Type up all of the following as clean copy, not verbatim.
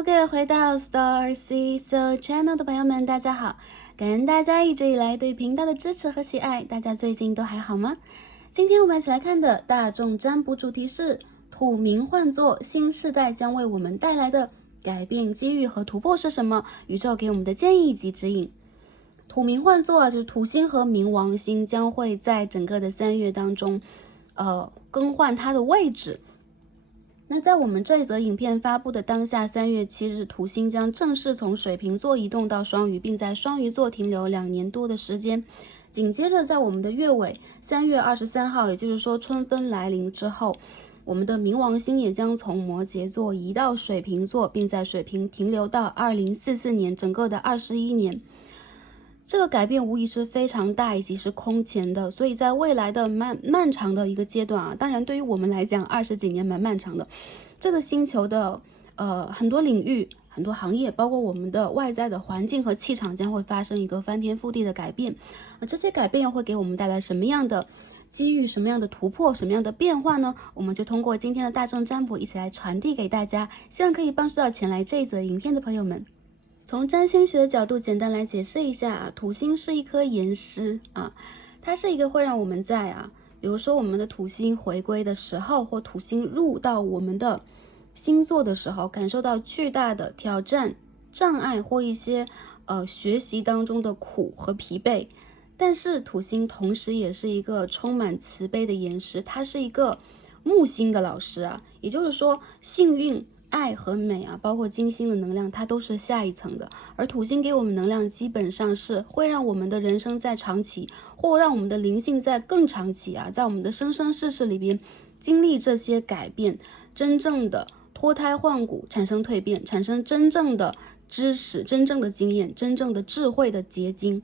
OK，回到 Star Seesaw Channel 的朋友们，大家好！感恩大家一直以来对频道的支持和喜爱，大家最近都还好吗？今天我们一起来看的大众占卜主题是土冥换作，新世代将为我们带来的改变、机遇和突破是什么？宇宙给我们的建议以及指引。土冥换作就是土星和冥王星将会在整个的3月当中，更换它的位置。那在我们这一则影片发布的当下，3月7日，土星将正式从水瓶座移动到双鱼，并在双鱼座停留2年多的时间。紧接着，在我们的月尾3月23号，也就是说春分来临之后，我们的冥王星也将从摩羯座移到水瓶座，并在水瓶停留到2044年，整个的21年。这个改变无疑是非常大，以及是空前的，所以在未来的漫长的一个阶段啊，当然对于我们来讲20几年蛮漫长的，这个星球的很多领域、很多行业，包括我们的外在的环境和气场将会发生一个翻天覆地的改变。这些改变又会给我们带来什么样的机遇、什么样的突破、什么样的变化呢？我们就通过今天的大众占卜一起来传递给大家，希望可以帮助到前来这一则影片的朋友们。从占星学的角度简单来解释一下啊，土星是一颗岩石啊，它是一个会让我们在比如说我们的土星回归的时候，或土星入到我们的星座的时候，感受到巨大的挑战、障碍或一些学习当中的苦和疲惫。但是土星同时也是一个充满慈悲的岩石，它是一个木星的老师啊，也就是说幸运、爱和美啊，包括金星的能量，它都是下一层的。而土星给我们能量，基本上是会让我们的人生在长期，或让我们的灵性在更长期啊，在我们的生生世世里边经历这些改变，真正的脱胎换骨，产生蜕变，产生真正的知识、真正的经验、真正的智慧的结晶。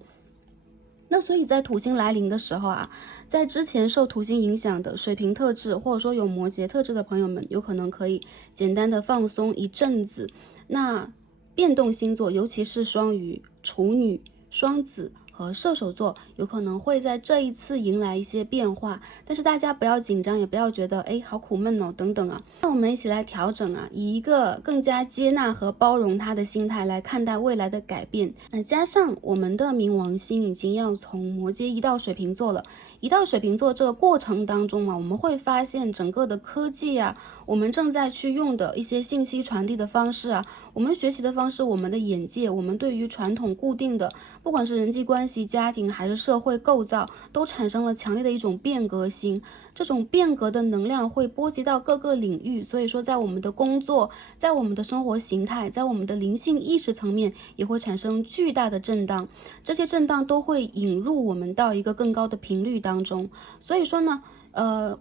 那所以在土星来临的时候啊，在之前受土星影响的水瓶特质，或者说有摩羯特质的朋友们，有可能可以简单的放松一阵子。那变动星座，尤其是双鱼、处女、双子和射手座，有可能会在这一次迎来一些变化，但是大家不要紧张，也不要觉得好苦闷哦等等啊。那我们一起来调整啊，以一个更加接纳和包容他的心态来看待未来的改变。那加上我们的冥王星已经要从摩羯移到水瓶座了，移到水瓶座这个过程当中嘛，我们会发现整个的科技啊，我们正在去用的一些信息传递的方式啊，我们学习的方式，我们的眼界，我们对于传统固定的，不管是人际关系、家庭还是社会构造，都产生了强烈的一种变革性。这种变革的能量会波及到各个领域，所以说在我们的工作，在我们的生活形态，在我们的灵性意识层面，也会产生巨大的震荡。这些震荡都会引入我们到一个更高的频率当中。所以说呢，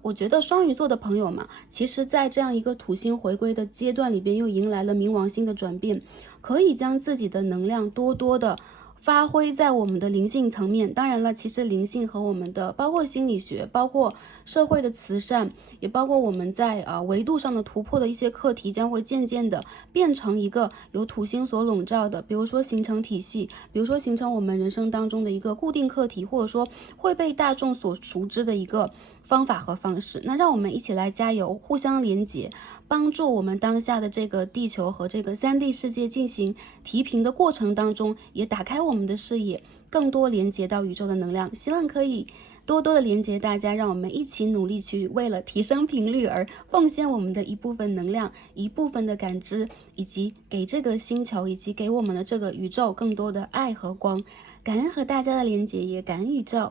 我觉得双鱼座的朋友嘛，其实在这样一个土星回归的阶段里边，又迎来了冥王星的转变，可以将自己的能量多多的发挥在我们的灵性层面。当然了，其实灵性和我们的包括心理学，包括社会的慈善，也包括我们在维度上的突破的一些课题，将会渐渐的变成一个由土星所笼罩的，比如说形成体系，比如说形成我们人生当中的一个固定课题，或者说会被大众所熟知的一个方法和方式。那让我们一起来加油，互相连结，帮助我们当下的这个地球和这个3D 世界进行提频的过程当中，也打开我们的视野，更多连接到宇宙的能量。希望可以多多的连接大家，让我们一起努力去为了提升频率而奉献我们的一部分能量、一部分的感知，以及给这个星球以及给我们的这个宇宙更多的爱和光。感恩和大家的连接，也感恩宇宙。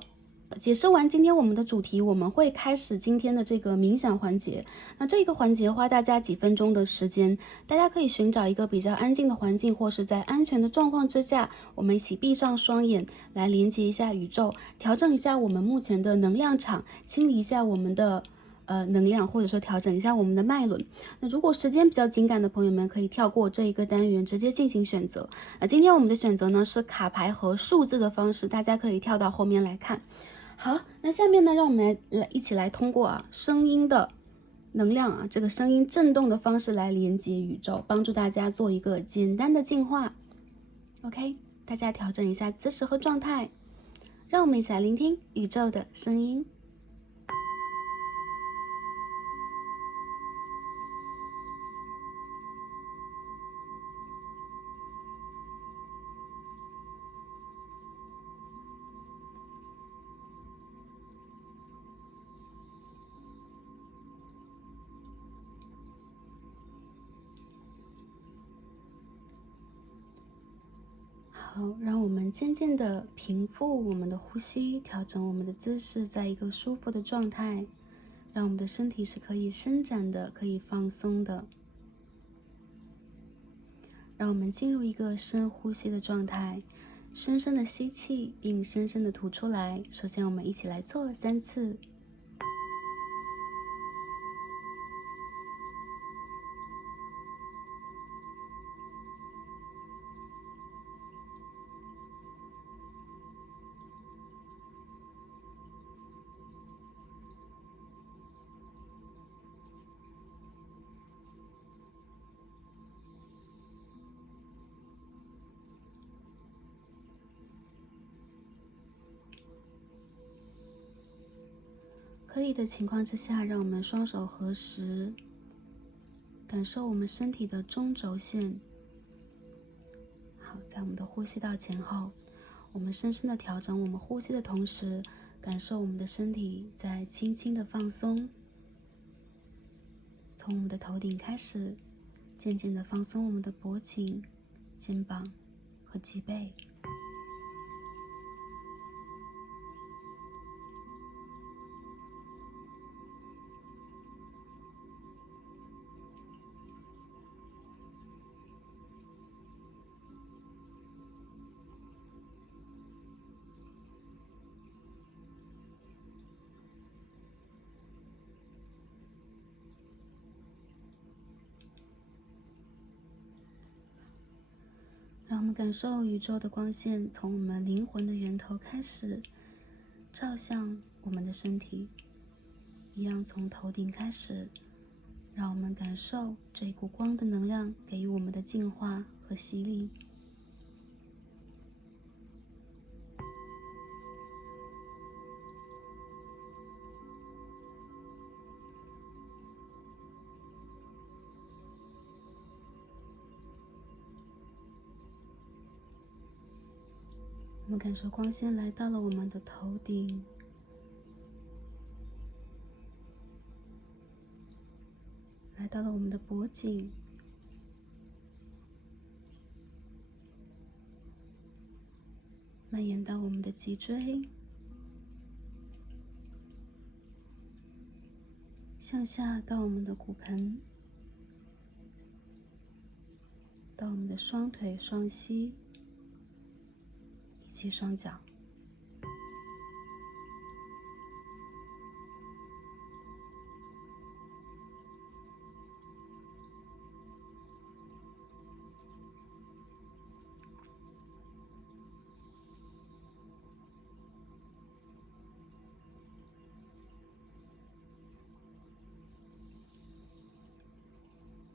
解释完今天我们的主题，我们会开始今天的这个冥想环节。那这个环节花大家几分钟的时间，大家可以寻找一个比较安静的环境，或是在安全的状况之下，我们一起闭上双眼，来连接一下宇宙，调整一下我们目前的能量场，清理一下我们的能量，或者说调整一下我们的脉轮。那如果时间比较紧赶的朋友们，可以跳过这一个单元，直接进行选择。那今天我们的选择呢是卡牌和数字的方式，大家可以跳到后面来看。好，那下面呢，让我们一起来通过声音的能量这个声音震动的方式来连接宇宙，帮助大家做一个简单的净化。OK， 大家调整一下姿势和状态，让我们一起来聆听宇宙的声音。好，让我们渐渐的平复我们的呼吸，调整我们的姿势，在一个舒服的状态，让我们的身体是可以伸展的，可以放松的。让我们进入一个深呼吸的状态，深深的吸气，并深深的吐出来。首先，我们一起来做3次。可以的情况之下，让我们双手合十，感受我们身体的中轴线。好，在我们的呼吸道前后，我们深深的调整我们呼吸的同时，感受我们的身体在轻轻的放松。从我们的头顶开始，渐渐的放松我们的脖颈、肩膀和脊背。让我们感受宇宙的光线从我们灵魂的源头开始，照向我们的身体，一样从头顶开始，让我们感受这股光的能量给予我们的净化和洗礼。我们感受光线来到了我们的头顶，来到了我们的脖颈，蔓延到我们的脊椎，向下到我们的骨盆，到我们的双腿、双膝以及双脚。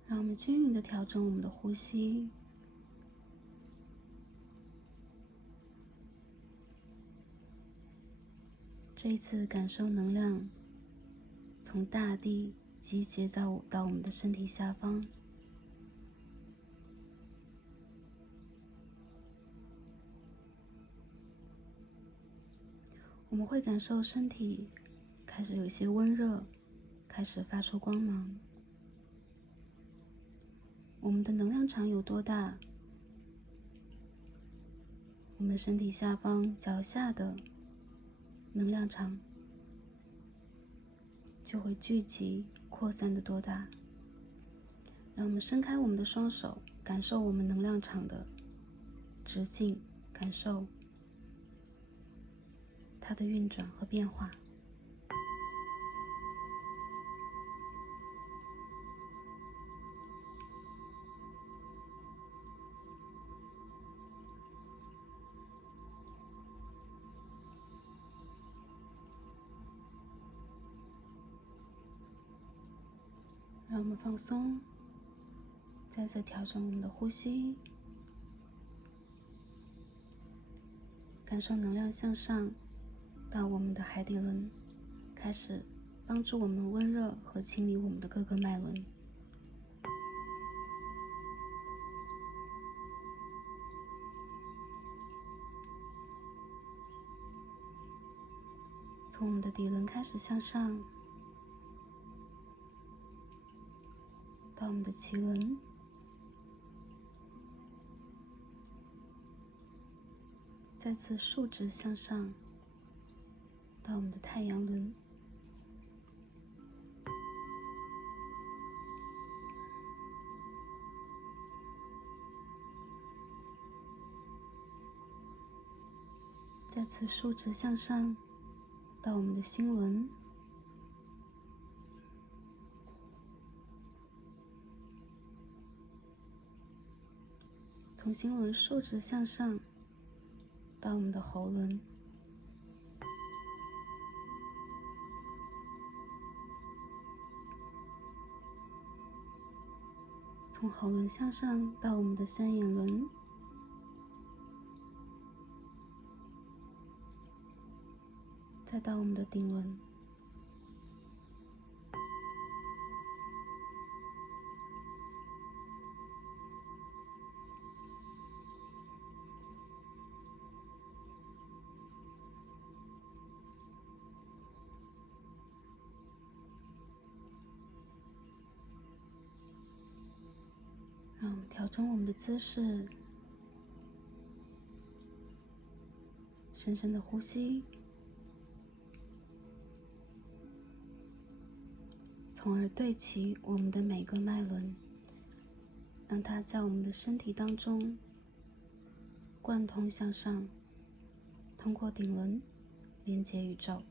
让我们均匀的调整我们的呼吸，这一次感受能量从大地集结到我们的身体下方，我们会感受身体开始有一些温热，开始发出光芒。我们的能量场有多大？我们身体下方脚下的能量场就会聚集扩散的多大。让我们伸开我们的双手，感受我们能量场的直径，感受它的运转和变化。让我们放松，再次调整我们的呼吸，感受能量向上到我们的海底轮，开始帮助我们温热和清理我们的各个脉轮。从我们的底轮开始向上，到我们的脐轮，再次竖直向上，到我们的太阳轮。再次竖直向上，到我们的心轮。从心轮竖直向上，到我们的喉轮。从喉轮向上，到我们的三眼轮。再到我们的顶轮。让我们调整我们的姿势，深深的呼吸，从而对齐我们的每个脉轮，让它在我们的身体当中贯通向上，通过顶轮连接宇宙。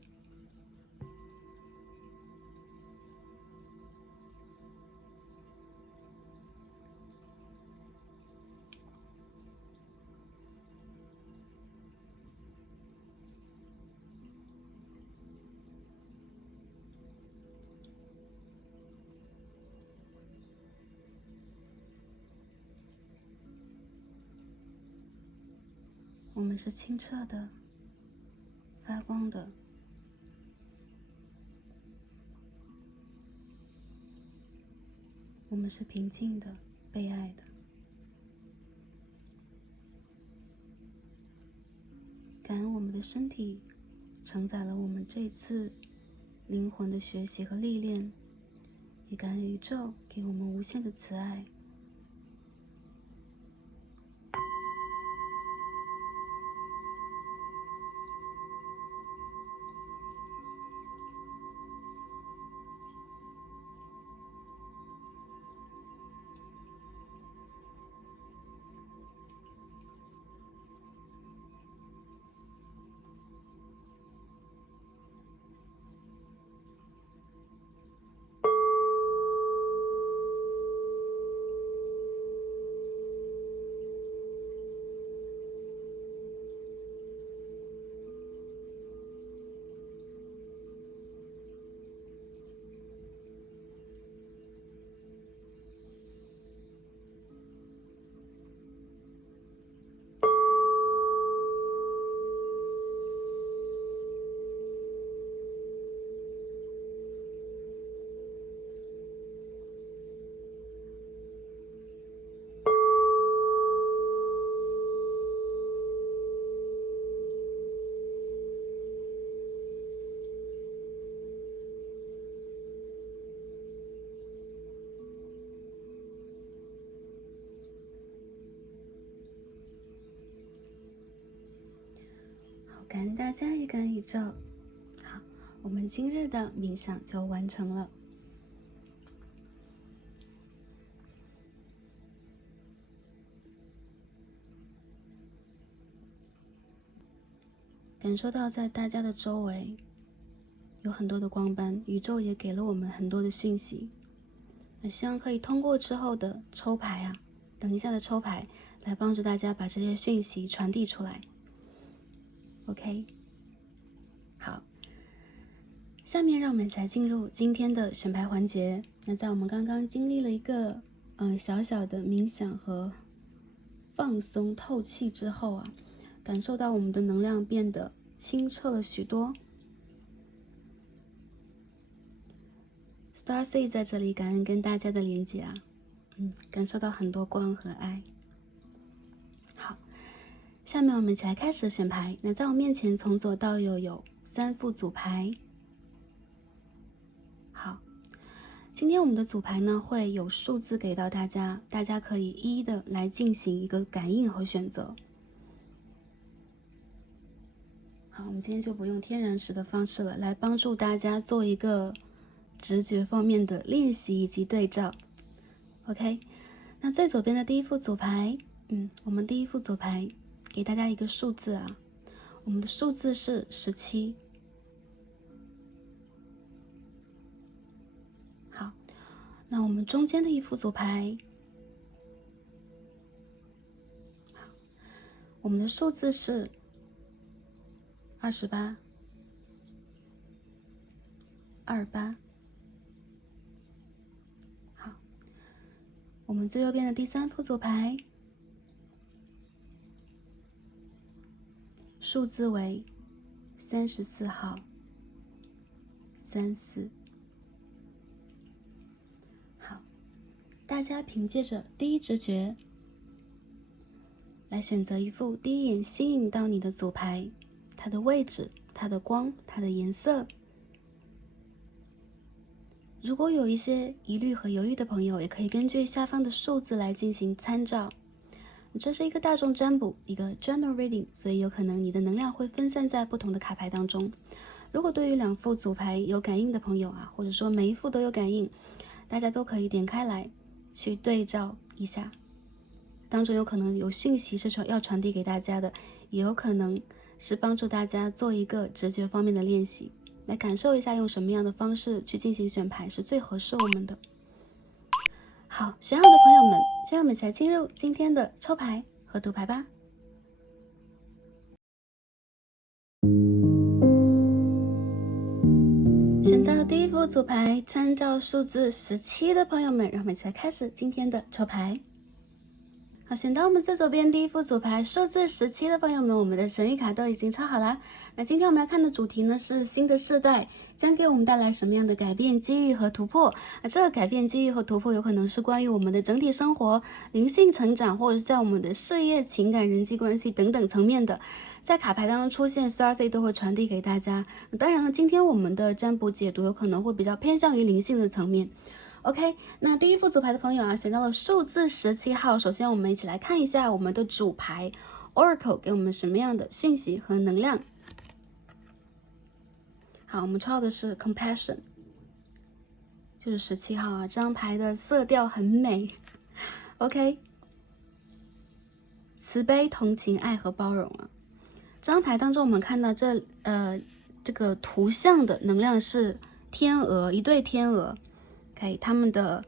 我们是清澈的，发光的。我们是平静的，被爱的。感恩我们的身体承载了我们这次灵魂的学习和历练，也感恩宇宙给我们无限的慈爱。感恩大家，也感恩宇宙。好，我们今日的冥想就完成了。感受到在大家的周围有很多的光斑，宇宙也给了我们很多的讯息。那希望可以通过之后的抽牌啊，等一下的抽牌来帮助大家把这些讯息传递出来。OK， 好，下面让我们一起来进入今天的选牌环节。那在我们刚刚经历了一个小小的冥想和放松透气之后啊，感受到我们的能量变得清澈了许多。Starseed 在这里感恩跟大家的连接啊，感受到很多光和爱。好，下面我们一起来开始选牌。那在我面前从左到右有3副组牌。好，今天我们的组牌呢会有数字给到大家，大家可以一一的来进行一个感应和选择。我们今天就不用天然石的方式了，来帮助大家做一个直觉方面的练习以及对照。OK， 那最左边的第一副组牌，我们第一副组牌给大家一个数字啊，我们的数字是17。好，那我们中间的一副组牌，好，我们的数字是28、28。好，我们最右边的第三副组牌，数字为34号，34。好，大家凭借着第一直觉来选择一副第一眼吸引到你的组牌，它的位置、它的光、它的颜色。如果有一些疑虑和犹豫的朋友，也可以根据下方的数字来进行参照。这是一个大众占卜，一个 general reading， 所以有可能你的能量会分散在不同的卡牌当中。如果对于两副组牌有感应的朋友啊，或者说每一副都有感应，大家都可以点开来去对照一下，当中有可能有讯息是要传递给大家的，也有可能是帮助大家做一个直觉方面的练习，来感受一下用什么样的方式去进行选牌是最合适我们的。好，选好的朋友们，就让我们一起来进入今天的抽牌和读牌吧。选到第一副组牌，参照数字17的朋友们，让我们一起来开始今天的抽牌。好，选到我们最左边第一副组牌数字17的朋友们，我们的神谕卡都已经抽好了。那今天我们要看的主题呢是新的世代将给我们带来什么样的改变、机遇和突破。这个改变、机遇和突破有可能是关于我们的整体生活、灵性成长，或者是在我们的事业、情感、人际关系等等层面的，在卡牌当中出现 Starseed 都会传递给大家。当然了，今天我们的占卜解读有可能会比较偏向于灵性的层面。OK， 那第一副组牌的朋友啊，选到了数字17号。首先，我们一起来看一下我们的主牌 Oracle 给我们什么样的讯息和能量。好，我们抽到的是 Compassion， 就是17号啊。这张牌的色调很美。OK， 慈悲、同情、爱和包容啊。这张牌当中，我们看到这个图像的能量是天鹅，一对天鹅。OK， 他们的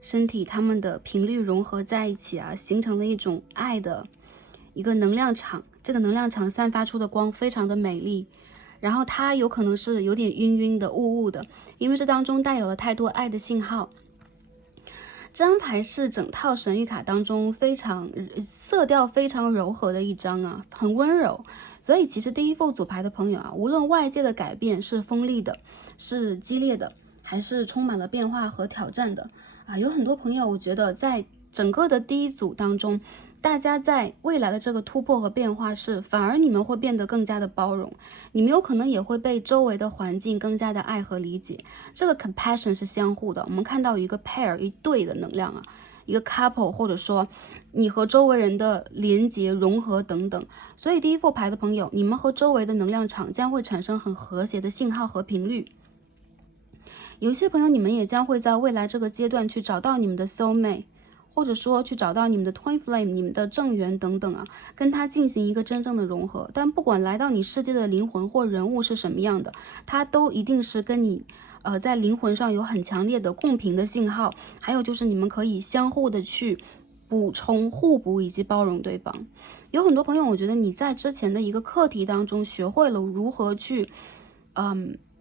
身体、他们的频率融合在一起啊，形成了一种爱的一个能量场。这个能量场散发出的光非常的美丽，然后它有可能是有点晕晕的、雾雾的，因为这当中带有了太多爱的信号。这张牌是整套神谕卡当中非常色调非常柔和的一张啊，很温柔。所以其实第一副组牌的朋友啊，无论外界的改变是锋利的、是激烈的，还是充满了变化和挑战的啊，有很多朋友，我觉得在整个的第一组当中，大家在未来的这个突破和变化是，反而你们会变得更加的包容，你们有可能也会被周围的环境更加的爱和理解。这个 compassion 是相互的，我们看到一个 pair 一对的能量啊，一个 couple， 或者说你和周围人的连结、融合等等。所以第一副牌的朋友，你们和周围的能量场将会产生很和谐的信号和频率。有一些朋友，你们也将会在未来这个阶段去找到你们的 soul mate， 或者说去找到你们的 twin flame， 你们的正缘等等啊，跟它进行一个真正的融合。但不管来到你世界的灵魂或人物是什么样的，它都一定是跟你在灵魂上有很强烈的共频的信号。还有就是你们可以相互的去补充、互补以及包容对方。有很多朋友，我觉得你在之前的一个课题当中学会了如何去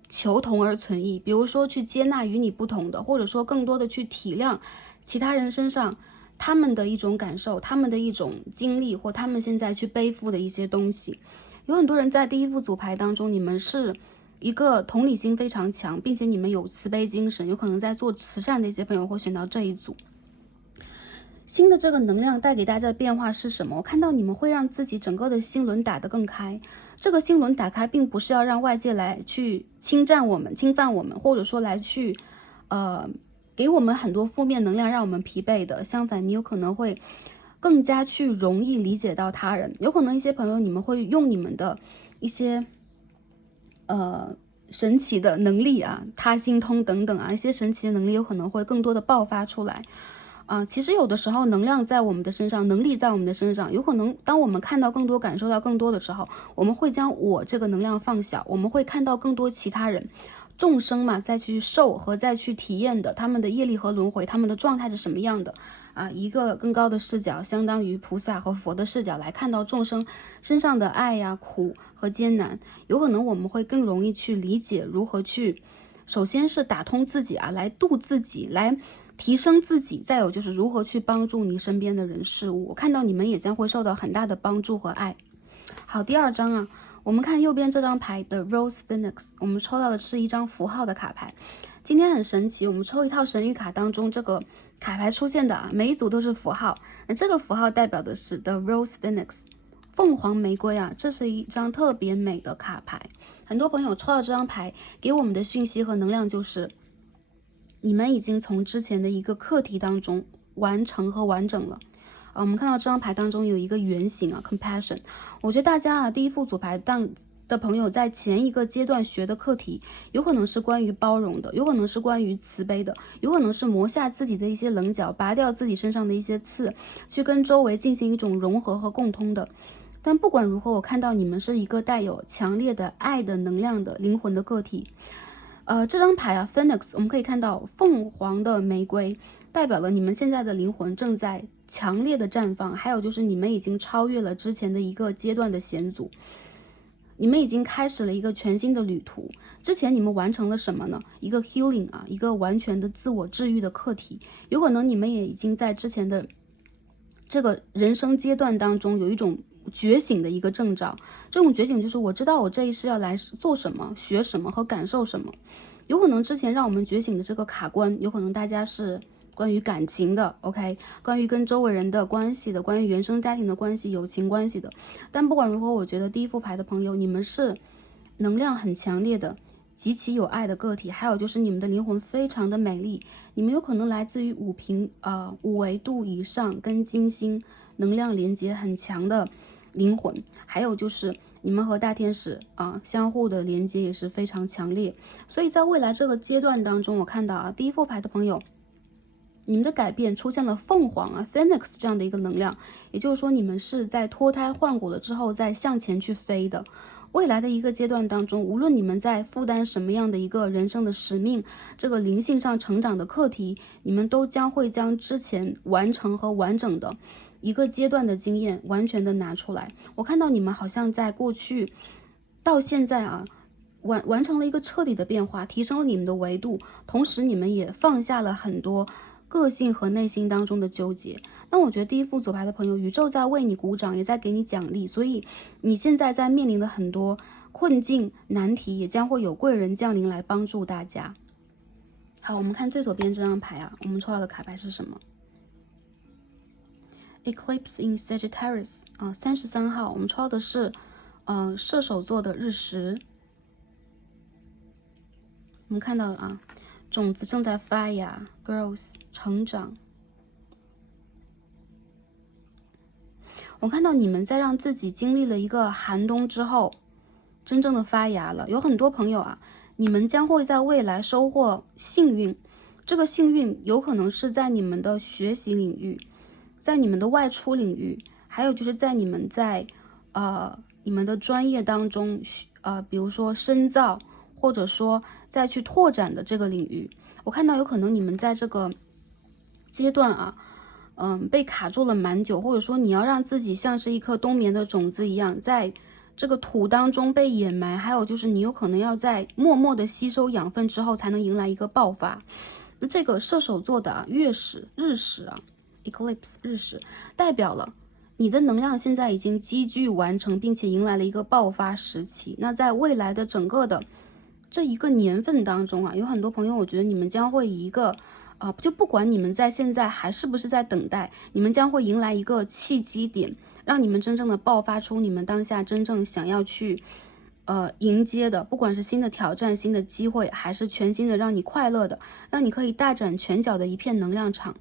求同而存异，比如说去接纳与你不同的，或者说更多的去体谅其他人身上他们的一种感受、他们的一种经历，或他们现在去背负的一些东西。有很多人在第一副组牌当中，你们是一个同理心非常强，并且你们有慈悲精神，有可能在做慈善的一些朋友会选到这一组。新的这个能量带给大家的变化是什么？我看到你们会让自己整个的心轮打得更开。这个心轮打开并不是要让外界来去侵犯我们，或者说来去给我们很多负面能量让我们疲惫的。相反，你有可能会更加去容易理解到他人。有可能一些朋友，你们会用你们的一些神奇的能力啊，他心通等等啊，一些神奇的能力有可能会更多的爆发出来。其实有的时候能量在我们的身上，能力在我们的身上，有可能当我们看到更多、感受到更多的时候，我们会将我这个能量放小，我们会看到更多其他人、众生嘛，再去受和再去体验的他们的业力和轮回，他们的状态是什么样的一个更高的视角，相当于菩萨和佛的视角来看到众生身上的爱呀、苦和艰难，有可能我们会更容易去理解如何去，首先是打通自己来度自己，来提升自己，再有就是如何去帮助你身边的人事物。我看到你们也将会受到很大的帮助和爱。好，第2张我们看右边这张牌的 Rose Phoenix， 我们抽到的是一张符号的卡牌。今天很神奇，我们抽一套神谕卡当中，这个卡牌出现的每一组都是符号，那这个符号代表的是 The Rose Phoenix， 凤凰玫瑰这是一张特别美的卡牌。很多朋友抽到这张牌给我们的讯息和能量就是你们已经从之前的一个课题当中完成和完整了。我们看到这张牌当中有一个圆形compassion。我觉得大家第一副组牌的朋友在前一个阶段学的课题，有可能是关于包容的，有可能是关于慈悲的，有可能是磨下自己的一些棱角，拔掉自己身上的一些刺，去跟周围进行一种融合和共通的。但不管如何，我看到你们是一个带有强烈的爱的能量的灵魂的个体。这张牌Phoenix， 我们可以看到凤凰的玫瑰，代表了你们现在的灵魂正在强烈的绽放，还有就是你们已经超越了之前的一个阶段的险阻，你们已经开始了一个全新的旅途。之前你们完成了什么呢？一个 healing 一个完全的自我治愈的课题。有可能你们也已经在之前的这个人生阶段当中有一种觉醒的一个征兆，这种觉醒就是我知道我这一世要来做什么、学什么和感受什么。有可能之前让我们觉醒的这个卡关，有可能大家是关于感情的 ，OK， 关于跟周围人的关系的，关于原生家庭的关系、友情关系的。但不管如何，我觉得第一副牌的朋友，你们是能量很强烈的、极其有爱的个体，还有就是你们的灵魂非常的美丽，你们有可能来自于五维度以上，跟金星能量连接很强的灵魂，还有就是你们和大天使相互的连接也是非常强烈。所以在未来这个阶段当中，我看到第一副牌的朋友，你们的改变出现了凤凰Phoenix 这样的一个能量，也就是说你们是在脱胎换骨了之后再向前去飞的。未来的一个阶段当中，无论你们在负担什么样的一个人生的使命，这个灵性上成长的课题，你们都将会将之前完成和完整的一个阶段的经验完全的拿出来。我看到你们好像在过去到现在完成了一个彻底的变化，提升了你们的维度，同时你们也放下了很多个性和内心当中的纠结。那我觉得第一副组牌的朋友，宇宙在为你鼓掌，也在给你奖励，所以你现在在面临的很多困境难题，也将会有贵人降临来帮助大家。好，我们看最左边这张牌我们抽到的卡牌是什么？ Eclipse in Sagittarius 33号，我们抽到的是射手座的日食。我们看到种子正在发芽 growth 成长。我看到你们在让自己经历了一个寒冬之后真正的发芽了。有很多朋友你们将会在未来收获幸运，这个幸运有可能是在你们的学习领域，在你们的外出领域，还有就是在你们你们的专业当中比如说深造，或者说再去拓展的这个领域。我看到有可能你们在这个阶段被卡住了蛮久，或者说你要让自己像是一颗冬眠的种子一样，在这个土当中被掩埋，还有就是你有可能要在默默的吸收养分之后才能迎来一个爆发。这个射手座的月食日食Eclipse 日食代表了你的能量现在已经积聚完成，并且迎来了一个爆发时期。那在未来的整个的这一个年份当中有很多朋友，我觉得你们将会以一个就不管你们在现在还是不是在等待，你们将会迎来一个契机点，让你们真正的爆发出你们当下真正想要去迎接的，不管是新的挑战、新的机会，还是全新的让你快乐的，让你可以大展拳脚的一片能量场。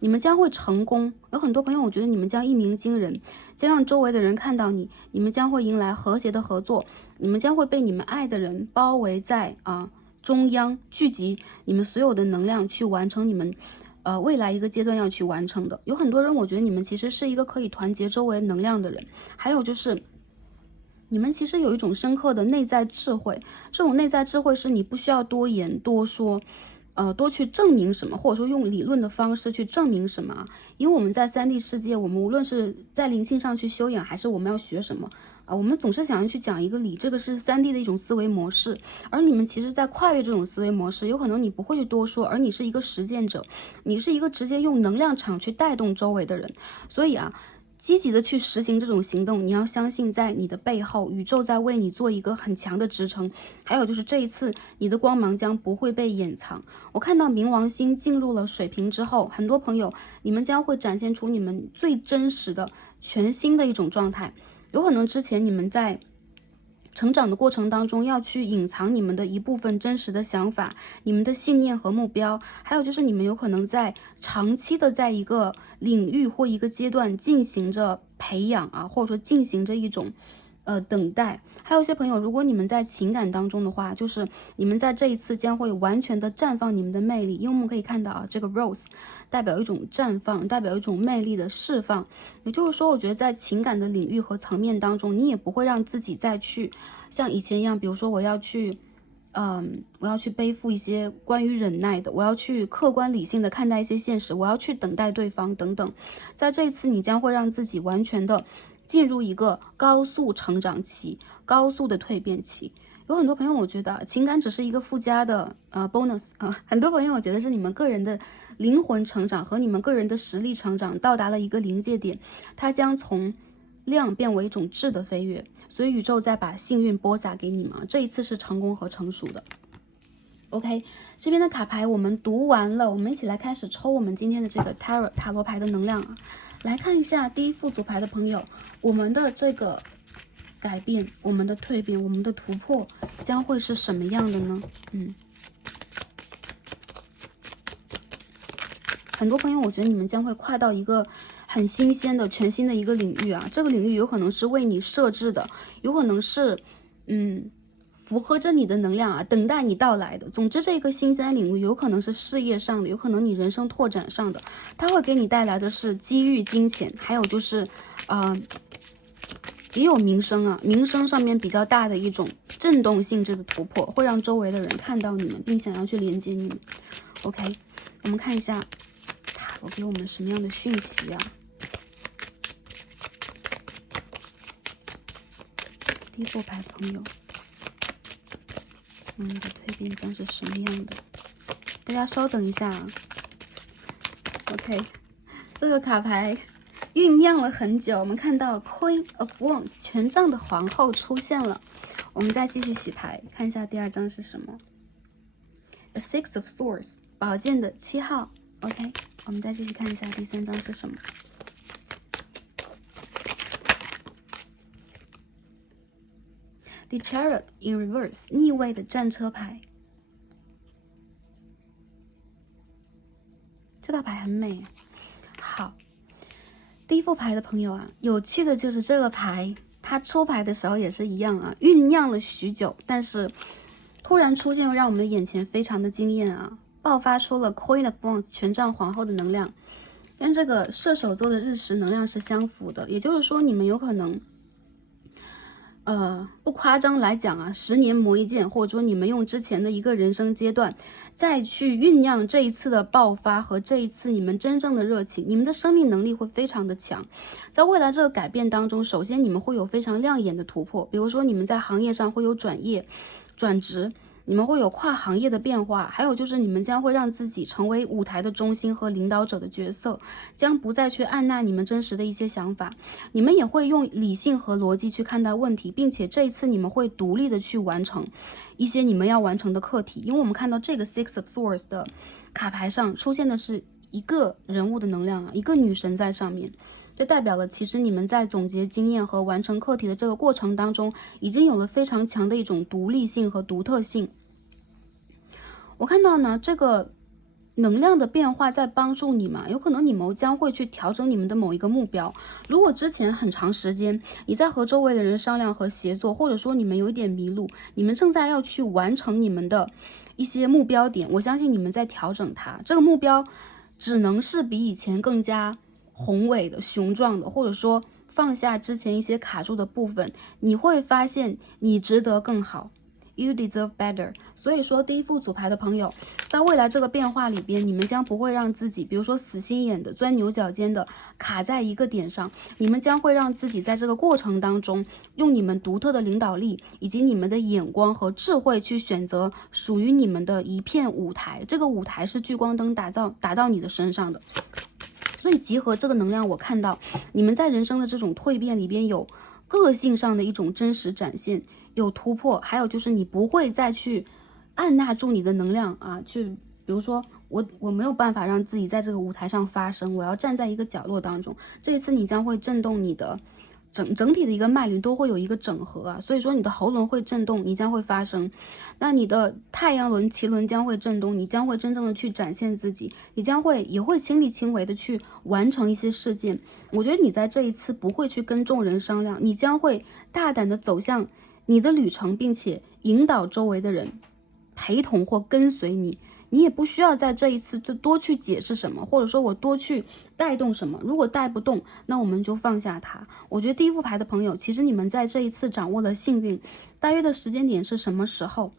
你们将会成功。有很多朋友，我觉得你们将一鸣惊人，将让周围的人看到你，你们将会迎来和谐的合作，你们将会被你们爱的人包围在中央，聚集你们所有的能量去完成你们未来一个阶段要去完成的。有很多人，我觉得你们其实是一个可以团结周围能量的人，还有就是你们其实有一种深刻的内在智慧，这种内在智慧是你不需要多言多说，多去证明什么，或者说用理论的方式去证明什么。因为我们在3D 世界，我们无论是在灵性上去修养，还是我们要学什么我们总是想要去讲一个理，这个是3D 的一种思维模式。而你们其实在跨越这种思维模式，有可能你不会去多说，而你是一个实践者，你是一个直接用能量场去带动周围的人。所以积极的去实行这种行动，你要相信在你的背后，宇宙在为你做一个很强的支撑。还有就是这一次你的光芒将不会被掩藏。我看到冥王星进入了水瓶之后，很多朋友你们将会展现出你们最真实的全新的一种状态。有可能之前你们在成长的过程当中要去隐藏你们的一部分真实的想法，你们的信念和目标，还有就是你们有可能在长期的在一个领域或一个阶段进行着培养或者说进行着一种等待。还有一些朋友，如果你们在情感当中的话，就是你们在这一次将会完全的绽放你们的魅力。因为我们可以看到这个 rose 代表一种绽放，代表一种魅力的释放。也就是说，我觉得在情感的领域和层面当中，你也不会让自己再去像以前一样，比如说我要去背负一些关于忍耐的，我要去客观理性的看待一些现实，我要去等待对方等等。在这一次，你将会让自己完全的进入一个高速成长期，高速的蜕变期。有很多朋友，我觉得情感只是一个附加的bonus 很多朋友我觉得是你们个人的灵魂成长和你们个人的实力成长到达了一个临界点，它将从量变为一种质的飞跃。所以宇宙在把幸运播撒给你们，这一次是成功和成熟的。OK， 这边的卡牌我们读完了，我们一起来开始抽我们今天的这个 Tarot 塔罗牌的能量来看一下第一副组牌的朋友，我们的这个改变，我们的蜕变，我们的突破将会是什么样的呢？很多朋友我觉得你们将会跨到一个很新鲜的全新的一个领域这个领域有可能是为你设置的，有可能是符合着你的能量等待你到来的。总之这个新鲜领域有可能是事业上的，有可能你人生拓展上的，它会给你带来的是机遇、金钱，还有就是也有名声名声上面比较大的一种震动性质的突破，会让周围的人看到你们并想要去连接你们。 OK， 我们看一下塔罗给我们什么样的讯息第一副牌朋友，我们的蜕变将是什么样的？大家稍等一下OK， 这个卡牌酝酿了很久，我们看到 Queen of Wands 权杖的皇后出现了。我们再继续洗牌，看一下第二张是什么。The Six of Swords 宝剑的7号。 OK， 我们再继续看一下第三张是什么。The Chariot in Reverse 逆位的战车牌，这套牌很美好，第一副牌的朋友有趣的就是这个牌它出牌的时候也是一样酝酿了许久，但是突然出现，让我们的眼前非常的惊艳爆发出了 Queen of Wands 权杖皇后的能量，跟这个射手座的日食能量是相符的。也就是说，你们有可能不夸张来讲10年磨一剑，或者说你们用之前的一个人生阶段再去酝酿这一次的爆发和这一次你们真正的热情，你们的生命能力会非常的强。在未来这个改变当中，首先你们会有非常亮眼的突破，比如说你们在行业上会有转业转职，你们会有跨行业的变化，还有就是你们将会让自己成为舞台的中心和领导者的角色，将不再去按捺你们真实的一些想法，你们也会用理性和逻辑去看待问题，并且这一次你们会独立的去完成一些你们要完成的课题。因为我们看到这个 Six of Swords 的卡牌上出现的是一个人物的能量一个女神在上面，这代表了其实你们在总结经验和完成课题的这个过程当中，已经有了非常强的一种独立性和独特性。我看到呢，这个能量的变化在帮助你嘛，有可能你们将会去调整你们的某一个目标。如果之前很长时间你在和周围的人商量和协作，或者说你们有一点迷路，你们正在要去完成你们的一些目标点，我相信你们在调整它。这个目标只能是比以前更加宏伟的、雄壮的，或者说放下之前一些卡住的部分，你会发现你值得更好。You deserve better。 所以说第一副组牌的朋友，在未来这个变化里边，你们将不会让自己比如说死心眼的、钻牛角尖的卡在一个点上，你们将会让自己在这个过程当中用你们独特的领导力以及你们的眼光和智慧去选择属于你们的一片舞台。这个舞台是聚光灯打到你的身上的。所以集合这个能量，我看到你们在人生的这种蜕变里边有个性上的一种真实展现，有突破，还有就是你不会再去按捺住你的能量啊，去比如说我没有办法让自己在这个舞台上发声，我要站在一个角落当中。这一次你将会震动你的整体的一个脉轮都会有一个整合啊，所以说你的喉咙会震动，你将会发声。那你的太阳轮、脐轮将会震动，你将会真正的去展现自己，你也会亲力亲为的去完成一些事件。我觉得你在这一次不会去跟众人商量，你将会大胆的走向你的旅程，并且引导周围的人陪同或跟随你。你也不需要在这一次就多去解释什么，或者说我多去带动什么。如果带不动，那我们就放下它。我觉得第一副牌的朋友，其实你们在这一次掌握了幸运。大约的时间点是什么时候？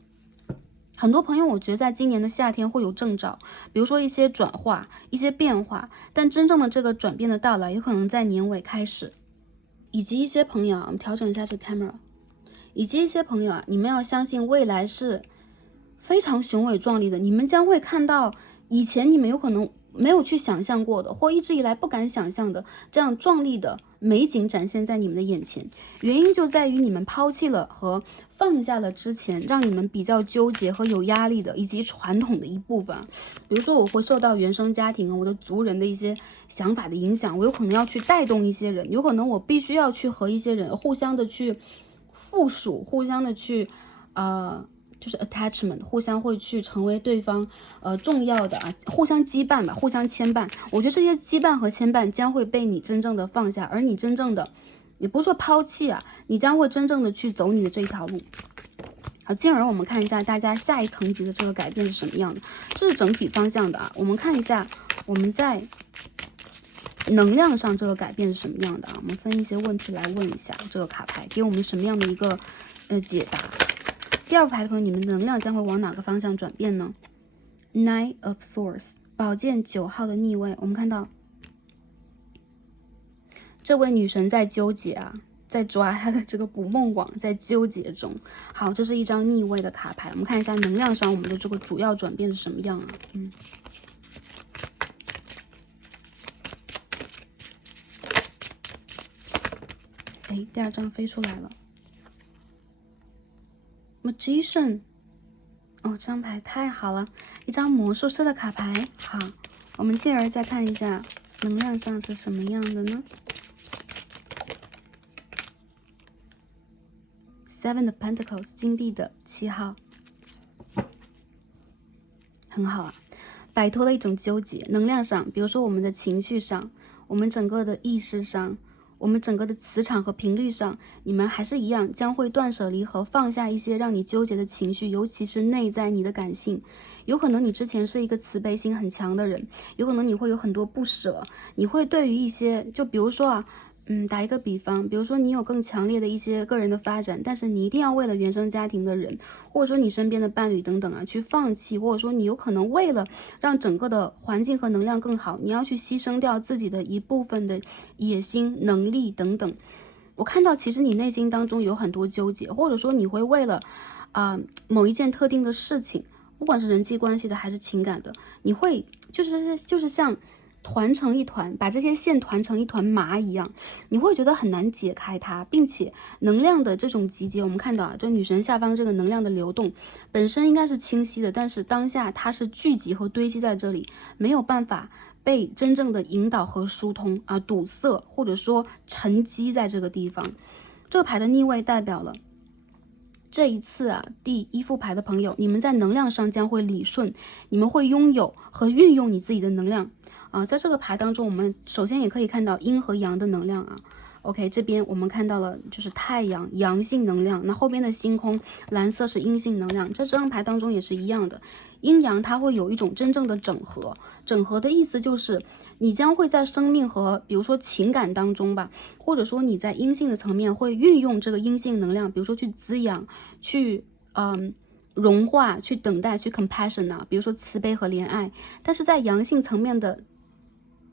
很多朋友我觉得在今年的夏天会有征兆，比如说一些转化、一些变化，但真正的这个转变的到来有可能在年尾开始。以及一些朋友啊，我们调整一下这 camera， 以及一些朋友啊，你们要相信未来是非常雄伟壮丽的，你们将会看到以前你们有可能没有去想象过的，或一直以来不敢想象的这样壮丽的美景展现在你们的眼前。原因就在于你们抛弃了和放下了之前让你们比较纠结和有压力的以及传统的一部分。比如说我会受到原生家庭我的族人的一些想法的影响，我有可能要去带动一些人，有可能我必须要去和一些人互相的去附属，互相的去就是 attachment， 互相会去成为对方重要的啊，互相羁绊吧，互相牵绊。我觉得这些羁绊和牵绊将会被你真正的放下，而你真正的也不是说抛弃啊，你将会真正的去走你的这一条路。好，进而我们看一下大家下一层级的这个改变是什么样的，这是整体方向的啊。我们看一下我们在能量上这个改变是什么样的啊？我们分一些问题来问一下这个卡牌，给我们什么样的一个解答？第二副牌的朋友，你们的能量将会往哪个方向转变呢？ Nine of Swords， 宝剑9号的逆位，我们看到这位女神在纠结啊，在抓她的这个捕梦网，在纠结中。好，这是一张逆位的卡牌，我们看一下能量上我们的这个主要转变是什么样啊？第二张飞出来了。Magician， 哦，这张牌太好了，一张魔术师的卡牌。好，我们进而再看一下能量上是什么样的呢？ Seven of Pentacles， 金币的7号，很好啊，摆脱了一种纠结。能量上，比如说我们的情绪上，我们整个的意识上，我们整个的磁场和频率上，你们还是一样将会断舍离和放下一些让你纠结的情绪，尤其是内在你的感性。有可能你之前是一个慈悲心很强的人，有可能你会有很多不舍，你会对于一些，就比如说啊，打一个比方，比如说你有更强烈的一些个人的发展，但是你一定要为了原生家庭的人，或者说你身边的伴侣等等啊，去放弃，或者说你有可能为了让整个的环境和能量更好，你要去牺牲掉自己的一部分的野心、能力等等。我看到其实你内心当中有很多纠结，或者说你会为了某一件特定的事情，不管是人际关系的还是情感的，你会就是像团成一团，把这些线团成一团麻一样，你会觉得很难解开它，并且能量的这种集结，我们看到啊，这女神下方这个能量的流动本身应该是清晰的，但是当下它是聚集和堆积在这里，没有办法被真正的引导和疏通啊，堵塞或者说沉积在这个地方。这个牌的逆位代表了这一次啊，第一副牌的朋友，你们在能量上将会理顺，你们会拥有和运用你自己的能量啊。在这个牌当中，我们首先也可以看到阴和阳的能量啊。OK， 这边我们看到了就是太阳阳性能量，那后边的星空蓝色是阴性能量，在这张牌当中也是一样的，阴阳它会有一种真正的整合。整合的意思就是你将会在生命和比如说情感当中吧，或者说你在阴性的层面会运用这个阴性能量，比如说去滋养，去融化，去等待，去 compassion 啊，比如说慈悲和怜爱。但是在阳性层面的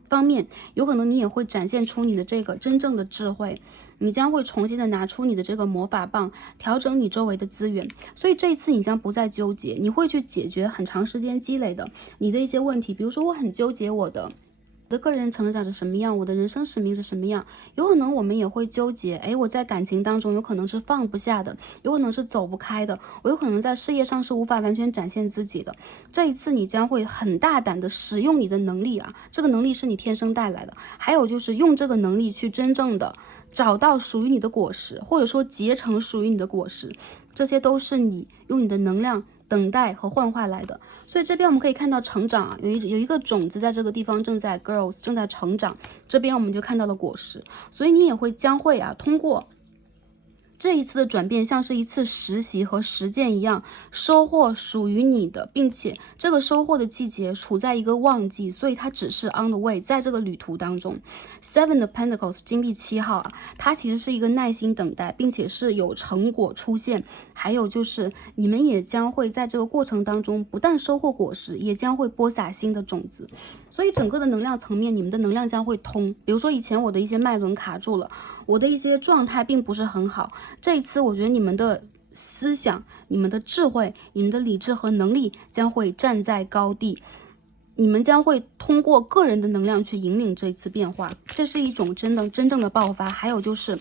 方面，有可能你也会展现出你的这个真正的智慧，你将会重新的拿出你的这个魔法棒，调整你周围的资源。所以这一次你将不再纠结，你会去解决很长时间积累的你的一些问题。比如说我很纠结我的个人成长是什么样，我的人生使命是什么样，有可能我们也会纠结，我在感情当中有可能是放不下的，有可能是走不开的，我有可能在事业上是无法完全展现自己的。这一次你将会很大胆的使用你的能力啊，这个能力是你天生带来的，还有就是用这个能力去真正的找到属于你的果实，或者说结成属于你的果实，这些都是你用你的能量等待和幻化来的。所以这边我们可以看到成长啊，有一个种子在这个地方正在 growth 正在成长，这边我们就看到了果实。所以你也将会通过这一次的转变，像是一次实习和实践一样，收获属于你的，并且这个收获的季节处在一个旺季，所以它只是 on the way， 在这个旅途当中。Seven of Pentacles 金币7号啊，它其实是一个耐心等待，并且是有成果出现。还有就是你们也将会在这个过程当中不但收获果实，也将会播撒新的种子。所以整个的能量层面，你们的能量将会通。比如说以前我的一些脉轮卡住了，我的一些状态并不是很好，这一次我觉得你们的思想、你们的智慧、你们的理智和能力将会站在高地，你们将会通过个人的能量去引领这一次变化，这是一种真正的爆发。还有就是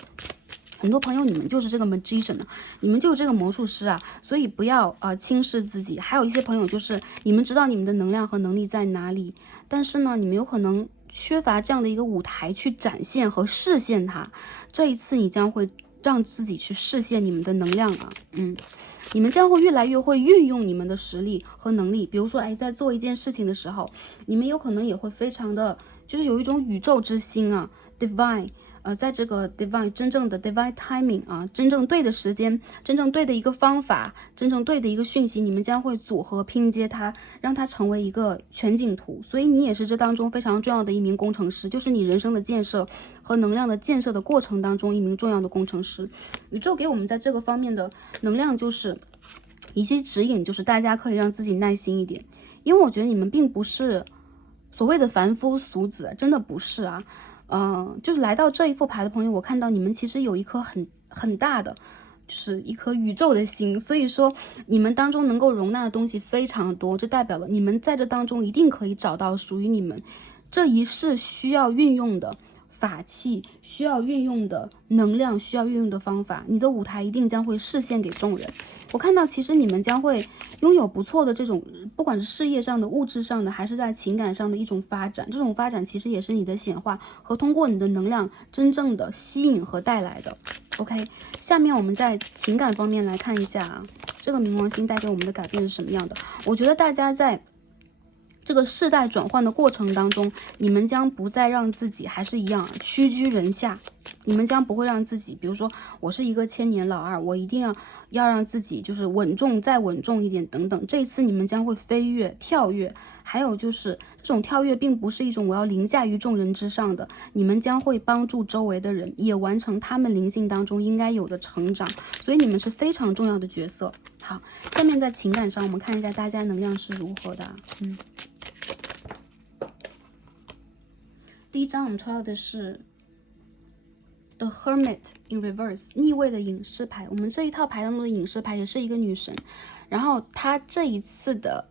很多朋友，你们就是这个 magician 你们就是这个魔术师啊，所以不要轻视自己。还有一些朋友就是你们知道你们的能量和能力在哪里，但是呢，你们有可能缺乏这样的一个舞台去展现和实现它。这一次你将会让自己去实现你们的能量啊，你们将会越来越会运用你们的实力和能力。比如说，在做一件事情的时候，你们有可能也会非常的，就是有一种宇宙之心啊 ，divine。在这个 divine 真正的 divine timing 啊，真正对的时间，真正对的一个方法，真正对的一个讯息，你们将会组合拼接它，让它成为一个全景图。所以你也是这当中非常重要的一名工程师，就是你人生的建设和能量的建设的过程当中一名重要的工程师。宇宙给我们在这个方面的能量就是一些指引，就是大家可以让自己耐心一点，因为我觉得你们并不是所谓的凡夫俗子，真的不是啊。就是来到这一副牌的朋友，我看到你们其实有一颗很大的，就是一颗宇宙的心，所以说你们当中能够容纳的东西非常的多，这代表了你们在这当中一定可以找到属于你们这一世需要运用的法器，需要运用的能量，需要运用的方法，你的舞台一定将会示现给众人。我看到其实你们将会拥有不错的这种，不管是事业上的、物质上的，还是在情感上的一种发展，这种发展其实也是你的显化和通过你的能量真正的吸引和带来的。OK， 下面我们在情感方面来看一下啊，这个冥王星带给我们的改变是什么样的？我觉得大家在这个世代转换的过程当中，你们将不再让自己还是一样屈居人下，你们将不会让自己，比如说我是一个千年老二，我一定要让自己就是稳重再稳重一点等等。这一次你们将会飞跃跳跃，还有就是这种跳跃并不是一种我要凌驾于众人之上的，你们将会帮助周围的人也完成他们灵性当中应该有的成长，所以你们是非常重要的角色。好，下面在情感上我们看一下大家能量是如何的。第一张我们抽到的是 The Hermit in Reverse 逆位的隐士牌。我们这一套牌当中的隐士牌也是一个女神，然后她这一次的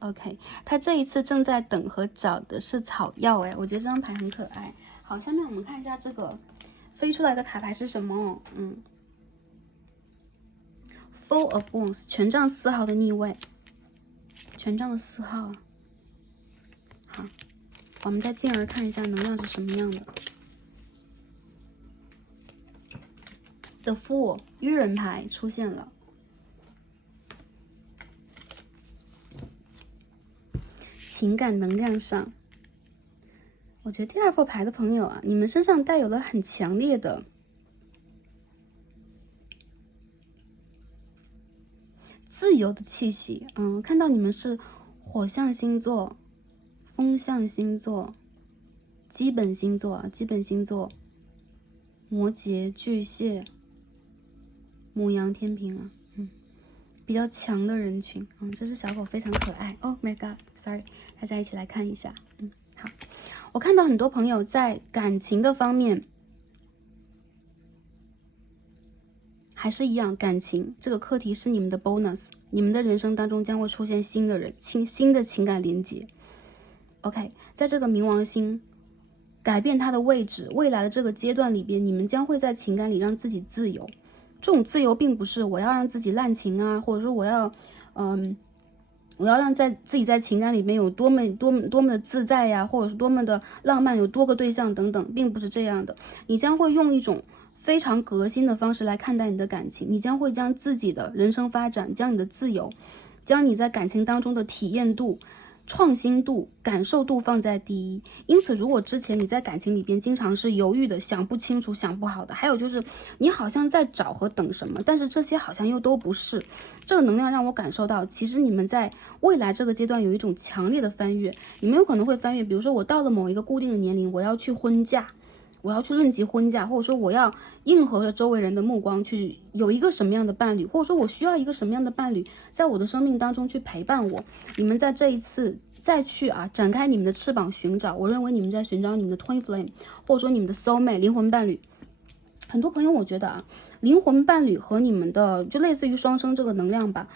OK， 她这一次正在等和找的是草药。我觉得这张牌很可爱。好，下面我们看一下这个飞出来的卡牌是什么。Four of Wands 权杖4号的逆位，权杖的4号。好，我们再进而看一下能量是什么样的。The Fool 愚人牌出现了。情感能量上，我觉得第二副牌的朋友啊，你们身上带有了很强烈的自由的气息。看到你们是火象星座、风象星座、基本星座摩羯、巨蟹、牡羊、天平啊，比较强的人群。这只小狗非常可爱。Oh my god， sorry， 大家一起来看一下。好，我看到很多朋友在感情的方面，还是一样，感情这个课题是你们的 bonus， 你们的人生当中将会出现新的人，新的情感连接。OK， 在这个冥王星改变它的位置，未来的这个阶段里边，你们将会在情感里让自己自由。这种自由并不是我要让自己滥情啊，或者说我要让自己在情感里面有多么的自在呀，或者是多么的浪漫，有多个对象等等，并不是这样的。你将会用一种非常革新的方式来看待你的感情，你将会将自己的人生发展，将你的自由，将你在感情当中的体验度、创新度、感受度放在第一。因此如果之前你在感情里边经常是犹豫的，想不清楚，想不好的，还有就是你好像在找和等什么，但是这些好像又都不是，这个能量让我感受到其实你们在未来这个阶段有一种强烈的翻越。你们有可能会翻越，比如说我到了某一个固定的年龄，我要去婚嫁，我要去论及婚嫁，或者说我要应和着周围人的目光去有一个什么样的伴侣，或者说我需要一个什么样的伴侣在我的生命当中去陪伴我。你们在这一次再去展开你们的翅膀寻找，我认为你们在寻找你们的 twin flame， 或者说你们的 soul mate 灵魂伴侣。很多朋友我觉得灵魂伴侣和你们的就类似于双生这个能量吧，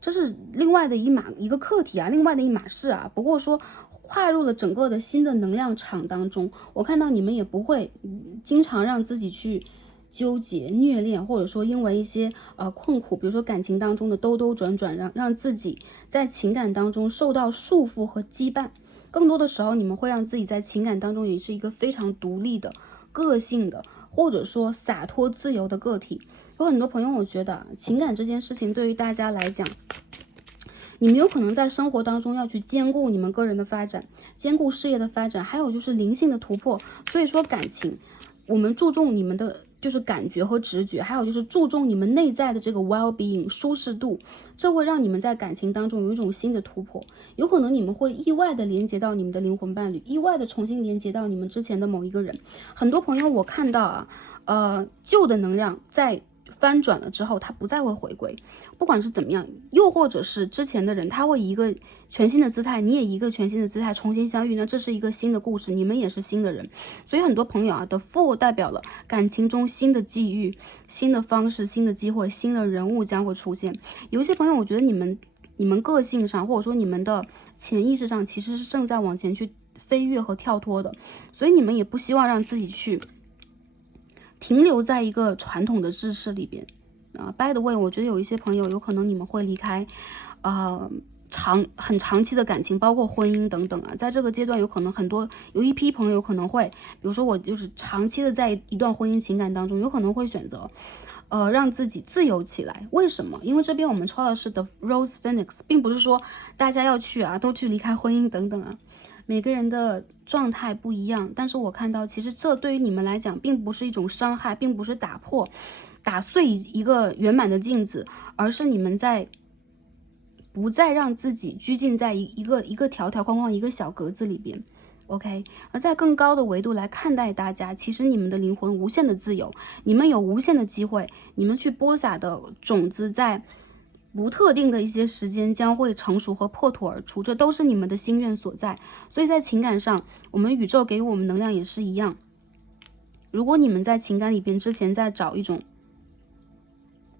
这是另外的一个课题啊，另外的一码事啊。不过说跨入了整个的新的能量场当中，我看到你们也不会经常让自己去纠结虐恋，或者说因为一些困苦，比如说感情当中的兜兜转转，让自己在情感当中受到束缚和羁绊。更多的时候你们会让自己在情感当中也是一个非常独立的个性的，或者说洒脱自由的个体。有很多朋友我觉得情感这件事情对于大家来讲，你们有可能在生活当中要去兼顾你们个人的发展，兼顾事业的发展，还有就是灵性的突破。所以说感情我们注重你们的就是感觉和直觉，还有就是注重你们内在的这个 well-being 舒适度，这会让你们在感情当中有一种新的突破。有可能你们会意外的连接到你们的灵魂伴侣，意外的重新连接到你们之前的某一个人。很多朋友我看到旧的能量在翻转了之后，它不再会回归，不管是怎么样，又或者是之前的人他会以一个全新的姿态，你也一个全新的姿态重新相遇，那这是一个新的故事，你们也是新的人。所以很多朋友The Fool 代表了感情中新的际遇、新的方式、新的机会、新的人物将会出现。有一些朋友我觉得你们个性上，或者说你们的潜意识上其实是正在往前去飞跃和跳脱的，所以你们也不希望让自己去停留在一个传统的知识里边by the way， 我觉得有一些朋友有可能你们会离开很长期的感情，包括婚姻等等在这个阶段有可能有一批朋友可能会，比如说我就是长期的在一段婚姻情感当中，有可能会选择让自己自由起来。为什么？因为这边我们抽到的是 The Rose Phoenix， 并不是说大家要去都去离开婚姻等等每个人的状态不一样，但是我看到其实这对于你们来讲并不是一种伤害，并不是打碎一个圆满的镜子，而是你们不再让自己拘禁在一个条条框框一个小格子里边。OK， 而在更高的维度来看待大家，其实你们的灵魂无限的自由，你们有无限的机会，你们去播撒的种子在不特定的一些时间将会成熟和破土而出，这都是你们的心愿所在。所以在情感上，我们宇宙给予我们能量也是一样。如果你们在情感里边之前在找一种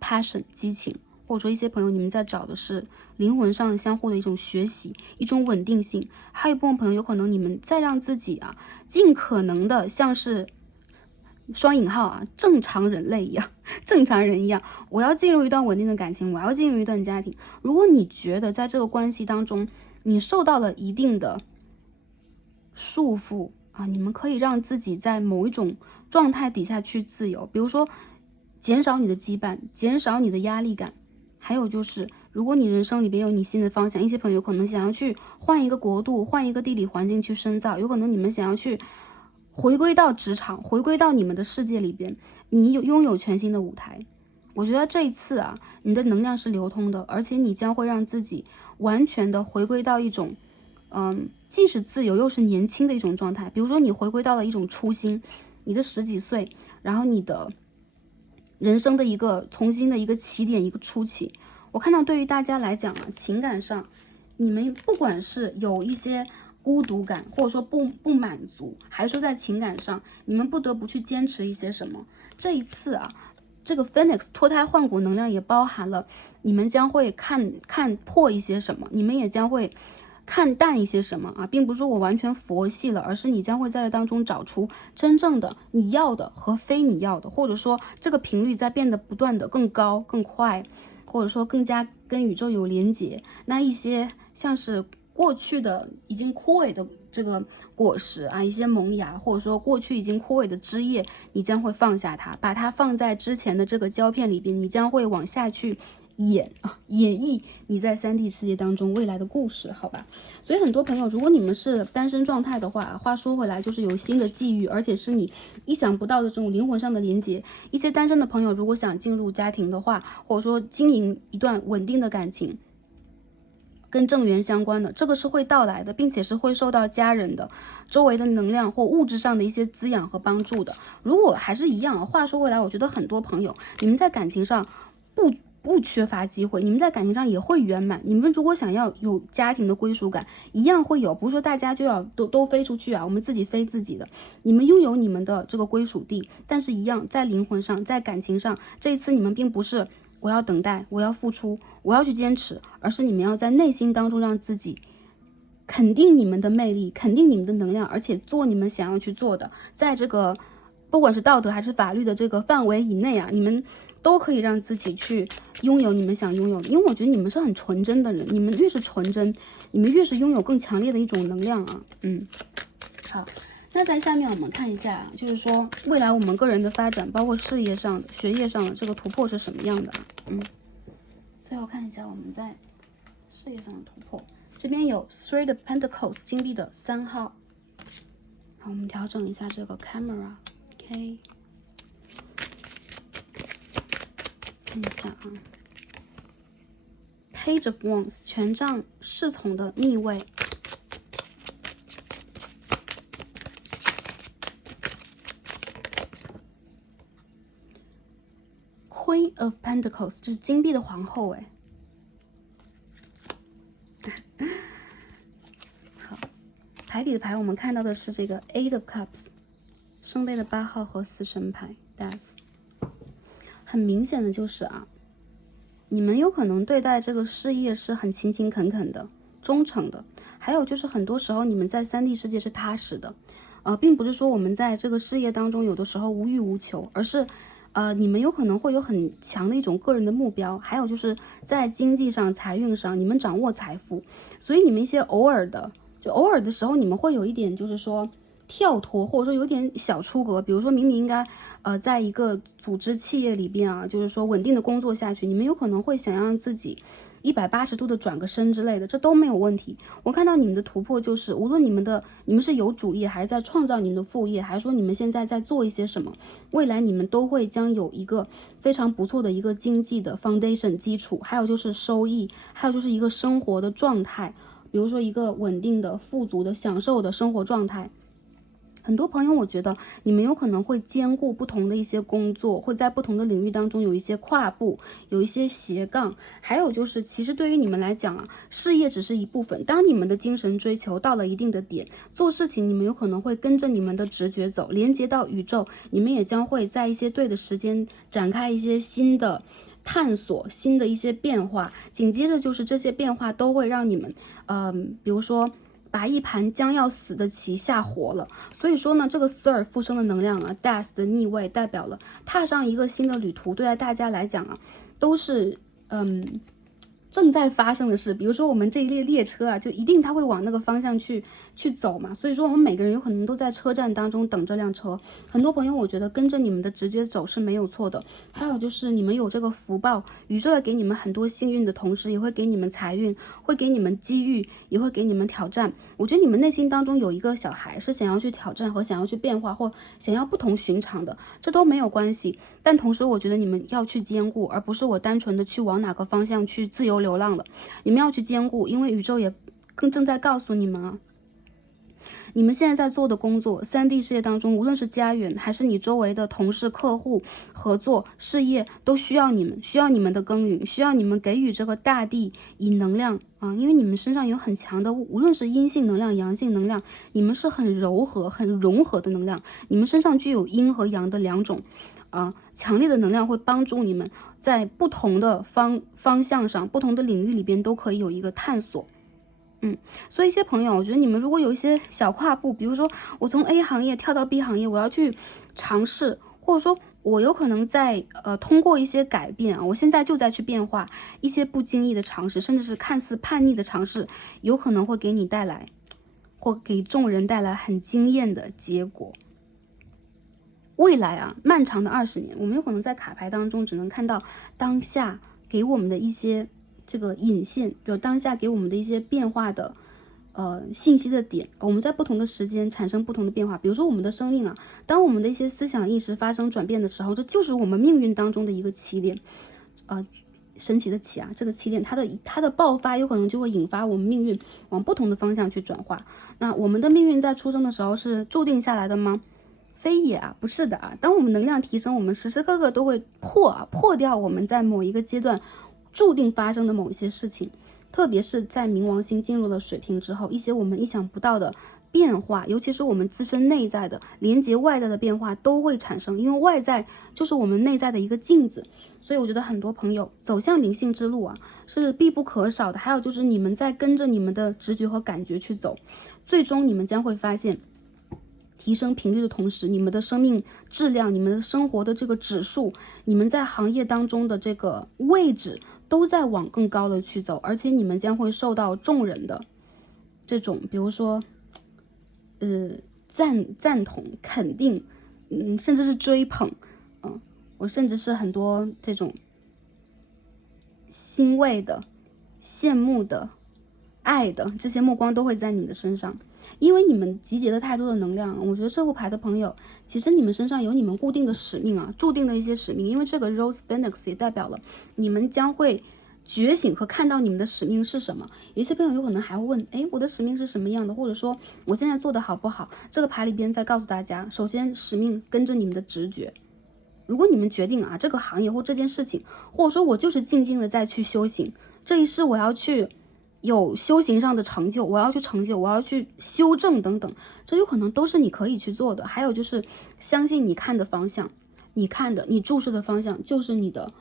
passion 激情，或者说一些朋友你们在找的是灵魂上相互的一种学习，一种稳定性，还有一部分朋友有可能你们在让自己尽可能的像是双引号正常人类一样，正常人一样，我要进入一段稳定的感情，我要进入一段家庭。如果你觉得在这个关系当中你受到了一定的束缚你们可以让自己在某一种状态底下去自由。比如说减少你的羁绊，减少你的压力感。还有就是，如果你人生里边有你新的方向，一些朋友可能想要去换一个国度，换一个地理环境去深造，有可能你们想要去回归到职场，回归到你们的世界里边，你拥有全新的舞台。我觉得这一次啊，你的能量是流通的，而且你将会让自己完全的回归到一种既是自由又是年轻的一种状态。比如说你回归到了一种初心，你的10几岁，然后你的人生的一个重新的一个起点，一个初期。我看到对于大家来讲啊，情感上你们不管是有一些孤独感，或者说不满足，还是说在情感上你们不得不去坚持一些什么。这一次啊，这个 Phoenix 脱胎换骨能量也包含了你们将会看破一些什么，你们也将会看淡一些什么啊，并不是说我完全佛系了，而是你将会在这当中找出真正的你要的和非你要的，或者说这个频率在变得不断的更高更快，或者说更加跟宇宙有连结。那一些像是过去的已经枯萎的这个果实啊，一些萌芽，或者说过去已经枯萎的枝叶，你将会放下它，把它放在之前的这个胶片里边，你将会往下去演绎你在3D 世界当中未来的故事，好吧？所以很多朋友，如果你们是单身状态的话，话说回来就是有新的际遇，而且是你意想不到的这种灵魂上的连接。一些单身的朋友如果想进入家庭的话，或者说经营一段稳定的感情，跟正缘相关的，这个是会到来的，并且是会受到家人的周围的能量或物质上的一些滋养和帮助的。如果还是一样，话说回来，我觉得很多朋友你们在感情上不缺乏机会，你们在感情上也会圆满。你们如果想要有家庭的归属感，一样会有，不是说大家就要都飞出去啊，我们自己飞自己的。你们拥有你们的这个归属地，但是一样在灵魂上，在感情上，这一次你们并不是我要等待，我要付出，我要去坚持，而是你们要在内心当中让自己肯定你们的魅力，肯定你们的能量，而且做你们想要去做的，在这个不管是道德还是法律的这个范围以内啊，你们都可以让自己去拥有你们想拥有的。因为我觉得你们是很纯真的人，你们越是纯真，你们越是拥有更强烈的一种能量啊。好，那在下面我们看一下，就是说未来我们个人的发展，包括事业上的、学业上的这个突破是什么样的啊？最后看一下我们在事业上的突破，这边有 Three of Pentacles 金币的3号。好，我们调整一下这个 camera，OK。看一下啊 ，Page of Wands 权杖侍从的逆位。Queen of Pentacles 这是金币的皇后哎。好，牌底的牌我们看到的是这个 Eight of Cups， 圣杯的8号和死神牌 Death。很明显的就是啊，你们有可能对待这个事业是很勤勤恳恳的、忠诚的。还有就是很多时候你们在3D 世界是踏实的，并不是说我们在这个事业当中有的时候无欲无求，而是你们有可能会有很强的一种个人的目标。还有就是在经济上、财运上，你们掌握财富，所以你们一些偶尔的时候，你们会有一点就是说跳脱，或者说有点小出格。比如说明明应该在一个组织企业里边啊，就是说稳定的工作下去，你们有可能会想让自己180度的转个身之类的，这都没有问题。我看到你们的突破就是，无论你们是有主业，还是在创造你们的副业，还是说你们现在在做一些什么，未来你们都会将有一个非常不错的一个经济的 foundation 基础，还有就是收益，还有就是一个生活的状态，比如说一个稳定的、富足的、享受的生活状态。很多朋友，我觉得你们有可能会兼顾不同的一些工作，会在不同的领域当中有一些跨步，有一些斜杠。还有就是，其实对于你们来讲啊，事业只是一部分。当你们的精神追求到了一定的点，做事情你们有可能会跟着你们的直觉走，连接到宇宙，你们也将会在一些对的时间展开一些新的探索，新的一些变化。紧接着就是这些变化都会让你们，比如说把一盘将要死的棋下活了。所以说呢，这个死而复生的能量啊 ，Death 的逆位代表了踏上一个新的旅途。对待大家来讲啊，都是正在发生的事，比如说我们这一列列车啊，就一定它会往那个方向去走嘛。所以说我们每个人有可能都在车站当中等这辆车。很多朋友，我觉得跟着你们的直觉走是没有错的。还有就是你们有这个福报，宇宙要给你们很多幸运的同时，也会给你们财运，会给你们机遇，也会给你们挑战。我觉得你们内心当中有一个小孩是想要去挑战和想要去变化，或想要不同寻常的，这都没有关系。但同时我觉得你们要去兼顾，而不是我单纯的去往哪个方向去自由流浪了。你们要去兼顾，因为宇宙也更正在告诉你们啊，你们现在在做的工作，3D 事业当中，无论是家园还是你周围的同事、客户、合作、事业，都需要你们，需要你们的耕耘，需要你们给予这个大地以能量啊，因为你们身上有很强的，无论是阴性能量、阳性能量，你们是很柔和、很融合的能量，你们身上具有阴和阳的两种。强烈的能量会帮助你们在不同的方向上、不同的领域里边都可以有一个探索。所以一些朋友，我觉得你们如果有一些小跨步，比如说我从 A 行业跳到 B 行业，我要去尝试，或者说我有可能在通过一些改变啊，我现在就在去变化一些不经意的尝试，甚至是看似叛逆的尝试，有可能会给你带来，或给众人带来很惊艳的结果。未来啊，漫长的20年，我们有可能在卡牌当中只能看到当下给我们的一些这个引线，就当下给我们的一些变化的信息的点，我们在不同的时间产生不同的变化。比如说我们的生命啊，当我们的一些思想意识发生转变的时候，这就是我们命运当中的一个起点，神奇的起啊，这个起点它的爆发有可能就会引发我们命运往不同的方向去转化。那我们的命运在出生的时候是注定下来的吗？非也啊，不是的啊。当我们能量提升，我们时时刻刻都会破掉我们在某一个阶段注定发生的某一些事情，特别是在冥王星进入了水瓶之后，一些我们意想不到的变化，尤其是我们自身内在的连接外在的变化都会产生，因为外在就是我们内在的一个镜子。所以我觉得很多朋友走向灵性之路啊，是必不可少的。还有就是你们在跟着你们的直觉和感觉去走，最终你们将会发现，提升频率的同时，你们的生命质量、你们的生活的这个指数、你们在行业当中的这个位置都在往更高的去走，而且你们将会受到众人的这种，比如说赞同、肯定，甚至是追捧，我甚至是很多这种欣慰的、羡慕的、爱的这些目光都会在你的身上。因为你们集结了太多的能量，我觉得这副牌的朋友，其实你们身上有你们固定的使命啊，注定的一些使命。因为这个 Rose Phoenix 也代表了你们将会觉醒和看到你们的使命是什么。有些朋友有可能还会问，我的使命是什么样的？或者说我现在做的好不好？这个牌里边在告诉大家，首先使命跟着你们的直觉。如果你们决定啊，这个行业或这件事情，或者说我就是静静的再去修行，这一世我要去有修行上的成就，我要去成就，我要去修正等等，这有可能都是你可以去做的。还有就是相信你看的方向，你注视的方向就是你的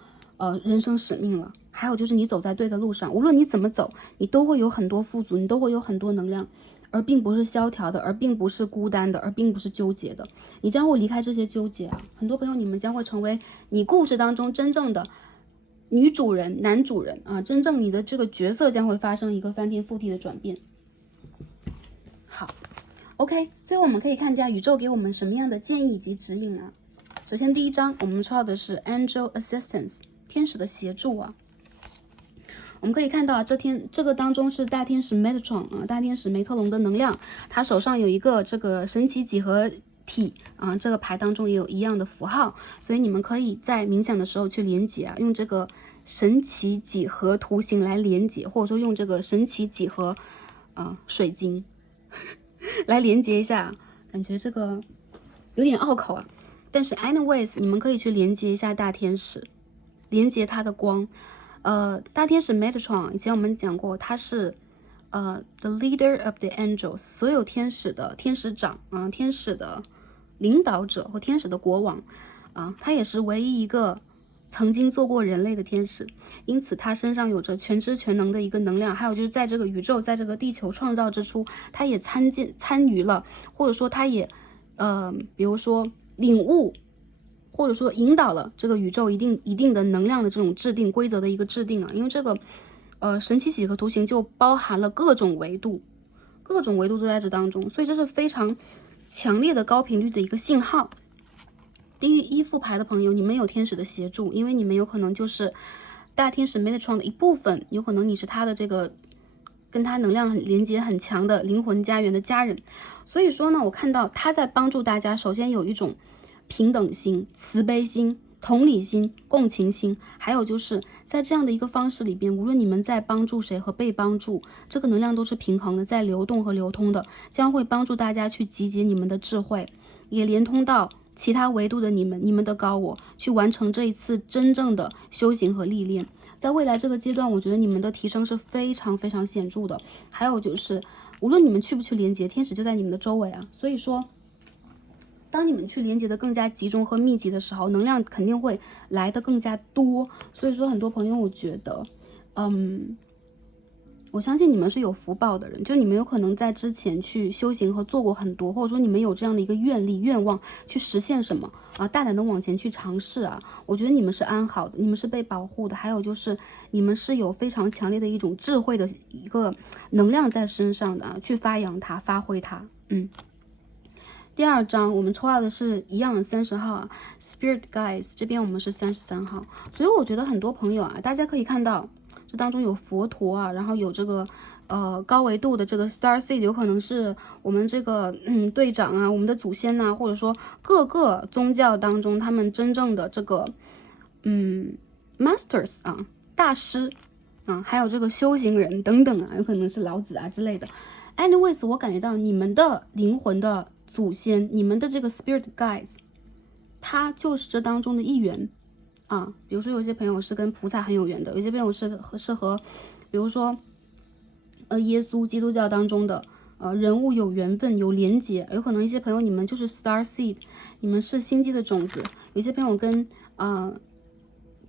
人生使命了。还有就是你走在对的路上，无论你怎么走，你都会有很多富足，你都会有很多能量，而并不是萧条的，而并不是孤单的，而并不是纠结的。你将会离开这些纠结啊，很多朋友你们将会成为你故事当中真正的女主人、男主人啊，真正你的这个角色将会发生一个翻天覆地的转变。好 ，OK， 最后我们可以看一下宇宙给我们什么样的建议以及指引啊。首先第一张我们抽到的是 Angel Assistance， 天使的协助啊。我们可以看到啊，这个当中是大天使 Metatron 啊，大天使梅特隆的能量，他手上有一个这个神奇几何体啊，这个牌当中也有一样的符号，所以你们可以在冥想的时候去连接啊，用这个神奇几何图形来连接，或者说用这个神奇几何水晶来连接一下，感觉这个有点拗口啊。但是 anyways， 你们可以去连接一下大天使，连接它的光。大天使 Metatron 以前我们讲过，他是the leader of the angels， 所有天使的天使长天使的领导者或天使的国王他也是唯一一个曾经做过人类的天使，因此他身上有着全知全能的一个能量。还有就是在这个宇宙，在这个地球创造之初，他也参与了，或者说他也比如说领悟，或者说引导了这个宇宙一定的能量的这种制定规则的一个制定啊。因为这个神奇几何图形就包含了各种维度，各种维度都在这当中，所以这是非常强烈的高频率的一个信号。第一副牌的朋友，你们有天使的协助，因为你们有可能就是大天使 Metatron 的一部分，有可能你是他的这个跟他能量连接很强的灵魂家园的家人。所以说呢，我看到他在帮助大家，首先有一种平等心、慈悲心、同理心、共情心，还有就是在这样的一个方式里边，无论你们在帮助谁和被帮助，这个能量都是平衡的，在流动和流通的，将会帮助大家去集结你们的智慧，也连通到其他维度的你们的高我，去完成这一次真正的修行和历练。在未来这个阶段，我觉得你们的提升是非常非常显著的。还有就是，无论你们去不去连接，天使就在你们的周围啊。所以说，当你们去连接的更加集中和密集的时候，能量肯定会来的更加多。所以说，很多朋友，我觉得，我相信你们是有福报的人，就你们有可能在之前去修行和做过很多，或者说你们有这样的一个愿力、愿望去实现什么啊，大胆的往前去尝试啊。我觉得你们是安好的，你们是被保护的，还有就是你们是有非常强烈的一种智慧的一个能量在身上的啊，去发扬它、发挥它。第二张我们抽到的是一样30号啊 ，Spirit Guides 这边我们是33号，所以我觉得很多朋友啊，大家可以看到。这当中有佛陀啊，然后有这个高维度的这个 Star Seed， 有可能是我们这个队长啊，我们的祖先呐、或者说各个宗教当中他们真正的这个Masters 啊，大师啊，还有这个修行人等等啊，有可能是老子啊之类的。Anyways， 我感觉到你们的灵魂的祖先，你们的这个 Spirit Guides， 他就是这当中的一员。啊，比如说有些朋友是跟菩萨很有缘的，有些朋友是和，比如说，耶稣基督教当中的人物有缘分有连结，有可能一些朋友你们就是 Star Seed， 你们是星际的种子，有些朋友跟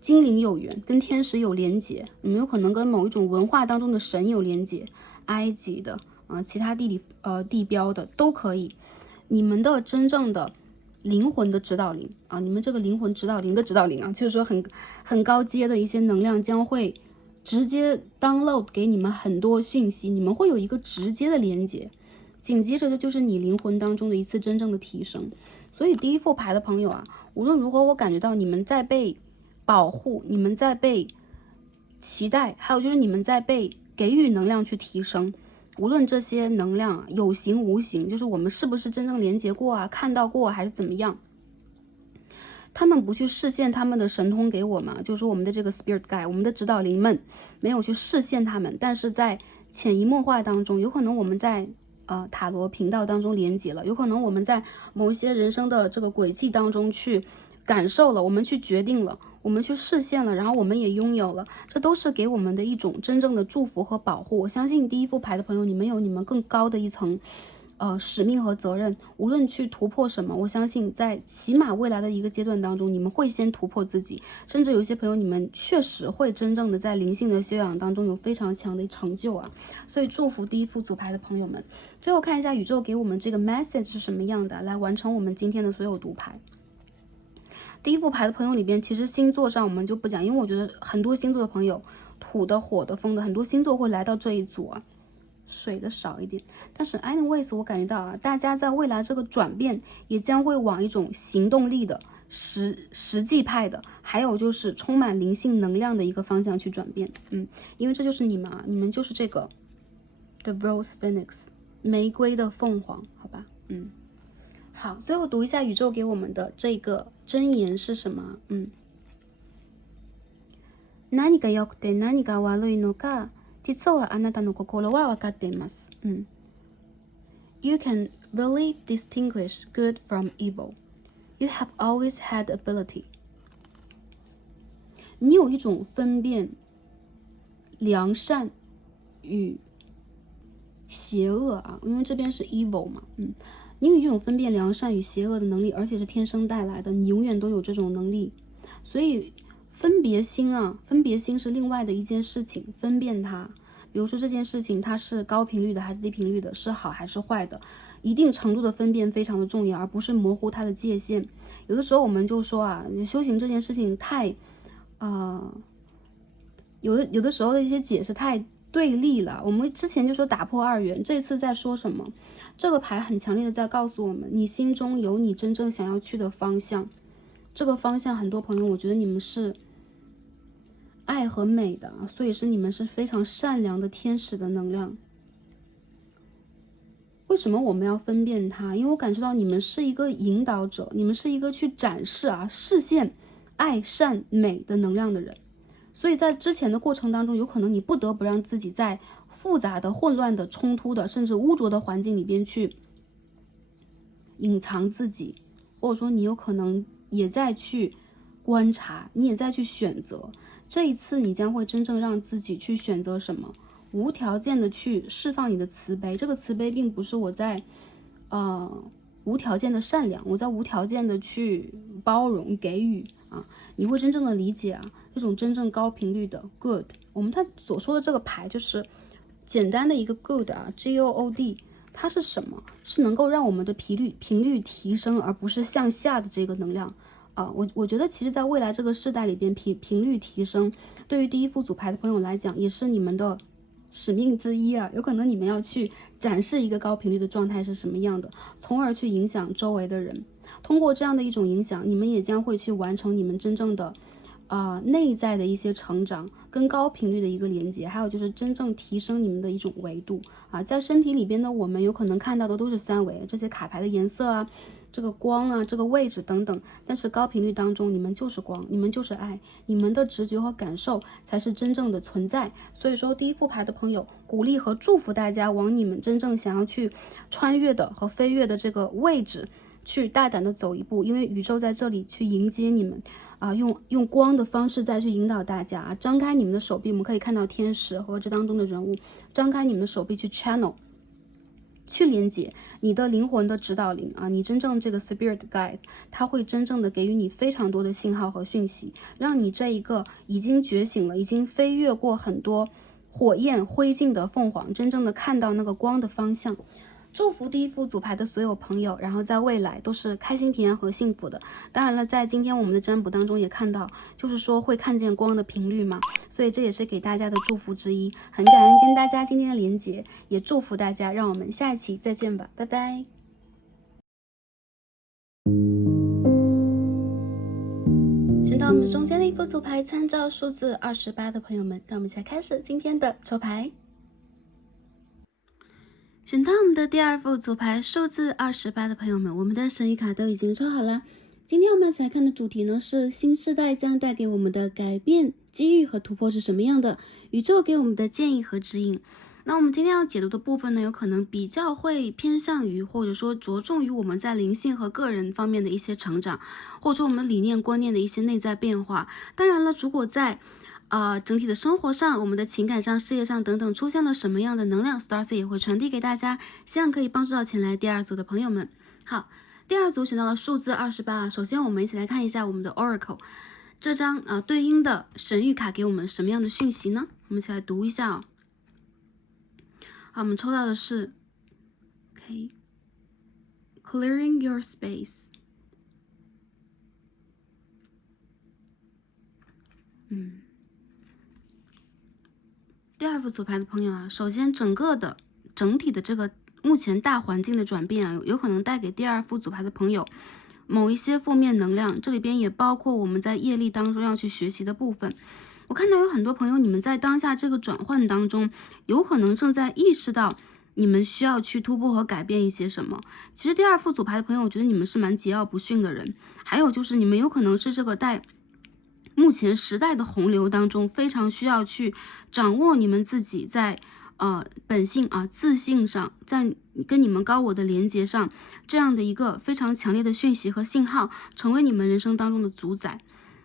精灵有缘，跟天使有连结，你们有可能跟某一种文化当中的神有连结，埃及的其他地标的都可以，你们的真正的。灵魂的指导灵啊，你们这个灵魂指导灵的指导灵啊，就是说很高阶的一些能量将会直接 download 给你们很多讯息，你们会有一个直接的连接，紧接着的就是你灵魂当中的一次真正的提升。所以第一副牌的朋友啊，无论如何，我感觉到你们在被保护，你们在被期待，还有就是你们在被给予能量去提升。无论这些能量有形无形，就是我们是不是真正连接过啊，看到过还是怎么样，他们不去示现他们的神通给我们，就是说我们的这个 spirit guide， 我们的指导灵们没有去示现他们，但是在潜移默化当中，有可能我们在塔罗频道当中连接了，有可能我们在某一些人生的这个轨迹当中去感受了，我们去决定了，我们去实现了，然后我们也拥有了，这都是给我们的一种真正的祝福和保护。我相信第一副牌的朋友，你们有你们更高的一层使命和责任，无论去突破什么，我相信在起码未来的一个阶段当中，你们会先突破自己，甚至有些朋友你们确实会真正的在灵性的修养当中有非常强的成就啊。所以祝福第一副组牌的朋友们。最后看一下宇宙给我们这个 message 是什么样的，来完成我们今天的所有读牌。第一副牌的朋友里边，其实星座上我们就不讲，因为我觉得很多星座的朋友，土的、火的、风的，很多星座会来到这一组啊，水的少一点。但是 anyways， 我感觉到啊，大家在未来这个转变，也将会往一种行动力的、实际派的，还有就是充满灵性能量的一个方向去转变。因为这就是你们啊，你们就是这个 The Rose Phoenix 玫瑰的凤凰，好吧？好，最后读一下宇宙给我们的这个箴言是什么？何が良くて何が悪いのか、実はあなたの心は分かっています。You can really distinguish good from evil. You have always had ability. 你有一种分辨良善与邪恶啊，因为这边是 evil 嘛，你有一种分辨良善与邪恶的能力，而且是天生带来的，你永远都有这种能力。所以分别心啊，分别心是另外的一件事情，分辨它。比如说这件事情它是高频率的还是低频率的，是好还是坏的，一定程度的分辨非常的重要，而不是模糊它的界限。有的时候我们就说啊，修行这件事情太有的时候的一些解释太对立了。我们之前就说打破二元，这次在说什么？这个牌很强烈的在告诉我们，你心中有你真正想要去的方向。这个方向，很多朋友，我觉得你们是爱和美的，所以是你们是非常善良的天使的能量。为什么我们要分辨它？因为我感受到你们是一个引导者，你们是一个去展示视现爱、善、美的能量的人。所以在之前的过程当中，有可能你不得不让自己在复杂的、混乱的、冲突的，甚至污浊的环境里边去隐藏自己，或者说你有可能也在去观察，你也在去选择。这一次你将会真正让自己去选择什么？无条件的去释放你的慈悲。这个慈悲并不是我在无条件的善良，我在无条件的去包容给予你会真正的理解这种真正高频率的 good。 他所说的这个牌就是简单的一个 good GOOD， 它是什么？是能够让我们的频率提升，而不是向下的这个能量我觉得其实在未来这个世代里边，频率提升对于第一副组牌的朋友来讲也是你们的使命之一有可能你们要去展示一个高频率的状态是什么样的，从而去影响周围的人。通过这样的一种影响，你们也将会去完成你们真正的内在的一些成长，跟高频率的一个连接，还有就是真正提升你们的一种维度在身体里边呢，我们有可能看到的都是三维，这些卡牌的颜色这个光这个位置等等，但是高频率当中，你们就是光，你们就是爱，你们的直觉和感受才是真正的存在。所以说，第一副牌的朋友，鼓励和祝福大家往你们真正想要去穿越的和飞跃的这个位置去大胆的走一步，因为宇宙在这里去迎接你们用光的方式再去引导大家张开你们的手臂，我们可以看到天使和这当中的人物，张开你们的手臂去 channel。去连接你的灵魂的指导灵你真正这个 spirit guides， 它会真正的给予你非常多的信号和讯息，让你这一个已经觉醒了，已经飞越过很多火焰灰烬的凤凰，真正的看到那个光的方向。祝福第一副组牌的所有朋友，然后在未来都是开心平安和幸福的。当然了，在今天我们的占卜当中也看到，就是说会看见光的频率嘛，所以这也是给大家的祝福之一。很感恩跟大家今天的连结，也祝福大家，让我们下一期再见吧，拜拜。选到我们中间的一副组牌，参照数字28的朋友们，让我们一起来开始今天的抽牌。选到我们的第二副组牌数字28的朋友们，我们的神谕卡都已经抽好了。今天我们一起来看的主题呢是新时代将带给我们的改变、机遇和突破是什么样的？宇宙给我们的建议和指引。那我们今天要解读的部分呢，有可能比较会偏向于或者说着重于我们在灵性和个人方面的一些成长，或者说我们理念观念的一些内在变化。当然了，如果在整体的生活上，我们的情感上、事业上等等出现了什么样的能量 ，Starcy 也会传递给大家，希望可以帮助到前来第二组的朋友们。好，第二组选到了数字28。首先，我们一起来看一下我们的 Oracle 这张对应的神谕卡给我们什么样的讯息呢？我们一起来读一下好，我们抽到的是 Clearing your space。第二副组牌的朋友首先整体的这个目前大环境的转变有可能带给第二副组牌的朋友某一些负面能量，这里边也包括我们在业力当中要去学习的部分。我看到有很多朋友，你们在当下这个转换当中，有可能正在意识到你们需要去突破和改变一些什么。其实第二副组牌的朋友，我觉得你们是蛮桀骜不驯的人，还有就是你们有可能是这个目前时代的洪流当中非常需要去掌握你们自己在本性自信上，在跟你们高我的连接上，这样的一个非常强烈的讯息和信号，成为你们人生当中的主宰。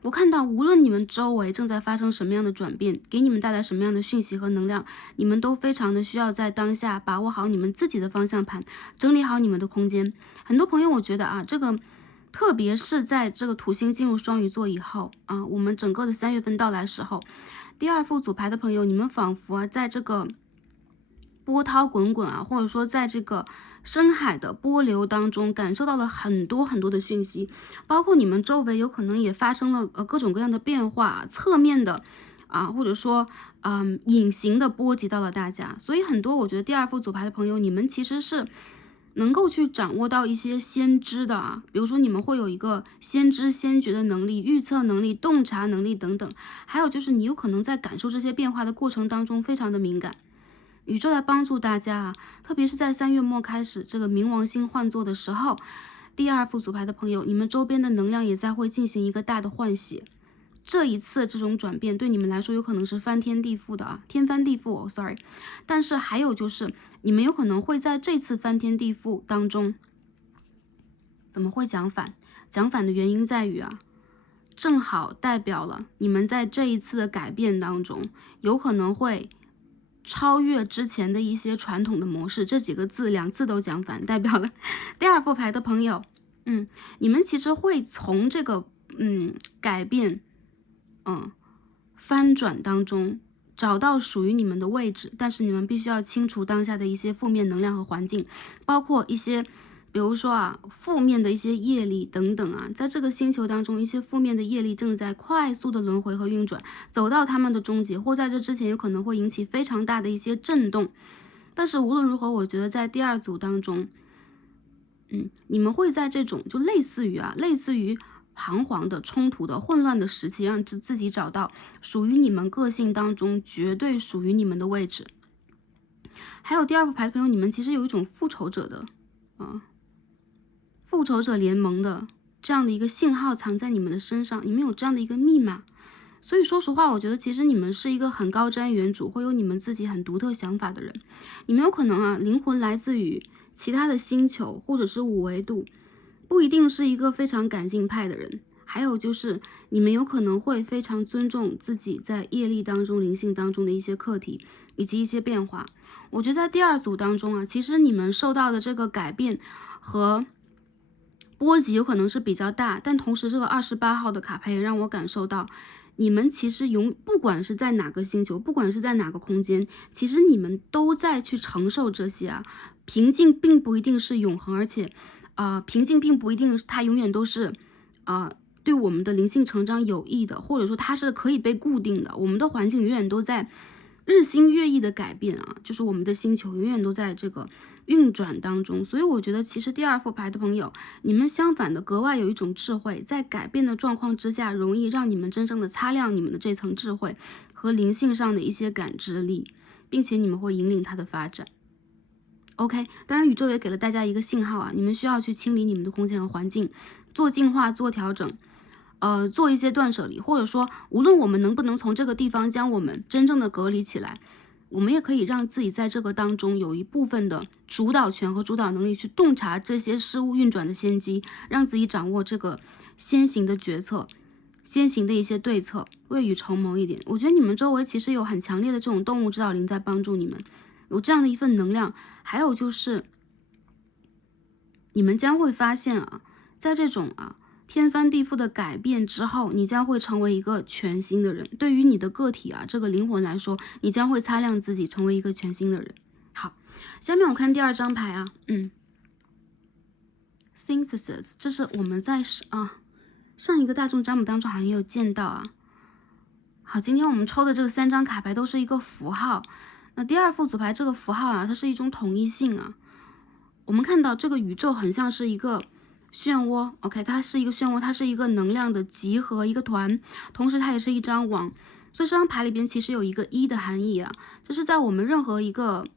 我看到无论你们周围正在发生什么样的转变，给你们带来什么样的讯息和能量，你们都非常的需要在当下把握好你们自己的方向盘，整理好你们的空间。很多朋友我觉得这个特别是在这个土星进入双鱼座以后我们整个的3月份到来时候，第二副组牌的朋友，你们仿佛在这个波涛滚滚或者说在这个深海的波流当中感受到了很多很多的讯息，包括你们周围有可能也发生了各种各样的变化，侧面的或者说隐形的波及到了大家。所以很多我觉得第二副组牌的朋友，你们其实是能够去掌握到一些先知的比如说你们会有一个先知先觉的能力、预测能力、洞察能力等等。还有就是你有可能在感受这些变化的过程当中非常的敏感。宇宙来帮助大家特别是在3月末开始这个冥王星换座的时候，第二副组牌的朋友，你们周边的能量也在会进行一个大的换血。这一次这种转变对你们来说有可能是翻天地覆的天翻地覆sorry。但是还有就是你们有可能会在这次翻天地覆当中，怎么会讲反？讲反的原因在于正好代表了你们在这一次的改变当中，有可能会超越之前的一些传统的模式。这几个字2次都讲反，代表了第二副牌的朋友，你们其实会从这个改变翻转当中找到属于你们的位置。但是你们必须要清除当下的一些负面能量和环境，包括一些比如说负面的一些业力等等在这个星球当中，一些负面的业力正在快速的轮回和运转，走到他们的终结，或在这之前有可能会引起非常大的一些震动。但是无论如何，我觉得在第二组当中，你们会在这种就类似于彷徨的、冲突的、混乱的时期，让自己找到属于你们个性当中绝对属于你们的位置。还有第二副牌的朋友，你们其实有一种复仇者的复仇者联盟的这样的一个信号藏在你们的身上，你们有这样的一个密码。所以说实话，我觉得其实你们是一个很高瞻远瞩，会有你们自己很独特想法的人。你们有可能灵魂来自于其他的星球或者是5维度，不一定是一个非常感性派的人。还有就是你们有可能会非常尊重自己在业力当中、灵性当中的一些课题以及一些变化。我觉得在第二组当中其实你们受到的这个改变和波及有可能是比较大，但同时这个28号的卡牌也让我感受到，你们其实不管是在哪个星球，不管是在哪个空间，其实你们都在去承受这些平静并不一定是永恒，而且平静并不一定它永远都是对我们的灵性成长有益的，或者说它是可以被固定的。我们的环境永远都在日新月异的改变就是我们的星球永远都在这个运转当中。所以我觉得其实第二副牌的朋友，你们相反的格外有一种智慧，在改变的状况之下，容易让你们真正的擦亮你们的这层智慧和灵性上的一些感知力，并且你们会引领它的发展。OK， 当然宇宙也给了大家一个信号你们需要去清理你们的空间和环境，做净化，做调整，做一些断舍离，或者说无论我们能不能从这个地方将我们真正的隔离起来，我们也可以让自己在这个当中有一部分的主导权和主导能力，去洞察这些事物运转的先机，让自己掌握这个先行的决策，先行的一些对策，未雨绸缪一点。我觉得你们周围其实有很强烈的这种动物指导灵在帮助你们，有这样的一份能量。还有就是你们将会发现在这种天翻地覆的改变之后，你将会成为一个全新的人。对于你的个体这个灵魂来说，你将会擦亮自己，成为一个全新的人。好，下面我看第2张牌Synthesis， 这是我们在上一个大众占卜当中好像也有见到好，今天我们抽的这个3张卡牌都是一个符号。那第二副组牌这个符号它是一种统一性我们看到这个宇宙很像是一个漩涡 ，OK， 它是一个漩涡，它是一个能量的集合，一个团，同时它也是一张网。所以这张牌里边其实有一个1的含义就是在我们任何一个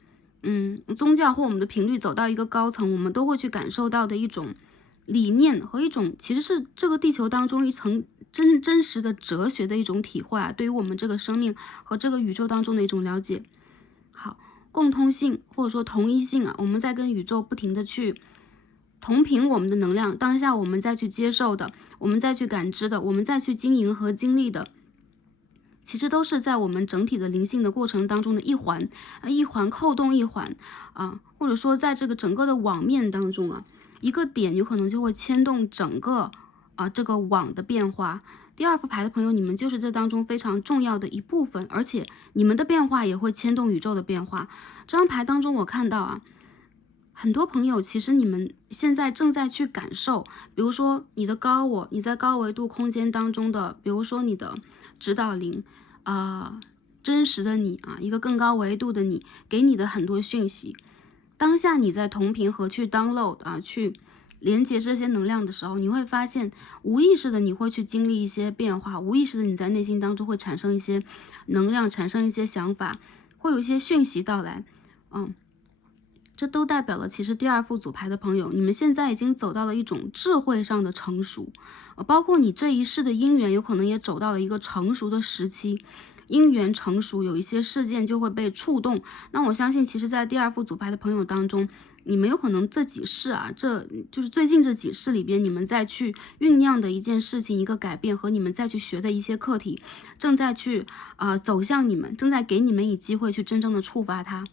宗教或我们的频率走到一个高层，我们都会去感受到的一种理念和一种其实是这个地球当中一层真实的哲学的一种体会对于我们这个生命和这个宇宙当中的一种了解。好，共通性或者说同一性我们在跟宇宙不停的去同频我们的能量，当下我们再去接受的，我们再去感知的，我们再去经营和经历的，其实都是在我们整体的灵性的过程当中的一环一环扣动一环或者说在这个整个的网面当中一个点有可能就会牵动整个这个网的变化。第二副牌的朋友，你们就是这当中非常重要的一部分，而且你们的变化也会牵动宇宙的变化。这张牌当中我看到很多朋友其实你们现在正在去感受，比如说你的高我，你在高维度空间当中的，比如说你的指导灵真实的你啊，一个更高维度的你给你的很多讯息。当下你在同频和去 download 啊，去连接这些能量的时候，你会发现无意识的你会去经历一些变化，无意识的你在内心当中会产生一些能量，产生一些想法，会有一些讯息到来。这都代表了其实第二副组牌的朋友，你们现在已经走到了一种智慧上的成熟，包括你这一世的姻缘有可能也走到了一个成熟的时期，姻缘成熟，有一些事件就会被触动。那我相信其实在第二副组牌的朋友当中，你们有可能这几世啊，这就是最近这几世里边，你们在去酝酿的一件事情，一个改变和你们再去学的一些课题，正在去走向你们，正在给你们以机会去真正的触发它。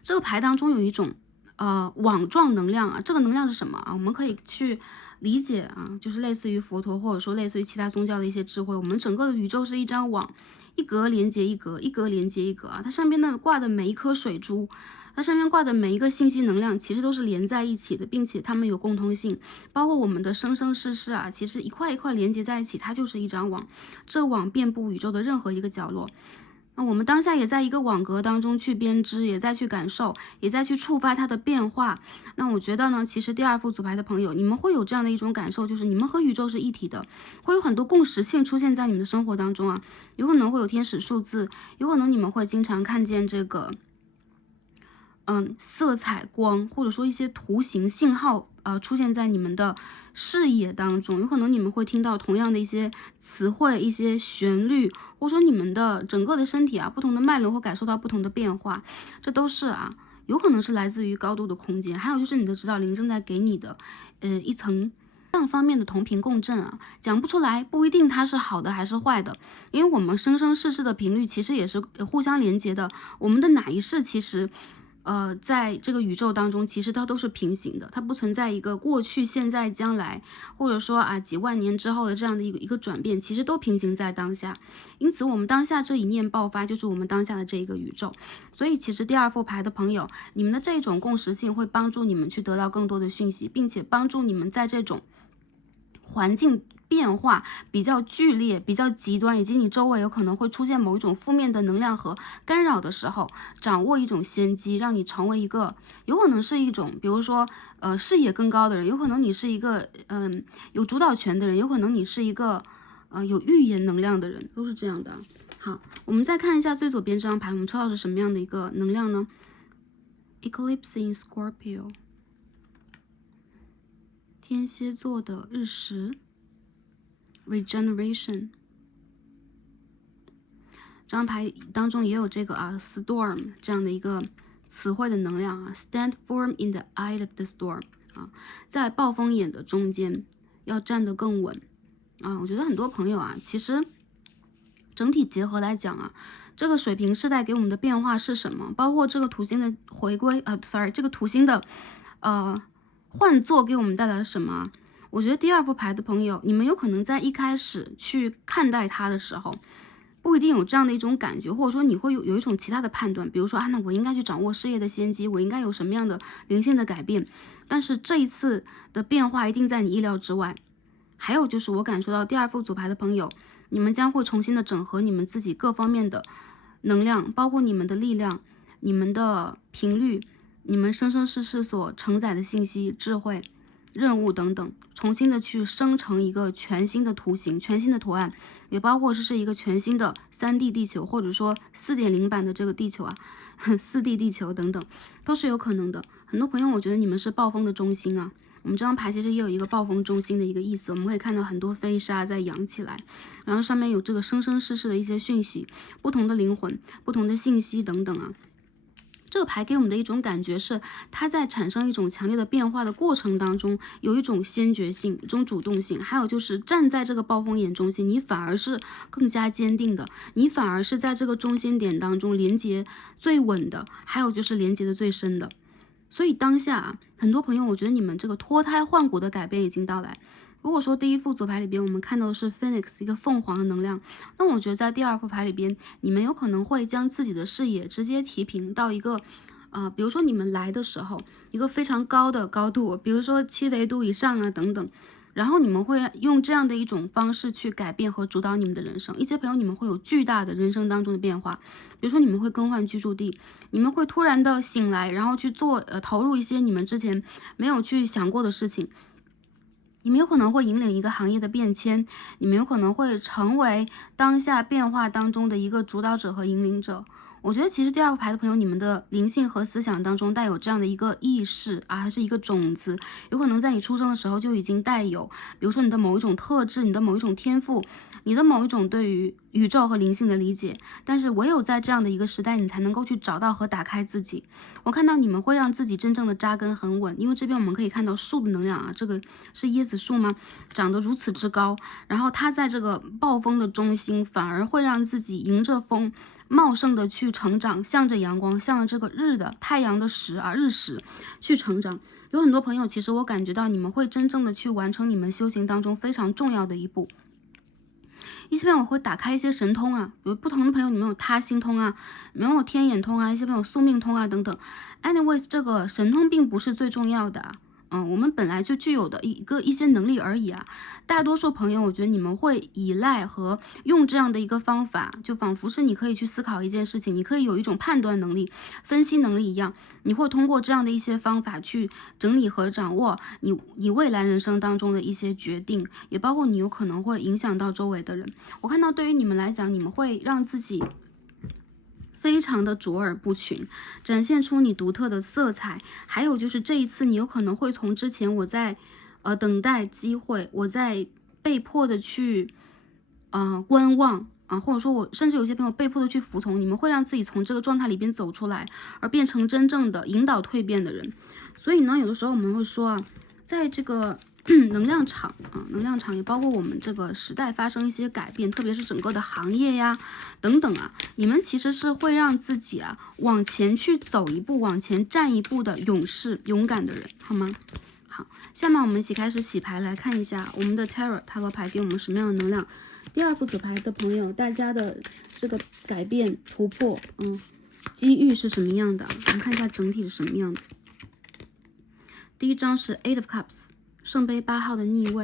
这个牌当中有一种网状能量啊，这个能量是什么啊？我们可以去理解啊，就是类似于佛陀或者说类似于其他宗教的一些智慧。我们整个的宇宙是一张网，一格连接一格，一格连接一格啊。它上面的挂的每一颗水珠，它上面挂的每一个信息能量，其实都是连在一起的，并且它们有共通性。包括我们的生生世世啊，其实一块一块连接在一起，它就是一张网。这网遍布宇宙的任何一个角落。那我们当下也在一个网格当中去编织，也在去感受，也在去触发它的变化。那我觉得呢，其实第二副组牌的朋友，你们会有这样的一种感受，就是你们和宇宙是一体的，会有很多共识性出现在你们的生活当中啊，有可能会有天使数字，有可能你们会经常看见这个色彩光，或者说一些图形信号出现在你们的视野当中，有可能你们会听到同样的一些词汇、一些旋律，或者说你们的整个的身体啊，不同的脉轮会感受到不同的变化，这都是有可能是来自于高度的空间，还有就是你的指导灵正在给你的一层这样方面的同频共振啊，讲不出来，不一定它是好的还是坏的，因为我们生生世世的频率其实也是互相连接的，我们的哪一世其实在这个宇宙当中，其实它都是平行的，它不存在一个过去、现在、将来，或者说几万年之后的这样的一个转变，其实都平行在当下。因此，我们当下这一念爆发，就是我们当下的这一个宇宙。所以，其实第二副牌的朋友，你们的这种共识性会帮助你们去得到更多的讯息，并且帮助你们在这种环境变化比较剧烈、比较极端，以及你周围有可能会出现某一种负面的能量和干扰的时候，掌握一种先机，让你成为一个有可能是一种，比如说视野更高的人，有可能你是一个有主导权的人，有可能你是一个有预言能量的人，都是这样的。好，我们再看一下最左边这张牌，我们抽到是什么样的一个能量呢？ Eclipse in Scorpio， 天蝎座的日食。Regeneration， 这张牌当中也有这个storm 这样的一个词汇的能量啊 ，stand firm in the eye of the storm 在暴风眼的中间要站得更稳我觉得很多朋友其实整体结合来讲这个水瓶世代给我们的变化是什么？包括这个土星的回归这个土星的换座给我们带来了什么？我觉得第二副牌的朋友，你们有可能在一开始去看待它的时候，不一定有这样的一种感觉，或者说你会有一种其他的判断，比如说那我应该去掌握事业的先机，我应该有什么样的灵性的改变，但是这一次的变化一定在你意料之外。还有就是我感受到第二副组牌的朋友，你们将会重新的整合你们自己各方面的能量，包括你们的力量、你们的频率、你们生生世世所承载的信息、智慧、任务等等，重新的去生成一个全新的图形、全新的图案，也包括这是一个全新的3D 地球，或者说4.0版的这个地球4D 地球等等，都是有可能的。很多朋友，我觉得你们是暴风的中心我们这张牌其实也有一个暴风中心的一个意思，我们可以看到很多飞沙在扬起来，然后上面有这个生生世世的一些讯息，不同的灵魂、不同的信息等等这个牌给我们的一种感觉是，它在产生一种强烈的变化的过程当中，有一种先觉性、一种主动性，还有就是站在这个暴风眼中心，你反而是更加坚定的，你反而是在这个中心点当中连接最稳的，还有就是连接的最深的。所以当下很多朋友，我觉得你们这个脱胎换骨的改变已经到来。如果说第一副左牌里边我们看到的是 Phoenix 一个凤凰的能量，那我觉得在第二副牌里边，你们有可能会将自己的视野直接提平到一个比如说你们来的时候一个非常高的高度，比如说7维度以上等等，然后你们会用这样的一种方式去改变和主导你们的人生。一些朋友你们会有巨大的人生当中的变化，比如说你们会更换居住地，你们会突然的醒来，然后去投入一些你们之前没有去想过的事情。你们有可能会引领一个行业的变迁，你们有可能会成为当下变化当中的一个主导者和引领者。我觉得其实第二个牌的朋友，你们的灵性和思想当中带有这样的一个意识啊，还是一个种子，有可能在你出生的时候就已经带有，比如说你的某一种特质，你的某一种天赋，你的某一种对于宇宙和灵性的理解，但是唯有在这样的一个时代，你才能够去找到和打开自己。我看到你们会让自己真正的扎根很稳，因为这边我们可以看到树的能量啊，这个是椰子树吗？长得如此之高，然后它在这个暴风的中心，反而会让自己迎着风茂盛的去成长，向着阳光，向着这个太阳的日食去成长。有很多朋友，其实我感觉到你们会真正的去完成你们修行当中非常重要的一步。一些朋友会打开一些神通啊，比如不同的朋友，你们有他心通啊，你们有天眼通啊，一些朋友宿命通啊等等。anyways， 这个神通并不是最重要的啊。我们本来就具有的一些能力而已啊。大多数朋友，我觉得你们会依赖和用这样的一个方法，就仿佛是你可以去思考一件事情，你可以有一种判断能力、分析能力一样，你会通过这样的一些方法去整理和掌握你未来人生当中的一些决定，也包括你有可能会影响到周围的人。我看到对于你们来讲，你们会让自己非常的卓尔不群，展现出你独特的色彩。还有就是这一次你有可能会从之前我在等待机会，我在被迫的去观望啊，或者说我甚至有些朋友被迫的去服从，你们会让自己从这个状态里边走出来，而变成真正的引导蜕变的人。所以呢，有的时候我们会说啊，在这个能量场也包括我们这个时代发生一些改变，特别是整个的行业呀等等啊，你们其实是会让自己啊往前去走一步，往前站一步的勇士、勇敢的人，好吗？好，下面我们一起开始洗牌，来看一下我们的 Tarot 塔罗牌给我们什么样的能量。第二副组牌的朋友，大家的这个改变、突破，机遇是什么样的？我们看一下整体是什么样的。第一张是 Eight of Cups。圣杯8号的逆位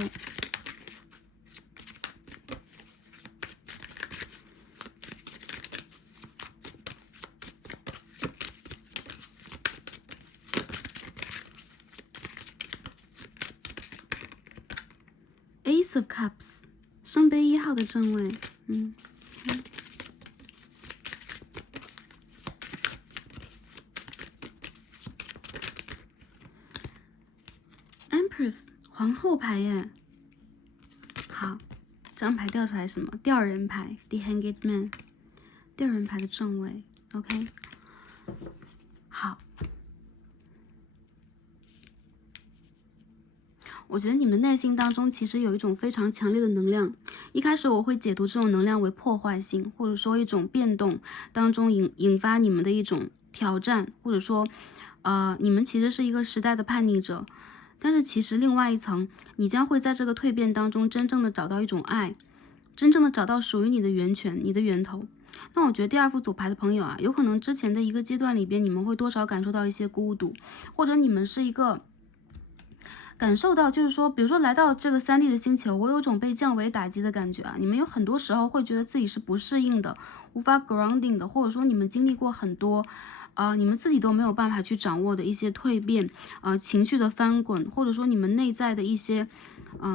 ，Ace of Cups， 圣杯1号的正位，Empress。皇后牌耶，好，这张牌掉出来什么？吊人牌 ，The Hanged Man， 吊人牌的正位 ，OK， 好，我觉得你们内心当中其实有一种非常强烈的能量。一开始我会解读这种能量为破坏性，或者说一种变动当中引发你们的一种挑战，或者说，你们其实是一个时代的叛逆者。但是其实另外一层，你将会在这个蜕变当中真正的找到一种爱，真正的找到属于你的源泉，你的源头。那我觉得第二副组牌的朋友啊，有可能之前的一个阶段里边，你们会多少感受到一些孤独，或者你们是一个感受到，就是说，比如说来到这个3D 的星球，我有种被降维打击的感觉啊。你们有很多时候会觉得自己是不适应的，无法 grounding 的，或者说你们经历过很多你们自己都没有办法去掌握的一些蜕变，情绪的翻滚，或者说你们内在的一些，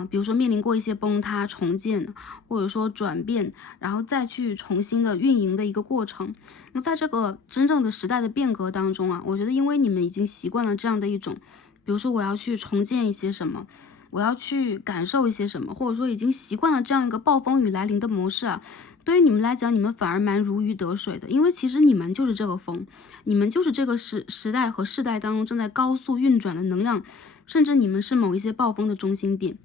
比如说面临过一些崩塌、重建，或者说转变，然后再去重新的运营的一个过程。那在这个真正的时代的变革当中啊，我觉得因为你们已经习惯了这样的一种，比如说我要去重建一些什么，我要去感受一些什么，或者说已经习惯了这样一个暴风雨来临的模式啊。对于你们来讲，你们反而蛮如鱼得水的，因为其实你们就是这个风，你们就是这个时代和世代当中正在高速运转的能量，甚至你们是某一些暴风的中心点。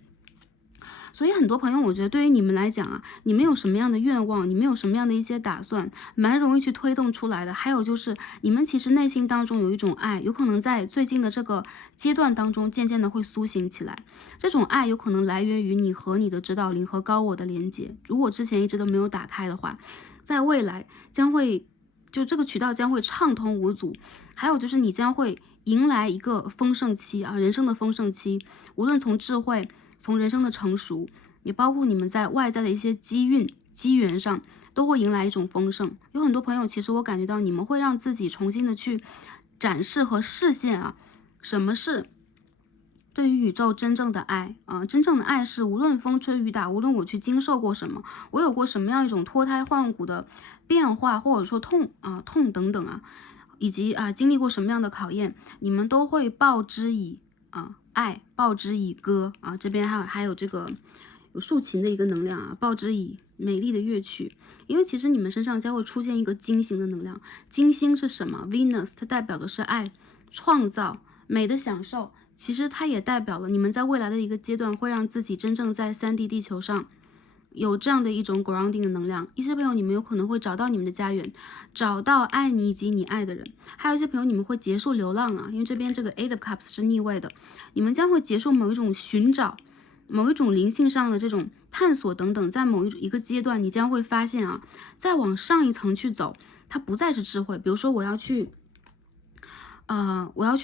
所以很多朋友，我觉得对于你们来讲啊，你们有什么样的愿望，你们有什么样的一些打算，蛮容易去推动出来的。还有就是你们其实内心当中有一种爱，有可能在最近的这个阶段当中渐渐的会苏醒起来。这种爱有可能来源于你和你的指导灵和高我的连接，如果之前一直都没有打开的话，在未来将会就这个渠道将会畅通无阻。还有就是你将会迎来一个丰盛期啊，人生的丰盛期，无论从智慧从人生的成熟，也包括你们在外在的一些机运、机缘上，都会迎来一种丰盛。有很多朋友，其实我感觉到你们会让自己重新的去展示和实现啊，什么是对于宇宙真正的爱啊，真正的爱是无论风吹雨打，无论我去经受过什么，我有过什么样一种脱胎换骨的变化，或者说痛等等啊，以及经历过什么样的考验，你们都会报之以爱，报之以歌啊。这边还有这个有竖琴的一个能量啊，报之以美丽的乐曲。因为其实你们身上将会出现一个金星的能量，金星是什么 ？Venus， 它代表的是爱、创造、美的享受。其实它也代表了你们在未来的一个阶段会让自己真正在3D 地球上有这样的一种 grounding 的能量。一些朋友你们有可能会找到你们的家园，找到爱你以及你爱的人。还有一些朋友你们会结束流浪啊，因为这边这个 Eight of Cups 是逆位的，你们将会结束某一种寻找，某一种灵性上的这种探索等等。在某一个阶段你将会发现啊，再往上一层去走，它不再是智慧。比如说我要去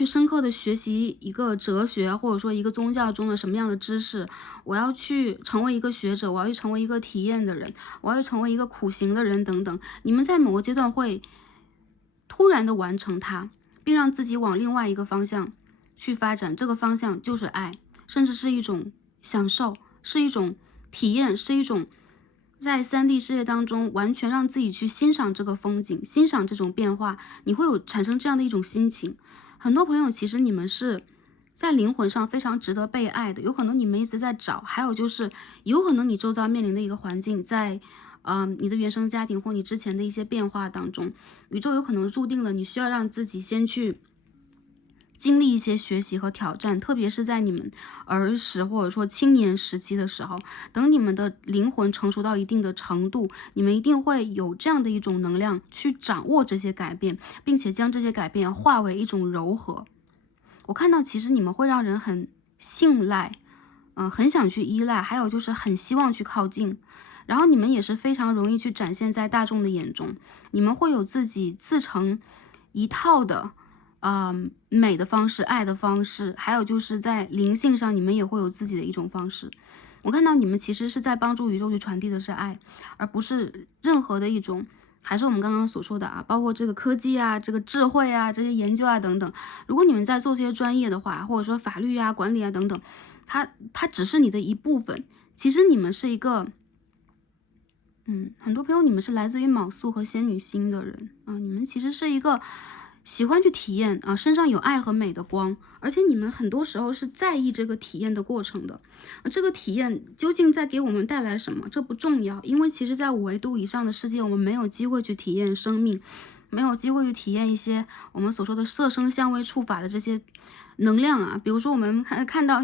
深刻的学习一个哲学，或者说一个宗教中的什么样的知识，我要去成为一个学者，我要去成为一个体验的人，我要去成为一个苦行的人等等。你们在某个阶段会突然的完成它，并让自己往另外一个方向去发展，这个方向就是爱，甚至是一种享受，是一种体验，是一种在3D 世界当中完全让自己去欣赏这个风景，欣赏这种变化，你会产生这样的一种心情。很多朋友其实你们是在灵魂上非常值得被爱的，有可能你们一直在找，还有就是有可能你周遭面临的一个环境，在你的原生家庭或你之前的一些变化当中，宇宙有可能注定了你需要让自己先去经历一些学习和挑战，特别是在你们儿时或者说青年时期的时候，等你们的灵魂成熟到一定的程度，你们一定会有这样的一种能量去掌握这些改变，并且将这些改变化为一种柔和。我看到其实你们会让人很信赖，很想去依赖，还有就是很希望去靠近。然后你们也是非常容易去展现在大众的眼中，你们会有自己自成一套的美的方式，爱的方式，还有就是在灵性上你们也会有自己的一种方式。我看到你们其实是在帮助宇宙去传递的是爱，而不是任何的一种，还是我们刚刚所说的包括这个科技啊，这个智慧啊，这些研究啊等等。如果你们在做这些专业的话，或者说法律啊、管理啊等等，它只是你的一部分。其实你们是一个很多朋友你们是来自于卯宿和仙女星的人你们其实是一个喜欢去体验身上有爱和美的光，而且你们很多时候是在意这个体验的过程的。这个体验究竟在给我们带来什么，这不重要，因为其实在5维度以上的世界，我们没有机会去体验生命，没有机会去体验一些我们所说的色声香味触法的这些能量比如说我们看到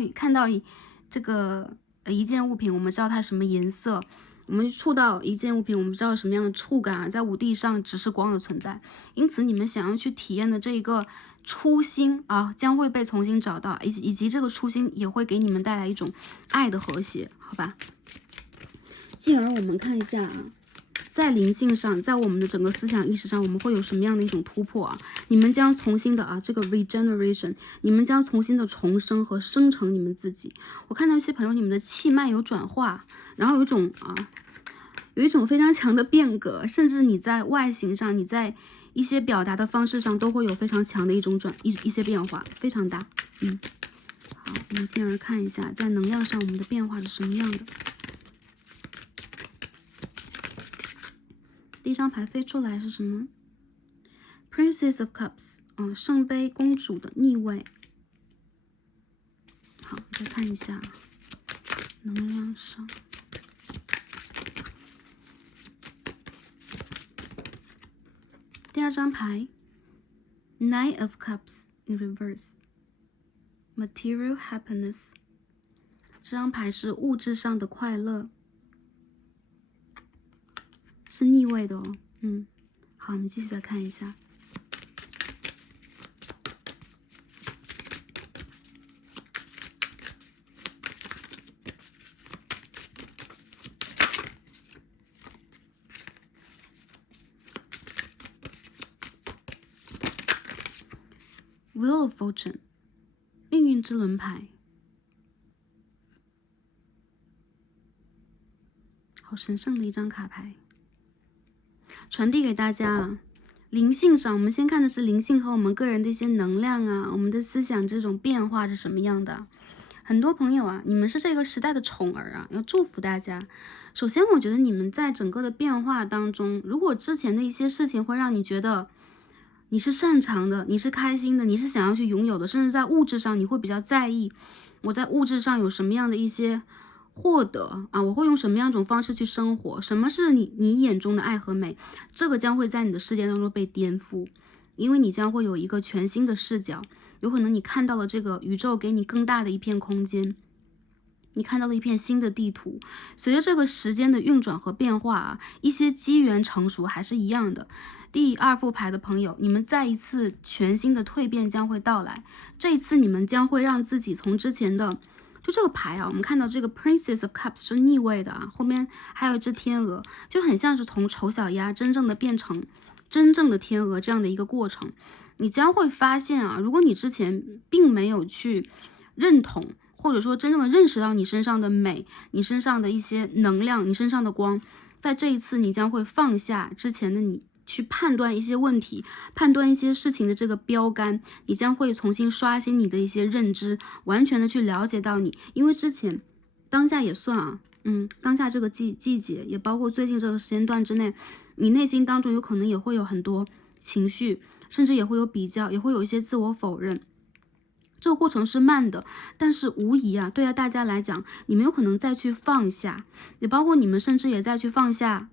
这个一件物品，我们知道它什么颜色，我们触到一件物品，我们知道什么样的触感在5D上只是光的存在。因此你们想要去体验的这一个初心将会被重新找到，以及这个初心也会给你们带来一种爱的和谐，好吧。进而我们看一下在灵性上，在我们的整个思想意识上，我们会有什么样的一种突破你们将重新的这个 regeneration， 你们将重新的重生和生成你们自己。我看到一些朋友，你们的气脉有转化，然后有一种非常强的变革，甚至你在外形上，你在一些表达的方式上都会有非常强的一种一些变化，非常大。好，我们进而看一下在能量上我们的变化是什么样的。第一张牌飞出来是什么？ Princess of Cups， 圣杯公主的逆位。好，再看一下能量上。第二张牌 Nine of Cups in reverse， Material happiness， 这张牌是物质上的快乐，是逆位的好，我们继续再看一下。Wheel of Fortune， 命运之轮牌。好神圣的一张卡牌，传递给大家啊。灵性上，我们先看的是灵性和我们个人的一些能量啊，我们的思想这种变化是什么样的。很多朋友啊，你们是这个时代的宠儿啊，要祝福大家。首先，我觉得你们在整个的变化当中，如果之前的一些事情会让你觉得你是擅长的，你是开心的，你是想要去拥有的，甚至在物质上你会比较在意，我在物质上有什么样的一些获得啊，我会用什么样一种方式去生活，什么是你眼中的爱和美，这个将会在你的世界当中被颠覆，因为你将会有一个全新的视角，有可能你看到了这个宇宙给你更大的一片空间，你看到了一片新的地图。随着这个时间的运转和变化啊，一些机缘成熟还是一样的。第2副牌的朋友，你们再一次全新的蜕变将会到来，这一次你们将会让自己从之前的就这个牌啊，我们看到这个 Princess of Cups 是逆位的啊，后面还有一只天鹅，就很像是从丑小鸭真正的变成真正的天鹅这样的一个过程。你将会发现啊，如果你之前并没有去认同，或者说真正的认识到你身上的美，你身上的一些能量，你身上的光，在这一次你将会放下之前的你，去判断一些问题，判断一些事情的这个标杆，你将会重新刷新你的一些认知，完全的去了解到你，因为之前当下也算啊，当下这个季节也包括最近这个时间段之内，你内心当中有可能也会有很多情绪，甚至也会有比较，也会有一些自我否认。这个过程是慢的，但是无疑啊，对大家来讲，你们有可能再去放下，也包括你们甚至也再去放下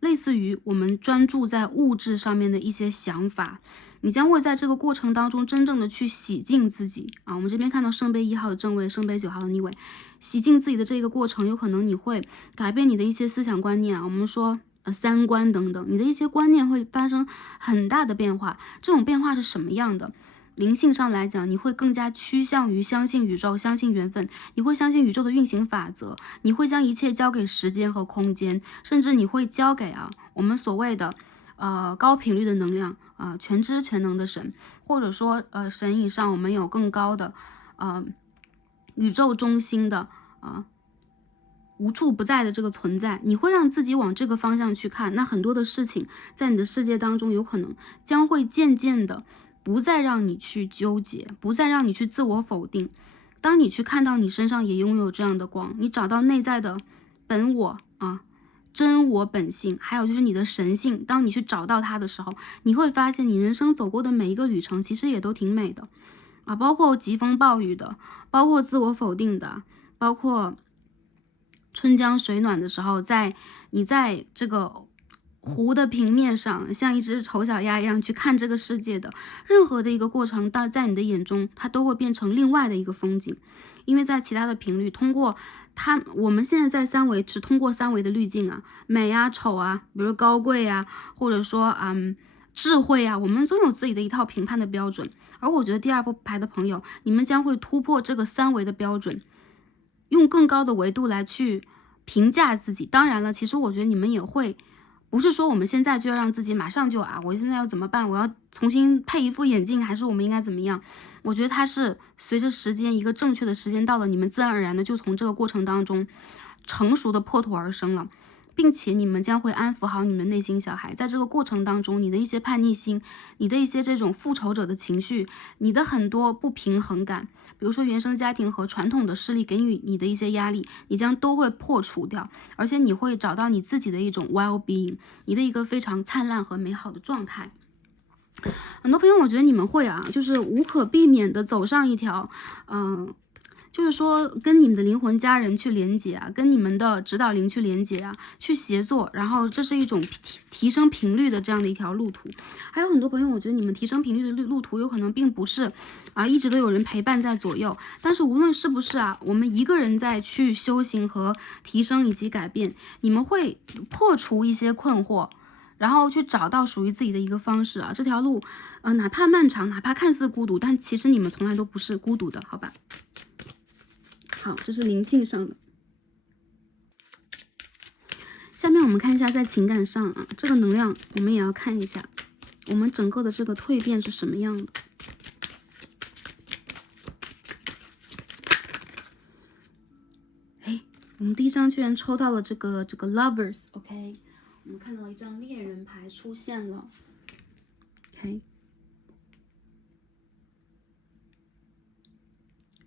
类似于我们专注在物质上面的一些想法，你将会在这个过程当中真正的去洗净自己啊。我们这边看到圣杯1号的正位，圣杯9号的逆位，洗净自己的这个过程，有可能你会改变你的一些思想观念啊。我们说三观等等，你的一些观念会发生很大的变化。这种变化是什么样的？灵性上来讲，你会更加趋向于相信宇宙，相信缘分，你会相信宇宙的运行法则，你会将一切交给时间和空间，甚至你会交给我们所谓的高频率的能量全知全能的神，或者说神以上我们有更高的宇宙中心的无处不在的这个存在，你会让自己往这个方向去看，那很多的事情在你的世界当中有可能将会渐渐的不再让你去纠结，不再让你去自我否定。当你去看到你身上也拥有这样的光，你找到内在的本我真我本性，还有就是你的神性，当你去找到它的时候，你会发现你人生走过的每一个旅程其实也都挺美的包括疾风暴雨的，包括自我否定的，包括春江水暖的时候，你在这个湖的平面上像一只丑小鸭一样去看这个世界的任何的一个过程，在你的眼中它都会变成另外的一个风景。因为在其他的频率通过我们现在在3维只通过3维的滤镜美丑比如高贵或者说智慧我们总有自己的一套评判的标准。而我觉得第2副牌的朋友，你们将会突破这个3维的标准，用更高的维度来去评价自己。当然了，其实我觉得你们也会不是说我们现在就要让自己马上就我现在要怎么办，我要重新配一副眼镜，还是我们应该怎么样。我觉得它是随着时间一个正确的时间到了，你们自然而然的就从这个过程当中成熟的破土而生了，并且你们将会安抚好你们内心小孩。在这个过程当中，你的一些叛逆心，你的一些这种复仇者的情绪，你的很多不平衡感，比如说原生家庭和传统的势力给予你的一些压力，你将都会破除掉，而且你会找到你自己的一种 well-being， 你的一个非常灿烂和美好的状态。很多朋友我觉得你们会就是无可避免的走上一条就是说跟你们的灵魂家人去连接跟你们的指导灵去连接去协作，然后这是一种提升频率的这样的一条路途。还有很多朋友我觉得你们提升频率的路途有可能并不是一直都有人陪伴在左右，但是无论是不是我们一个人在去修行和提升以及改变，你们会破除一些困惑，然后去找到属于自己的一个方式这条路哪怕漫长，哪怕看似孤独，但其实你们从来都不是孤独的，好吧。好，这是灵性上的。下面我们看一下在情感上这个能量我们也要看一下我们整个的这个蜕变是什么样的。我们第一张居然抽到了这个 lovers，OK，我们看到了一张恋人牌出现了 ，OK，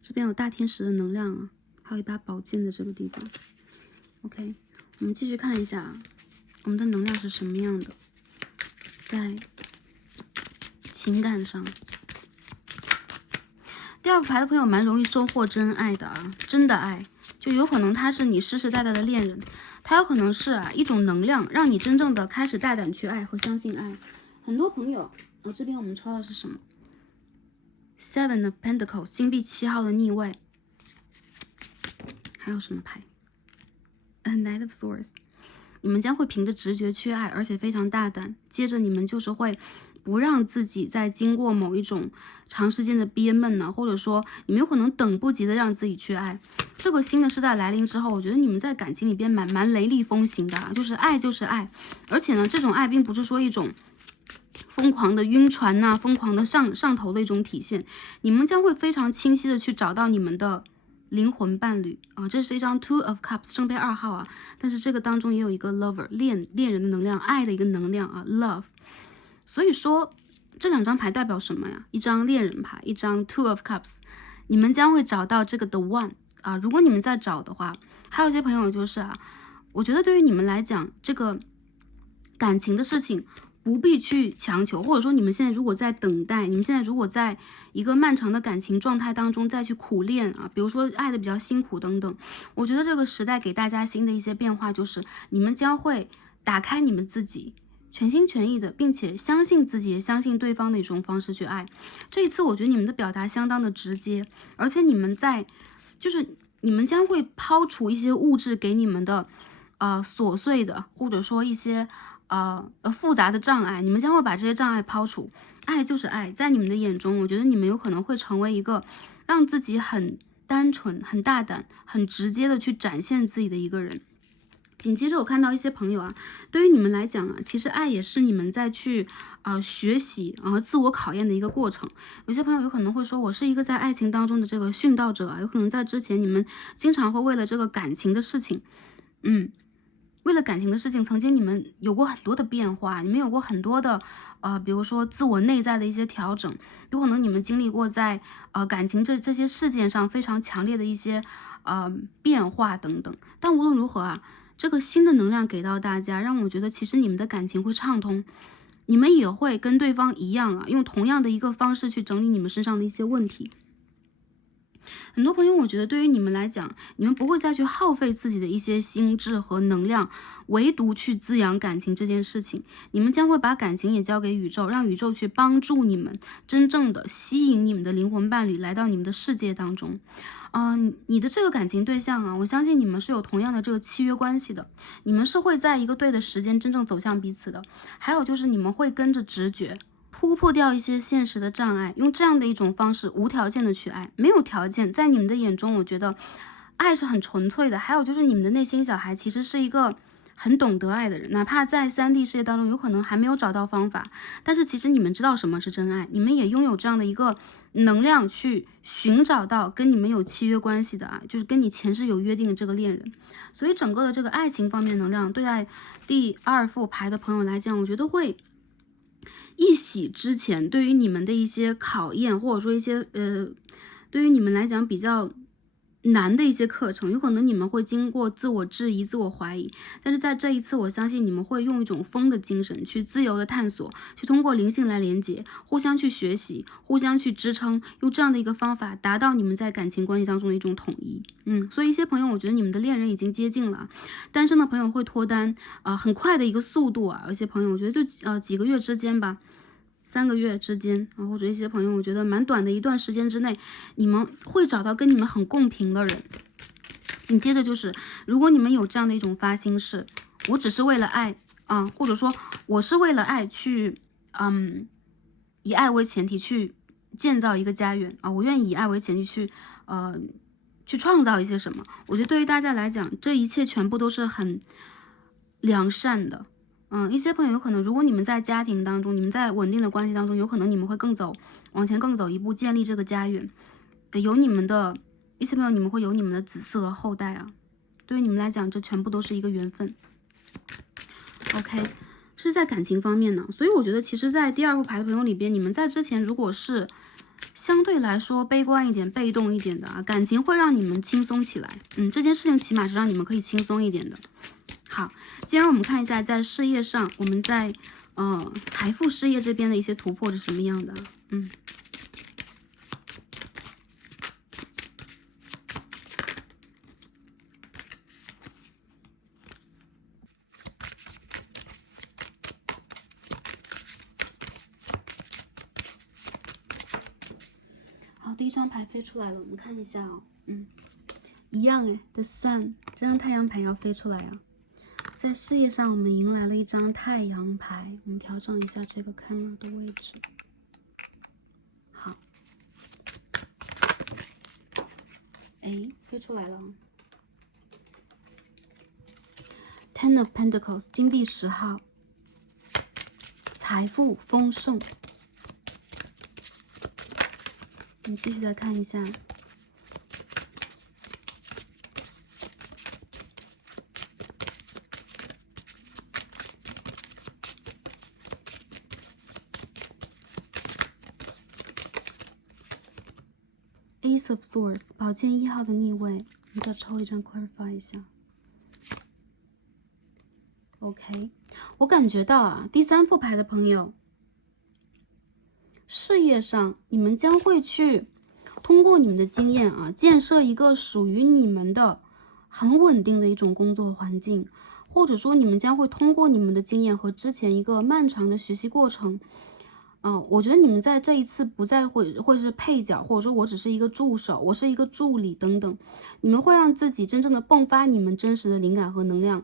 这边有大天使的能量啊，还有一把宝剑的这个地方 ，OK， 我们继续看一下我们的能量是什么样的，在情感上。第二副牌的朋友蛮容易收获真爱的啊，真的爱，就有可能他是你世世代代的恋人，他有可能是一种能量，让你真正的开始大胆去爱和相信爱。很多朋友，这边我们抽到的是什么 ？Seven of Pentacles， 金币7号的逆位，还有什么牌？A Knight of Swords。你们将会凭着直觉去爱，而且非常大胆。接着你们就是会不让自己在经过某一种长时间的憋闷呢，或者说你们有可能等不及的让自己去爱。这个新的时代来临之后，我觉得你们在感情里边蛮雷厉风行的，就是爱就是爱，而且呢，这种爱并不是说一种疯狂的晕船呐、疯狂的上头的一种体现。你们将会非常清晰的去找到你们的灵魂伴侣啊，这是一张 Two of Cups 圣杯2号啊，但是这个当中也有一个 Lover 恋人的能量，爱的一个能量啊 ，Love。所以说这两张牌代表什么呀？一张恋人牌，一张 Two of Cups， 你们将会找到这个 The One 啊。如果你们在找的话，还有一些朋友就是我觉得对于你们来讲，这个感情的事情不必去强求，或者说你们现在如果在等待，你们现在如果在一个漫长的感情状态当中再去苦练啊，比如说爱的比较辛苦等等，我觉得这个时代给大家新的一些变化，就是你们将会打开你们自己，全心全意的，并且相信自己，也相信对方的一种方式去爱。这一次我觉得你们的表达相当的直接，而且你们你们将会抛除一些物质给你们的琐碎的，或者说一些复杂的障碍，你们将会把这些障碍抛除。爱就是爱，在你们的眼中，我觉得你们有可能会成为一个让自己很单纯、很大胆、很直接的去展现自己的一个人。紧接着我看到一些朋友对于你们来讲其实爱也是你们在去学习和自我考验的一个过程。有些朋友有可能会说，我是一个在爱情当中的这个殉道者有可能在之前你们经常会为了这个感情的事情，为了感情的事情，曾经你们有过很多的变化，你们有过很多的比如说自我内在的一些调整，有可能你们经历过在感情这些事件上非常强烈的一些变化等等。但无论如何这个新的能量给到大家，让我觉得其实你们的感情会畅通，你们也会跟对方一样用同样的一个方式去整理你们身上的一些问题。很多朋友，我觉得对于你们来讲，你们不会再去耗费自己的一些心智和能量，唯独去滋养感情这件事情。你们将会把感情也交给宇宙，让宇宙去帮助你们，真正的吸引你们的灵魂伴侣来到你们的世界当中。你的这个感情对象我相信你们是有同样的这个契约关系的，你们是会在一个对的时间真正走向彼此的。还有就是你们会跟着直觉突破掉一些现实的障碍，用这样的一种方式无条件的去爱，没有条件。在你们的眼中，我觉得爱是很纯粹的。还有就是你们的内心小孩其实是一个很懂得爱的人，哪怕在3D 世界当中有可能还没有找到方法，但是其实你们知道什么是真爱，你们也拥有这样的一个能量去寻找到跟你们有契约关系的就是跟你前世有约定的这个恋人。所以整个的这个爱情方面能量，对待第2副牌的朋友来讲，我觉得会一洗之前对于你们的一些考验，或者说一些对于你们来讲比较难的一些课程，有可能你们会经过自我质疑、自我怀疑，但是在这一次，我相信你们会用一种风的精神去自由的探索，去通过灵性来连接，互相去学习，互相去支撑，用这样的一个方法达到你们在感情关系当中的一种统一。所以一些朋友，我觉得你们的恋人已经接近了，单身的朋友会脱单很快的一个速度有些朋友我觉得就几个月之间吧。3个月之间或者一些朋友，我觉得蛮短的一段时间之内，你们会找到跟你们很共频的人。紧接着就是，如果你们有这样的一种发心事，我只是为了爱或者说我是为了爱去以爱为前提去建造一个家园我愿意以爱为前提去创造一些什么。我觉得对于大家来讲，这一切全部都是很良善的。一些朋友有可能，如果你们在家庭当中，你们在稳定的关系当中，有可能你们会往前更走一步，建立这个家园。有你们的一些朋友，你们会有你们的子嗣和后代对于你们来讲，这全部都是一个缘分。OK， 这是在感情方面呢，所以我觉得其实在第2副牌的朋友里边，你们在之前如果是相对来说悲观一点、被动一点的啊，感情会让你们轻松起来。这件事情起码是让你们可以轻松一点的。好，接下来我们看一下在事业上，我们在财富事业这边的一些突破是什么样的。好，第1张牌飞出来了，我们看一下哦。一样哎 ，The Sun 这张太阳牌要飞出来啊。在事业上，我们迎来了一张太阳牌。我们调整一下这个 camera 的位置。好，哎，飞出来了。Ten of Pentacles 金币10号，财富丰盛。我们继续再看一下。Ace of Swords 宝剑1号的逆位，我们再抽一张 clarify 一下。OK， 我感觉到啊，第3副牌的朋友，事业上你们将会去通过你们的经验啊，建设一个属于你们的很稳定的一种工作环境，或者说你们将会通过你们的经验和之前一个漫长的学习过程。我觉得你们在这一次不再会是配角，或者说我只是一个助手，我是一个助理等等，你们会让自己真正的迸发你们真实的灵感和能量，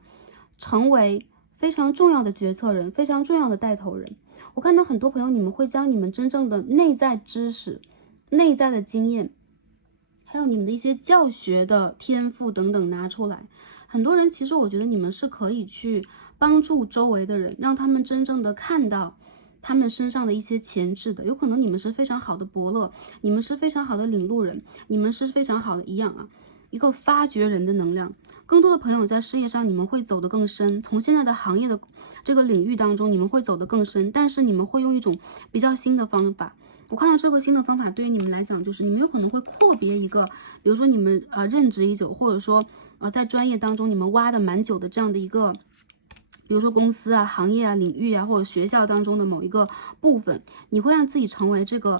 成为非常重要的决策人，非常重要的带头人。我看到很多朋友，你们会将你们真正的内在知识、内在的经验，还有你们的一些教学的天赋等等拿出来。很多人其实我觉得你们是可以去帮助周围的人，让他们真正的看到他们身上的一些潜质的。有可能你们是非常好的伯乐，你们是非常好的领路人，你们是非常好的一个发掘人的能量。更多的朋友在事业上你们会走得更深，从现在的行业的这个领域当中你们会走得更深，但是你们会用一种比较新的方法。我看到这个新的方法对于你们来讲，就是你们有可能会阔别一个，比如说你们任职已久，或者说在专业当中你们挖的蛮久的这样的一个，比如说公司啊、行业啊、领域啊，或者学校当中的某一个部分，你会让自己成为这个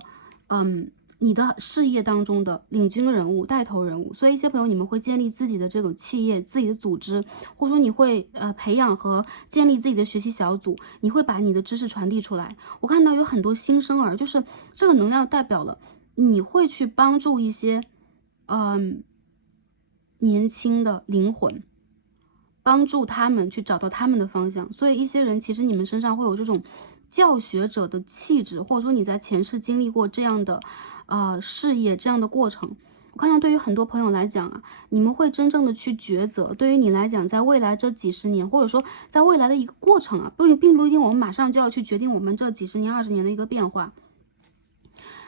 你的事业当中的领军人物、带头人物。所以一些朋友你们会建立自己的这种企业、自己的组织，或者说你会培养和建立自己的学习小组，你会把你的知识传递出来。我看到有很多新生儿，就是这个能量代表了你会去帮助一些年轻的灵魂，帮助他们去找到他们的方向。所以一些人其实你们身上会有这种教学者的气质，或者说你在前世经历过这样的事业这样的过程。我看到对于很多朋友来讲啊，你们会真正的去抉择。对于你来讲，在未来这几十年，或者说在未来的一个过程啊，并不一定我们马上就要去决定我们这几十年、20年的一个变化。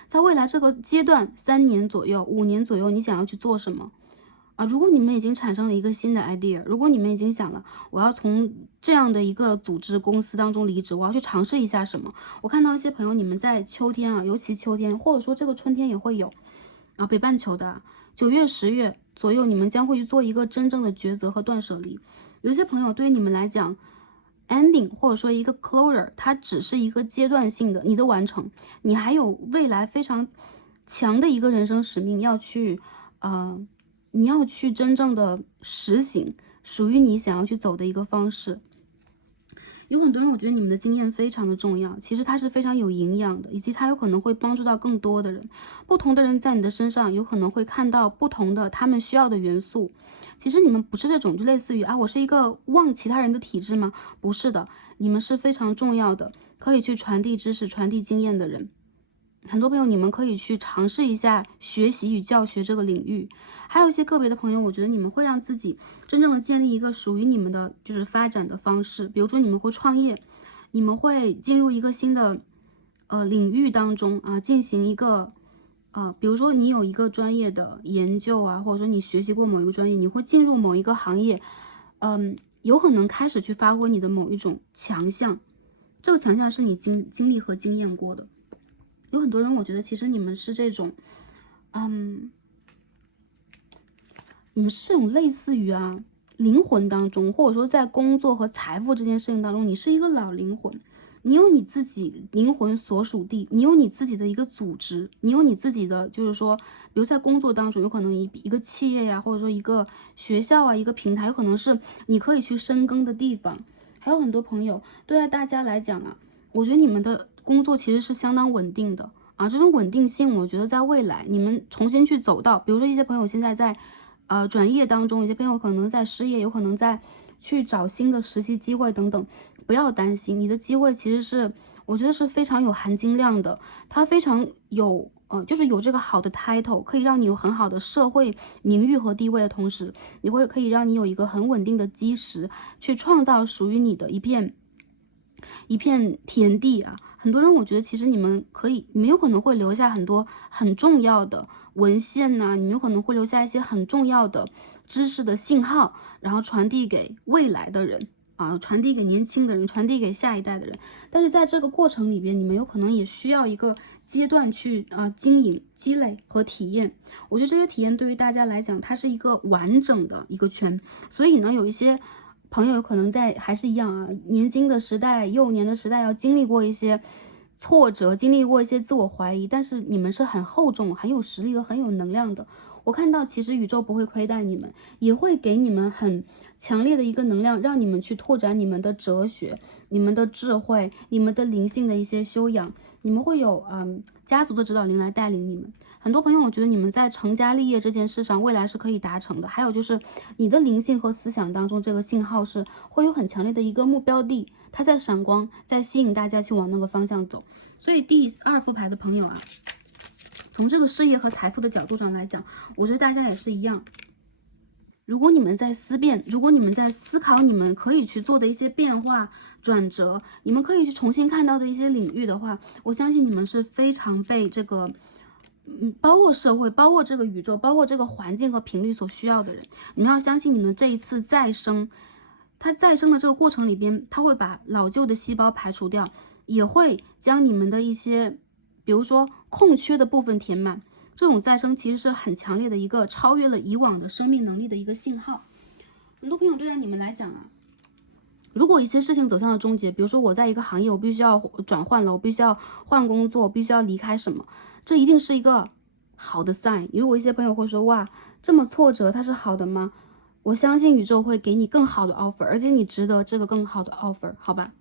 在未来这个阶段，3年左右、5年左右，你想要去做什么？如果你们已经产生了一个新的 idea， 如果你们已经想了，我要从这样的一个组织公司当中离职，我要去尝试一下什么。我看到一些朋友，你们在秋天啊，尤其秋天，或者说这个春天也会有北半球的9月、10月左右，你们将会去做一个真正的抉择和断舍离。有些朋友对于你们来讲 ending 或者说一个 closure， 它只是一个阶段性的你的完成，你还有未来非常强的一个人生使命要去你要去真正的实行属于你想要去走的一个方式。有很多人，我觉得你们的经验非常的重要，其实它是非常有营养的，以及它有可能会帮助到更多的人。不同的人在你的身上有可能会看到不同的他们需要的元素。其实你们不是这种就类似于我是一个忘其他人的体质吗？不是的，你们是非常重要的，可以去传递知识、传递经验的人。很多朋友你们可以去尝试一下学习与教学这个领域。还有一些个别的朋友，我觉得你们会让自己真正的建立一个属于你们的就是发展的方式。比如说你们会创业，你们会进入一个新的领域当中进行一个比如说你有一个专业的研究啊，或者说你学习过某一个专业，你会进入某一个行业，有可能开始去发挥你的某一种强项，这个强项是你经历和经验过的。有很多人，我觉得其实你们是这种，你们是这种类似于灵魂当中，或者说在工作和财富这件事情当中，你是一个老灵魂。你有你自己灵魂所属地，你有你自己的一个组织，你有你自己的，就是说，比如在工作当中，有可能一个企业呀，或者说一个学校啊，一个平台，有可能是你可以去深耕的地方。还有很多朋友，对大家来讲我觉得你们的工作其实是相当稳定的这种稳定性，我觉得在未来你们重新去走到，比如说一些朋友现在在转业当中，有些朋友可能在失业，有可能在去找新的实习机会等等。不要担心，你的机会其实是我觉得是非常有含金量的，它非常有就是有这个好的 title， 可以让你有很好的社会名誉和地位的同时，可以让你有一个很稳定的基石，去创造属于你的一片田地很多人我觉得其实你们有可能会留下很多很重要的文献你们有可能会留下一些很重要的知识的信号，然后传递给未来的人。传递给年轻的人，传递给下一代的人。但是在这个过程里边，你们有可能也需要一个阶段去经营、积累和体验。我觉得这些体验对于大家来讲，它是一个完整的一个圈。所以呢，有一些朋友有可能还是一样年轻的时代、幼年的时代，要经历过一些挫折，经历过一些自我怀疑，但是你们是很厚重、很有实力和很有能量的。我看到其实宇宙不会亏待你们，也会给你们很强烈的一个能量，让你们去拓展你们的哲学、你们的智慧、你们的灵性的一些修养。你们会有家族的指导灵来带领你们。很多朋友，我觉得你们在成家立业这件事上，未来是可以达成的。还有就是你的灵性和思想当中，这个信号是会有很强烈的一个目标地，它在闪光，在吸引大家去往那个方向走。所以第2副牌的朋友从这个事业和财富的角度上来讲，我觉得大家也是一样。如果你们在思辨，如果你们在思考你们可以去做的一些变化转折，你们可以去重新看到的一些领域的话，我相信你们是非常被这个包括社会，包括这个宇宙，包括这个环境和频率所需要的人。你们要相信你们这一次再生，它再生的这个过程里边，它会把老旧的细胞排除掉，也会将你们的一些比如说空缺的部分填满。这种再生其实是很强烈的一个超越了以往的生命能力的一个信号。很多朋友对待你们来讲如果一些事情走向了终结，比如说我在一个行业我必须要转换了，我必须要换工作，我必须要离开什么，这一定是一个好的 sign。 因为我一些朋友会说，哇，这么挫折它是好的吗？我相信宇宙会给你更好的 offer， 而且你值得这个更好的 offer， 好吧？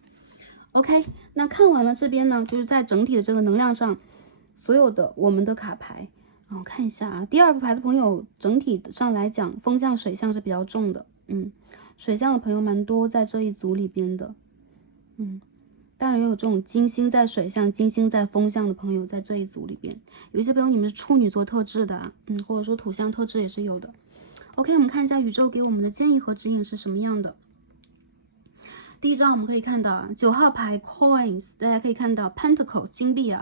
OK， 那看完了这边呢，就是在整体的这个能量上，所有的我们的卡牌我看一下第2副牌的朋友，整体上来讲，风象、水象是比较重的，水象的朋友蛮多在这一组里边的，当然也有这种金星在水象、金星在风象的朋友在这一组里边。有一些朋友你们是处女座特质的或者说土象特质也是有的。OK， 我们看一下宇宙给我们的建议和指引是什么样的。第一张我们可以看到9号牌 Coins， 大家可以看到 Pentacles 金币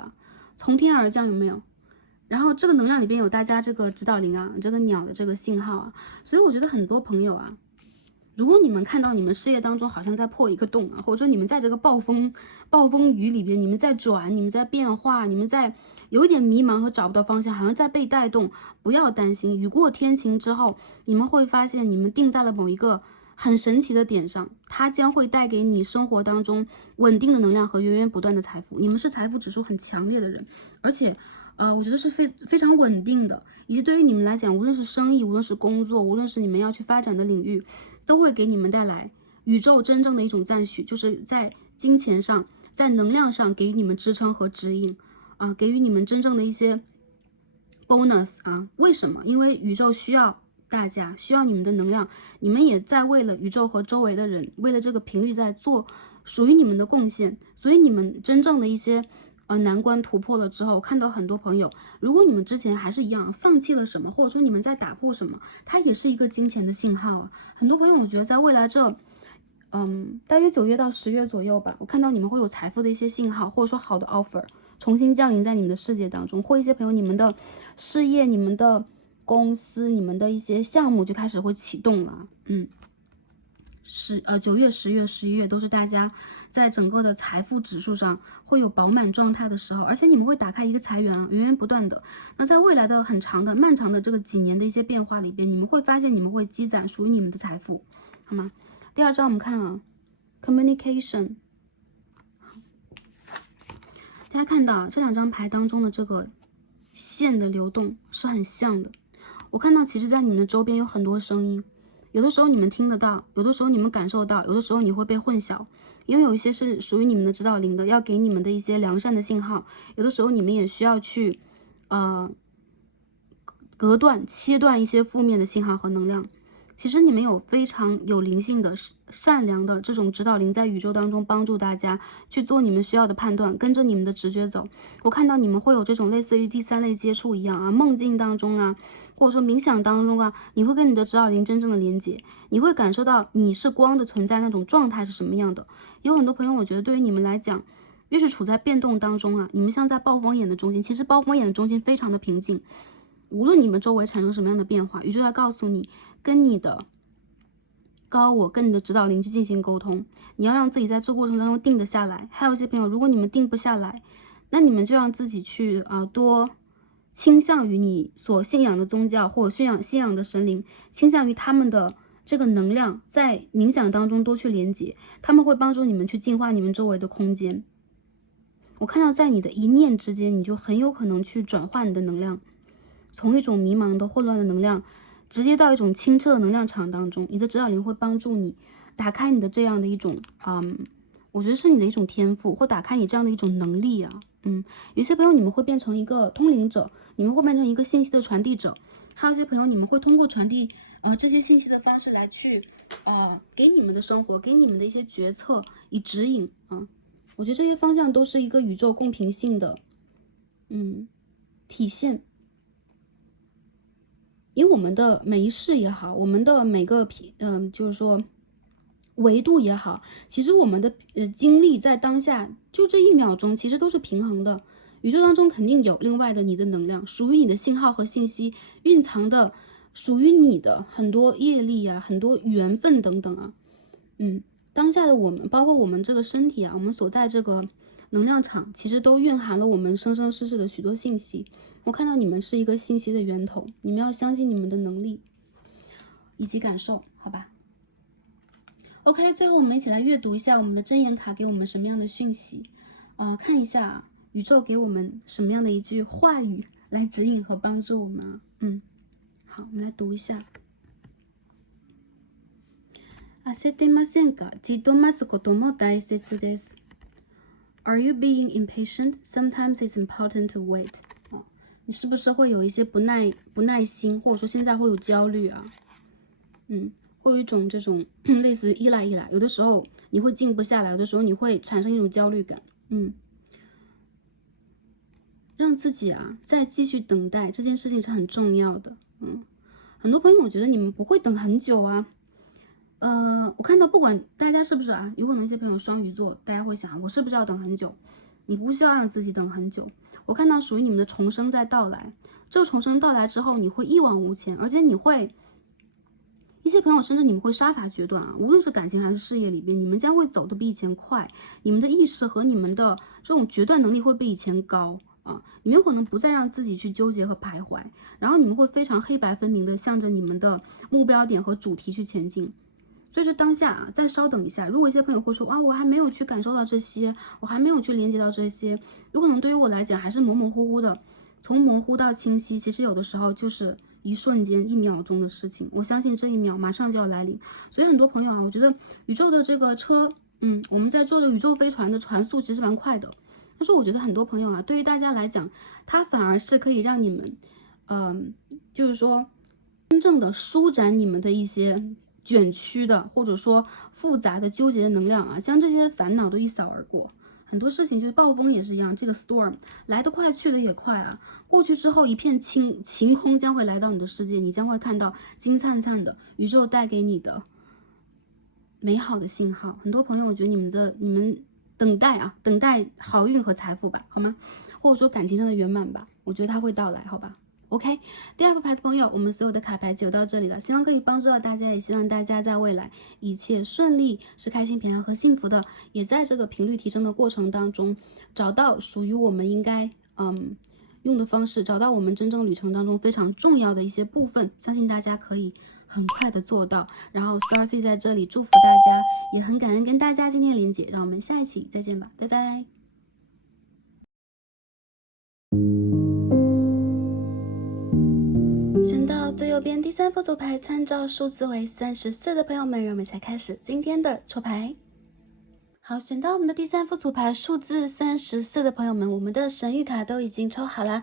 从天而降，有没有？然后这个能量里边有大家这个指导灵这个鸟的这个信号所以我觉得很多朋友如果你们看到你们事业当中好像在破一个洞或者说你们在这个暴风雨里边，你们在转，你们在变化，你们在有一点迷茫和找不到方向，好像在被带动，不要担心，雨过天晴之后，你们会发现你们定在了某一个很神奇的点上，它将会带给你生活当中稳定的能量和源源不断的财富。你们是财富指数很强烈的人，而且我觉得是非常稳定的，以及对于你们来讲，无论是生意，无论是工作，无论是你们要去发展的领域，都会给你们带来宇宙真正的一种赞许，就是在金钱上，在能量上给予你们支撑和指引给予你们真正的一些 bonus 为什么？因为宇宙需要大家，需要你们的能量，你们也在为了宇宙和周围的人，为了这个频率在做属于你们的贡献，所以你们真正的一些难关突破了之后，看到很多朋友，如果你们之前还是一样放弃了什么，或者说你们在打破什么，它也是一个金钱的信号很多朋友我觉得在未来这大约9月到10月左右吧，我看到你们会有财富的一些信号，或者说好的 offer 重新降临在你们的世界当中，或一些朋友你们的事业、你们的公司、你们的一些项目就开始会启动了。9月、10月、11月都是大家在整个的财富指数上会有饱满状态的时候，而且你们会打开一个财源啊，源源不断的。那在未来的很长的、漫长的这个几年的一些变化里边，你们会发现你们会积攒属于你们的财富，好吗？第二张我们看啊 ，communication。大家看到这两张牌当中的这个线的流动是很像的。我看到其实在你们的周边有很多声音，有的时候你们听得到，有的时候你们感受到，有的时候你会被混淆，因为有一些是属于你们的指导灵的，要给你们的一些良善的信号，有的时候你们也需要去隔断、切断一些负面的信号和能量。其实你们有非常有灵性的、善良的这种指导灵，在宇宙当中帮助大家去做你们需要的判断，跟着你们的直觉走。我看到你们会有这种类似于第三类接触一样啊，梦境当中啊，或者说冥想当中啊，你会跟你的指导灵真正的连接，你会感受到你是光的存在，那种状态是什么样的。有很多朋友，我觉得对于你们来讲，越是处在变动当中啊，你们像在暴风眼的中心，其实暴风眼的中心非常的平静。无论你们周围产生什么样的变化，宇宙在告诉你，跟你的高我、跟你的指导灵去进行沟通。你要让自己在这过程当中定得下来。还有一些朋友，如果你们定不下来，那你们就让自己去多倾向于你所信仰的宗教或者信仰的神灵，倾向于他们的这个能量，在冥想当中多去连接，他们会帮助你们去净化你们周围的空间。我看到在你的一念之间，你就很有可能去转化你的能量。从一种迷茫的混乱的能量，直接到一种清澈的能量场当中，你的指导灵会帮助你打开你的这样的一种我觉得是你的一种天赋，或打开你这样的一种能力啊。有些朋友你们会变成一个通灵者，你们会变成一个信息的传递者，还有一些朋友你们会通过传递这些信息的方式来去给你们的生活，给你们的一些决策以指引啊。我觉得这些方向都是一个宇宙公平性的体现。因为我们的每一世也好，我们的每个就是说维度也好，其实我们的经历在当下就这1秒钟，其实都是平衡的。宇宙当中肯定有另外的你的能量，属于你的信号和信息，蕴藏的属于你的很多业力啊，很多缘分等等啊。当下的我们，包括我们这个身体啊，我们所在这个能量场，其实都蕴含了我们生生世世的许多信息。我看到你们是一个信息的源头，你们要相信你们的能力以及感受，好吧 ？OK， 最后我们一起来阅读一下我们的真言卡给我们什么样的讯息看一下宇宙给我们什么样的一句话语来指引和帮助我们好，我们来读一下。焦ってませんか？じっと待つことも大切です。Are you being impatient? Sometimes it's important to wait. 你是不是会有一些不耐心，或者说现在会有焦虑啊？会有一种这种类似于依赖，有的时候你会静不下来，有的时候你会产生一种焦虑感。让自己再继续等待这件事情是很重要的。很多朋友我觉得你们不会等很久啊。我看到不管大家是不是有可能一些朋友双鱼座，大家会想我是不是要等很久？你不需要让自己等很久。我看到属于你们的重生在到来，这个重生到来之后，你会一往无前，而且你会一些朋友甚至你们会杀伐决断无论是感情还是事业里边，你们将会走得比以前快，你们的意识和你们的这种决断能力会比以前高你们有可能不再让自己去纠结和徘徊，然后你们会非常黑白分明的向着你们的目标点和主题去前进。所以说当下再稍等一下，如果一些朋友会说我还没有去感受到这些，我还没有去连接到这些，有可能对于我来讲还是模模糊糊的，从模糊到清晰，其实有的时候就是一瞬间1秒钟的事情。我相信这1秒马上就要来临。所以很多朋友我觉得宇宙的这个车我们在坐的宇宙飞船的船速其实蛮快的，但是我觉得很多朋友对于大家来讲，它反而是可以让你们就是说真正的舒展你们的一些卷曲的或者说复杂的纠结的能量将这些烦恼都一扫而过。很多事情就是暴风也是一样，这个 storm 来得快去得也快过去之后一片晴空将会来到你的世界，你将会看到金灿灿的宇宙带给你的美好的信号。很多朋友我觉得你们等待啊，等待好运和财富吧，好吗？或者说感情上的圆满吧，我觉得它会到来，好吧？OK，第2副牌的朋友，我们所有的卡牌就到这里了，希望可以帮助到大家，也希望大家在未来一切顺利，是开心、平安和幸福的，也在这个频率提升的过程当中，找到属于我们应该用的方式，找到我们真正旅程当中非常重要的一些部分，相信大家可以很快的做到。然后 Star C 在这里祝福大家，也很感恩跟大家今天连接，让我们下一期再见吧，拜拜。选到最右边第3副组牌，参照数字为34的朋友们，让我们一起来开始今天的抽牌。好，选到我们的第3副组牌数字34的朋友们，我们的神谕卡都已经抽好了。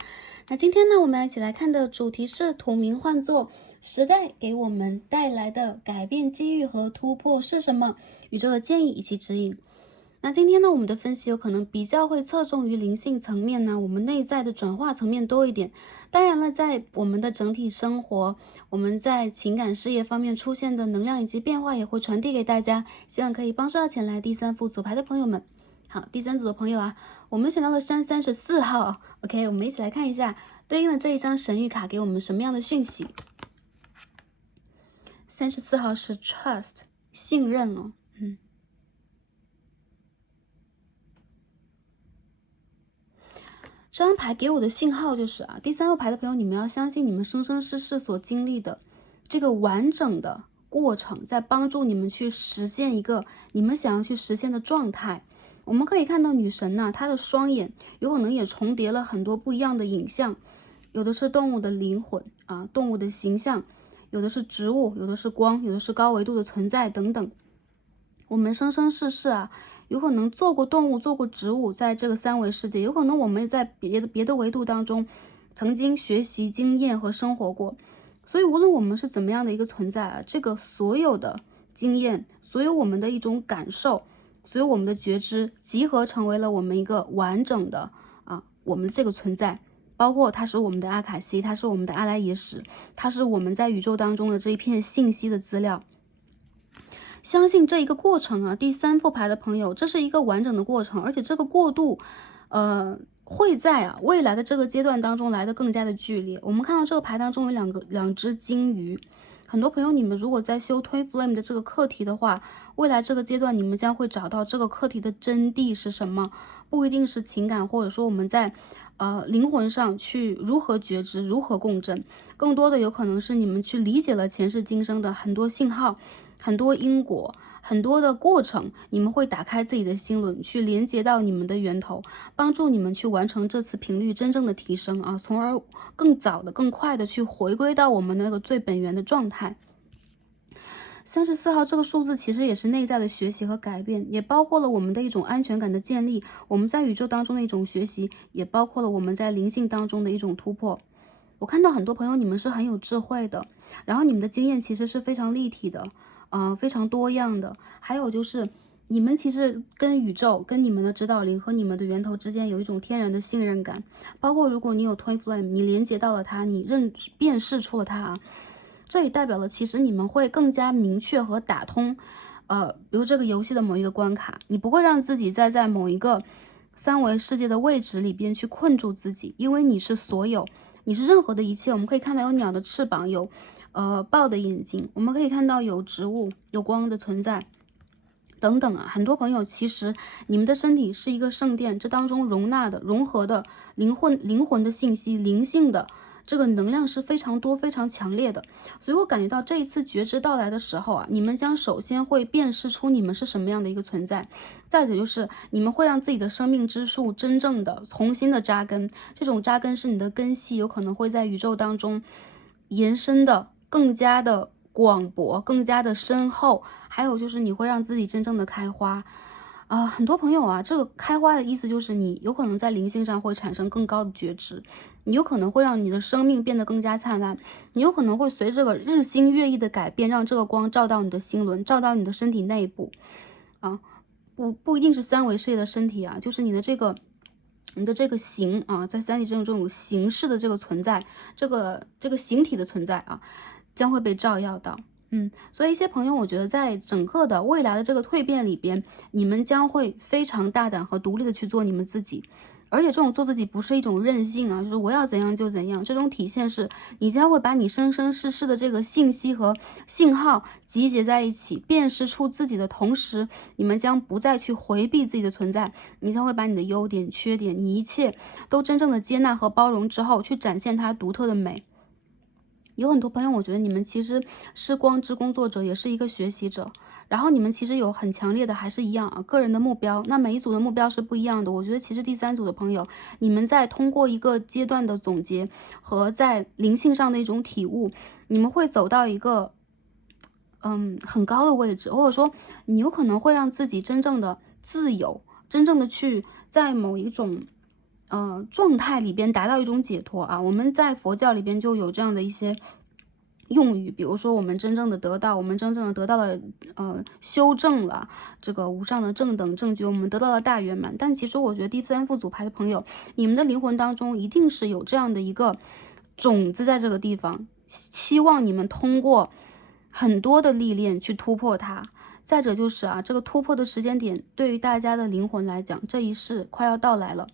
那今天呢，我们一起来看的主题是图名换作时代给我们带来的改变、机遇和突破是什么？宇宙的建议以及指引。那今天呢，我们的分析有可能比较会侧重于灵性层面呢，我们内在的转化层面多一点。当然了，在我们的整体生活，我们在情感事业方面出现的能量以及变化也会传递给大家，希望可以帮助到前来第3副组牌的朋友们。好，第3组的朋友啊，我们选到了34号 ，OK， 我们一起来看一下对应的这一张神谕卡给我们什么样的讯息。34号是 trust， 信任哦，这张牌给我的信号就是啊，第3副牌的朋友，你们要相信你们生生世世所经历的这个完整的过程，在帮助你们去实现一个你们想要去实现的状态。我们可以看到女神呢，她的双眼有可能也重叠了很多不一样的影像，有的是动物的灵魂啊，动物的形象，有的是植物，有的是光，有的是高维度的存在等等。我们生生世世啊，有可能做过动物，做过植物，在这个3维世界，有可能我们在别的维度当中曾经学习、经验和生活过。所以无论我们是怎么样的一个存在啊，这个所有的经验，所有我们的一种感受，所有我们的觉知，集合成为了我们一个完整的我们的这个存在。包括它是我们的阿卡西，它是我们的阿莱耶识，它是我们在宇宙当中的这一片信息的资料。相信这一个过程啊，第3副牌的朋友，这是一个完整的过程，而且这个过渡，会在未来的这个阶段当中来得更加的剧烈。我们看到这个牌当中有两只金鱼，很多朋友你们如果在修 Twin Flame 的这个课题的话，未来这个阶段你们将会找到这个课题的真谛是什么，不一定是情感，或者说我们在灵魂上去如何觉知，如何共振，更多的有可能是你们去理解了前世今生的很多信号。很多因果，很多的过程，你们会打开自己的心轮，去连接到你们的源头，帮助你们去完成这次频率真正的提升啊，从而更早的、更快的去回归到我们的那个最本源的状态。34号这个数字其实也是内在的学习和改变，也包括了我们的一种安全感的建立，我们在宇宙当中的一种学习，也包括了我们在灵性当中的一种突破。我看到很多朋友你们是很有智慧的，然后你们的经验其实是非常立体的。非常多样的，还有就是你们其实跟宇宙、跟你们的指导灵和你们的源头之间有一种天然的信任感，包括如果你有 Twin Flame， 你连接到了它，你辨识出了它这也代表了其实你们会更加明确和打通，比如这个游戏的某一个关卡，你不会让自己在某一个3维世界的位置里边去困住自己，因为你是所有，你是任何的一切。我们可以看到有鸟的翅膀，有豹的眼睛，我们可以看到有植物、有光的存在等等啊。很多朋友其实你们的身体是一个圣殿，这当中容纳的、融合的灵魂的信息、灵性的这个能量是非常多、非常强烈的。所以我感觉到这一次觉知到来的时候啊，你们将首先会辨识出你们是什么样的一个存在，再者就是你们会让自己的生命之树真正的重新的扎根，这种扎根是你的根系有可能会在宇宙当中延伸的更加的广博，更加的深厚，还有就是你会让自己真正的开花很多朋友啊，这个开花的意思就是你有可能在灵性上会产生更高的觉知，你有可能会让你的生命变得更加灿烂，你有可能会随这个日新月异的改变，让这个光照到你的心轮，照到你的身体内部不一定是3维世界的身体就是你的这个形在3D 这种形式的这个存在，这个形体的存在将会被照耀到。所以一些朋友，我觉得在整个的未来的这个蜕变里边，你们将会非常大胆和独立的去做你们自己。而且这种做自己不是一种任性啊，就是我要怎样就怎样，这种体现是你将会把你生生世世的这个信息和信号集结在一起，辨识出自己的同时，你们将不再去回避自己的存在，你将会把你的优点、缺点，你一切都真正的接纳和包容之后，去展现它独特的美。有很多朋友，我觉得你们其实是光之工作者，也是一个学习者。然后你们其实有很强烈的，还是一样啊，个人的目标。那每一组的目标是不一样的。我觉得其实第三组的朋友，你们在通过一个阶段的总结和在灵性上的一种体悟，你们会走到一个很高的位置，或者说你有可能会让自己真正的自由，真正的去在某一种状态里边达到一种解脱啊。我们在佛教里边就有这样的一些用语，比如说我们真正的得到，我们真正的得到了修正了这个无上的正等正觉，我们得到了大圆满。但其实我觉得第三副组牌的朋友，你们的灵魂当中一定是有这样的一个种子在这个地方，期望你们通过很多的历练去突破它。再者就是啊，这个突破的时间点对于大家的灵魂来讲，这一世快要到来了。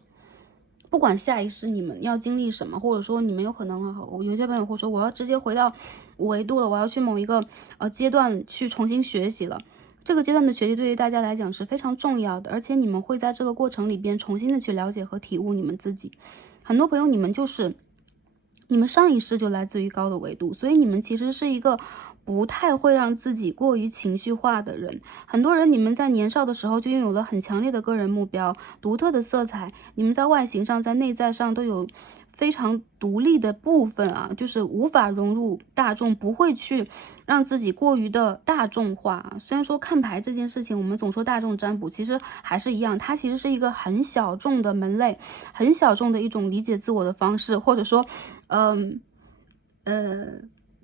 不管下一世你们要经历什么，或者说你们有可能有些朋友会说我要直接回到五维度了，我要去某一个阶段去重新学习了。这个阶段的学习对于大家来讲是非常重要的，而且你们会在这个过程里边重新的去了解和体悟你们自己。很多朋友你们上一世就来自于高的维度，所以你们其实是一个不太会让自己过于情绪化的人。很多人你们在年少的时候就拥有了很强烈的个人目标，独特的色彩，你们在外形上在内在上都有非常独立的部分啊，就是无法融入大众，不会去让自己过于的大众化。虽然说看牌这件事情我们总说大众占卜，其实还是一样，它其实是一个很小众的门类，很小众的一种理解自我的方式，或者说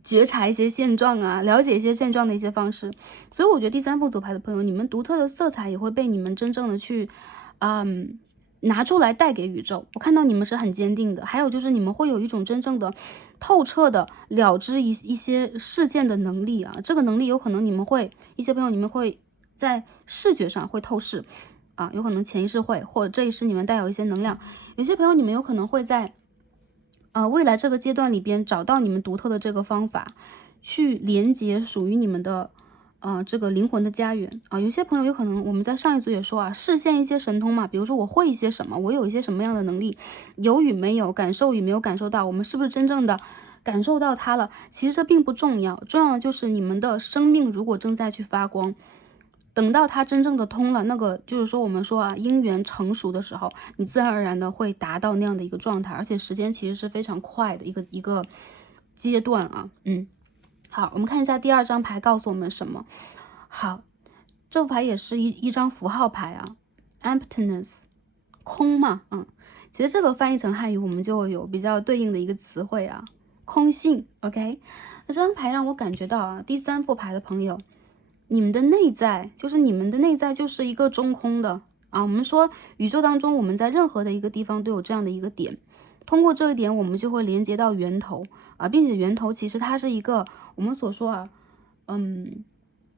觉察一些现状啊，了解一些现状的一些方式。所以我觉得第三副组牌的朋友，你们独特的色彩也会被你们真正的去拿出来带给宇宙。我看到你们是很坚定的，还有就是你们会有一种真正的透彻的了知一些事件的能力啊。这个能力有可能一些朋友你们会在视觉上会透视啊，有可能前一世会，或者这一世你们带有一些能量。有些朋友你们有可能会在未来这个阶段里边找到你们独特的这个方法，去连接属于你们的这个灵魂的家园啊。有些朋友有可能我们在上一组也说啊，视现一些神通嘛，比如说我会一些什么，我有一些什么样的能力，有与没有，感受与没有感受到，我们是不是真正的感受到它了？其实这并不重要，重要的就是你们的生命如果正在去发光。等到它真正的通了，那个就是说我们说啊，因缘成熟的时候，你自然而然的会达到那样的一个状态，而且时间其实是非常快的一个阶段啊。好，我们看一下第二张牌告诉我们什么。好，这副牌也是一张符号牌啊 ，emptiness， 空嘛，其实这个翻译成汉语我们就有比较对应的一个词汇啊，空性。OK， 那这张牌让我感觉到啊，第三副牌的朋友，你们的内在就是一个中空的啊。我们说宇宙当中，我们在任何的一个地方都有这样的一个点，通过这个点，我们就会连接到源头啊，并且源头其实它是一个我们所说啊，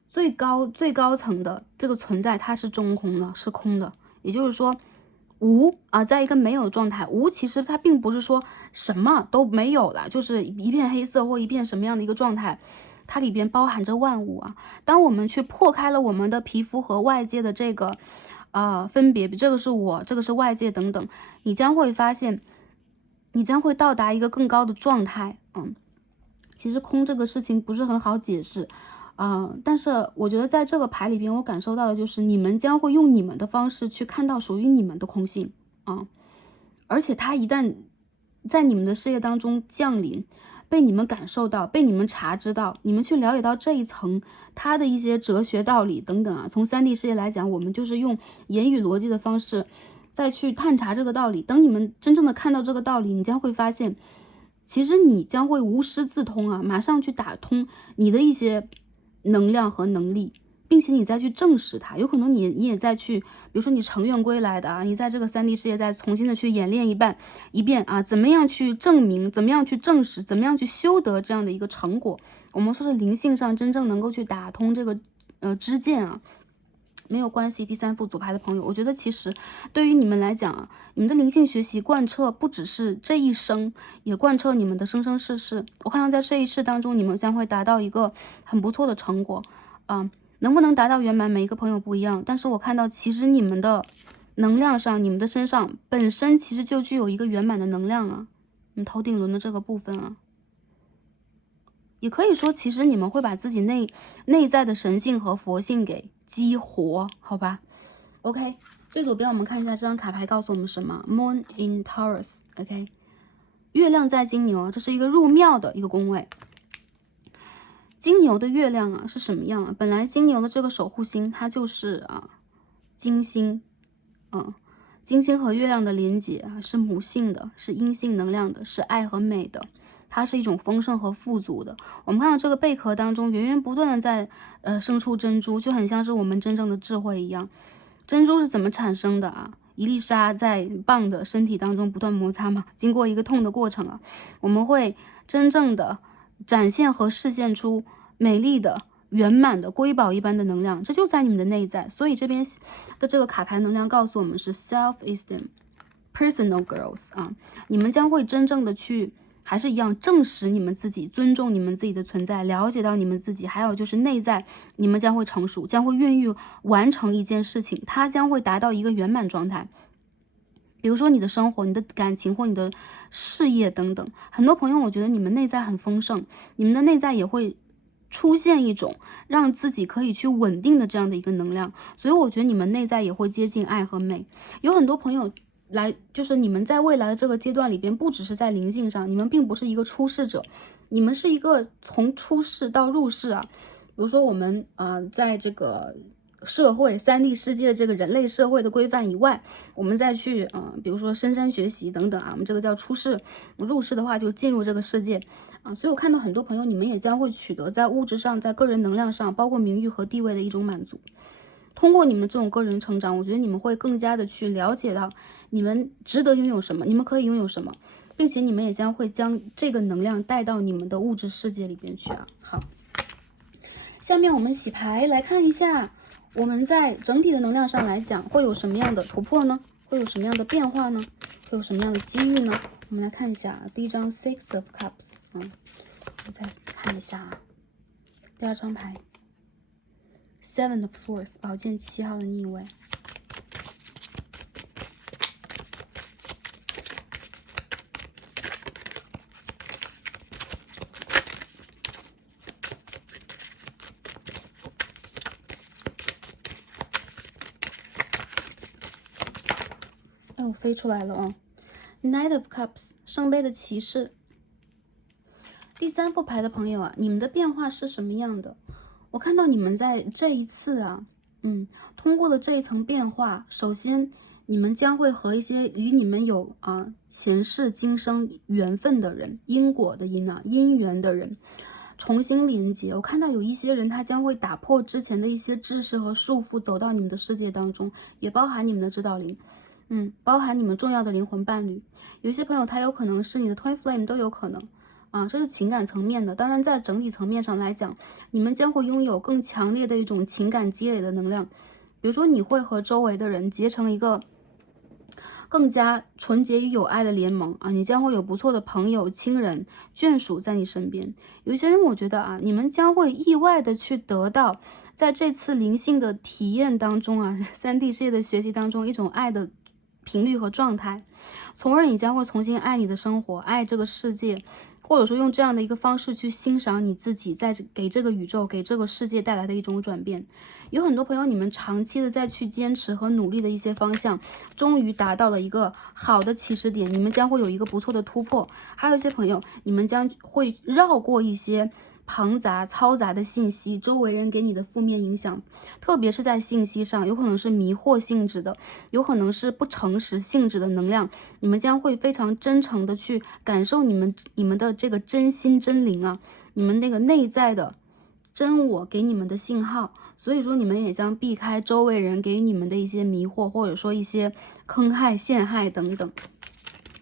最高层的这个存在，它是中空的，是空的，也就是说无啊，在一个没有的状态。无其实它并不是说什么都没有了，就是一片黑色或一片什么样的一个状态。它里边包含着万物啊！当我们去破开了我们的皮肤和外界的这个分别，这个是我，这个是外界等等，你将会发现，你将会到达一个更高的状态。其实空这个事情不是很好解释但是我觉得在这个牌里边，我感受到的就是你们将会用你们的方式去看到属于你们的空性而且它一旦在你们的事业当中降临，被你们感受到，被你们察知到，你们去了解到这一层它的一些哲学道理等等啊。从3D 世界来讲，我们就是用言语逻辑的方式再去探查这个道理。等你们真正的看到这个道理，你将会发现，其实你将会无师自通啊，马上去打通你的一些能量和能力并且你再去证实它，有可能你也再去，比如说你乘愿归来的啊，你在这个3D 世界再重新的去演练一遍啊，怎么样去证明，怎么样去证实，怎么样去修得这样的一个成果。我们说是灵性上真正能够去打通这个支线啊。没有关系，第3副组牌的朋友，我觉得其实对于你们来讲啊，你们的灵性学习贯彻不只是这一生，也贯彻你们的生生世世。我看到在这一世当中，你们将会达到一个很不错的成果啊。能不能达到圆满，每一个朋友不一样，但是我看到其实你们的能量上，你们的身上本身其实就具有一个圆满的能量啊，你们头顶轮的这个部分啊。也可以说，其实你们会把自己内在的神性和佛性给激活，好吧 ？OK， 最左边我们看一下这张卡牌告诉我们什么 ？Moon in Taurus，OK， 月亮在金牛，这是一个入庙的一个宫位。金牛的月亮啊是什么样啊？本来金牛的这个守护星它就是金星，金星和月亮的连接啊是母性的，是阴性能量的，是爱和美的。它是一种丰盛和富足的。我们看到这个贝壳当中源源不断的在生出珍珠，就很像是我们真正的智慧一样。珍珠是怎么产生的啊？一粒沙在蚌的身体当中不断摩擦嘛，经过一个痛的过程啊，我们会真正的展现和实现出美丽的、圆满的瑰宝一般的能量，这就在你们的内在。所以这边的这个卡牌能量告诉我们是 self-esteem personal growth 啊，你们将会真正的去。还是一样，正视你们自己，尊重你们自己的存在，了解到你们自己，还有就是内在，你们将会成熟，将会孕育完成一件事情，它将会达到一个圆满状态。比如说你的生活、你的感情或你的事业等等，很多朋友，我觉得你们内在很丰盛，你们的内在也会出现一种让自己可以去稳定的这样的一个能量，所以我觉得你们内在也会接近爱和美。有很多朋友。就是你们在未来的这个阶段里边，不只是在灵性上，你们并不是一个出世者，你们是一个从出世到入世啊。比如说我们在这个社会3D 世界的这个人类社会的规范以外，我们再去比如说深山学习等等啊，我们这个叫出世。入世的话就进入这个世界啊，所以我看到很多朋友，你们也将会取得在物质上、在个人能量上，包括名誉和地位的一种满足。通过你们这种个人成长，我觉得你们会更加的去了解到你们值得拥有什么，你们可以拥有什么，并且你们也将会将这个能量带到你们的物质世界里边去啊。好，下面我们洗牌来看一下，我们在整体的能量上来讲会有什么样的突破呢？会有什么样的变化呢？会有什么样的机遇呢？我们来看一下第一张 Six of Cups， 我们再看一下第二张牌。Seven of Swords， 宝剑7号的逆位。哎呦，飞出来了啊 ！Knight of Cups， 圣杯的骑士。第3副牌的朋友啊，你们的变化是什么样的？我看到你们在这一次啊，通过了这一层变化，首先你们将会和一些与你们有前世今生缘分的人，因果的因缘的人重新连接。我看到有一些人他将会打破之前的一些知识和束缚，走到你们的世界当中，也包含你们的指导灵，包含你们重要的灵魂伴侣。有一些朋友他有可能是你的 Twin Flame， 都有可能。这是情感层面的，当然在整体层面上来讲，你们将会拥有更强烈的一种情感积累的能量。比如说你会和周围的人结成一个更加纯洁与有爱的联盟啊，你将会有不错的朋友、亲人、眷属在你身边。有一些人我觉得你们将会意外的去得到在这次灵性的体验当中3D 世界的学习当中一种爱的频率和状态，从而你将会重新爱你的生活，爱这个世界，或者说用这样的一个方式去欣赏你自己，在给这个宇宙、给这个世界带来的一种转变。有很多朋友，你们长期的在去坚持和努力的一些方向，终于达到了一个好的起始点，你们将会有一个不错的突破。还有一些朋友，你们将会绕过一些庞杂嘈杂的信息，周围人给你的负面影响，特别是在信息上，有可能是迷惑性质的，有可能是不诚实性质的能量，你们将会非常真诚的去感受你们的这个真心真灵你们那个内在的真我给你们的信号，所以说你们也将避开周围人给予你们的一些迷惑，或者说一些坑害、陷害等等。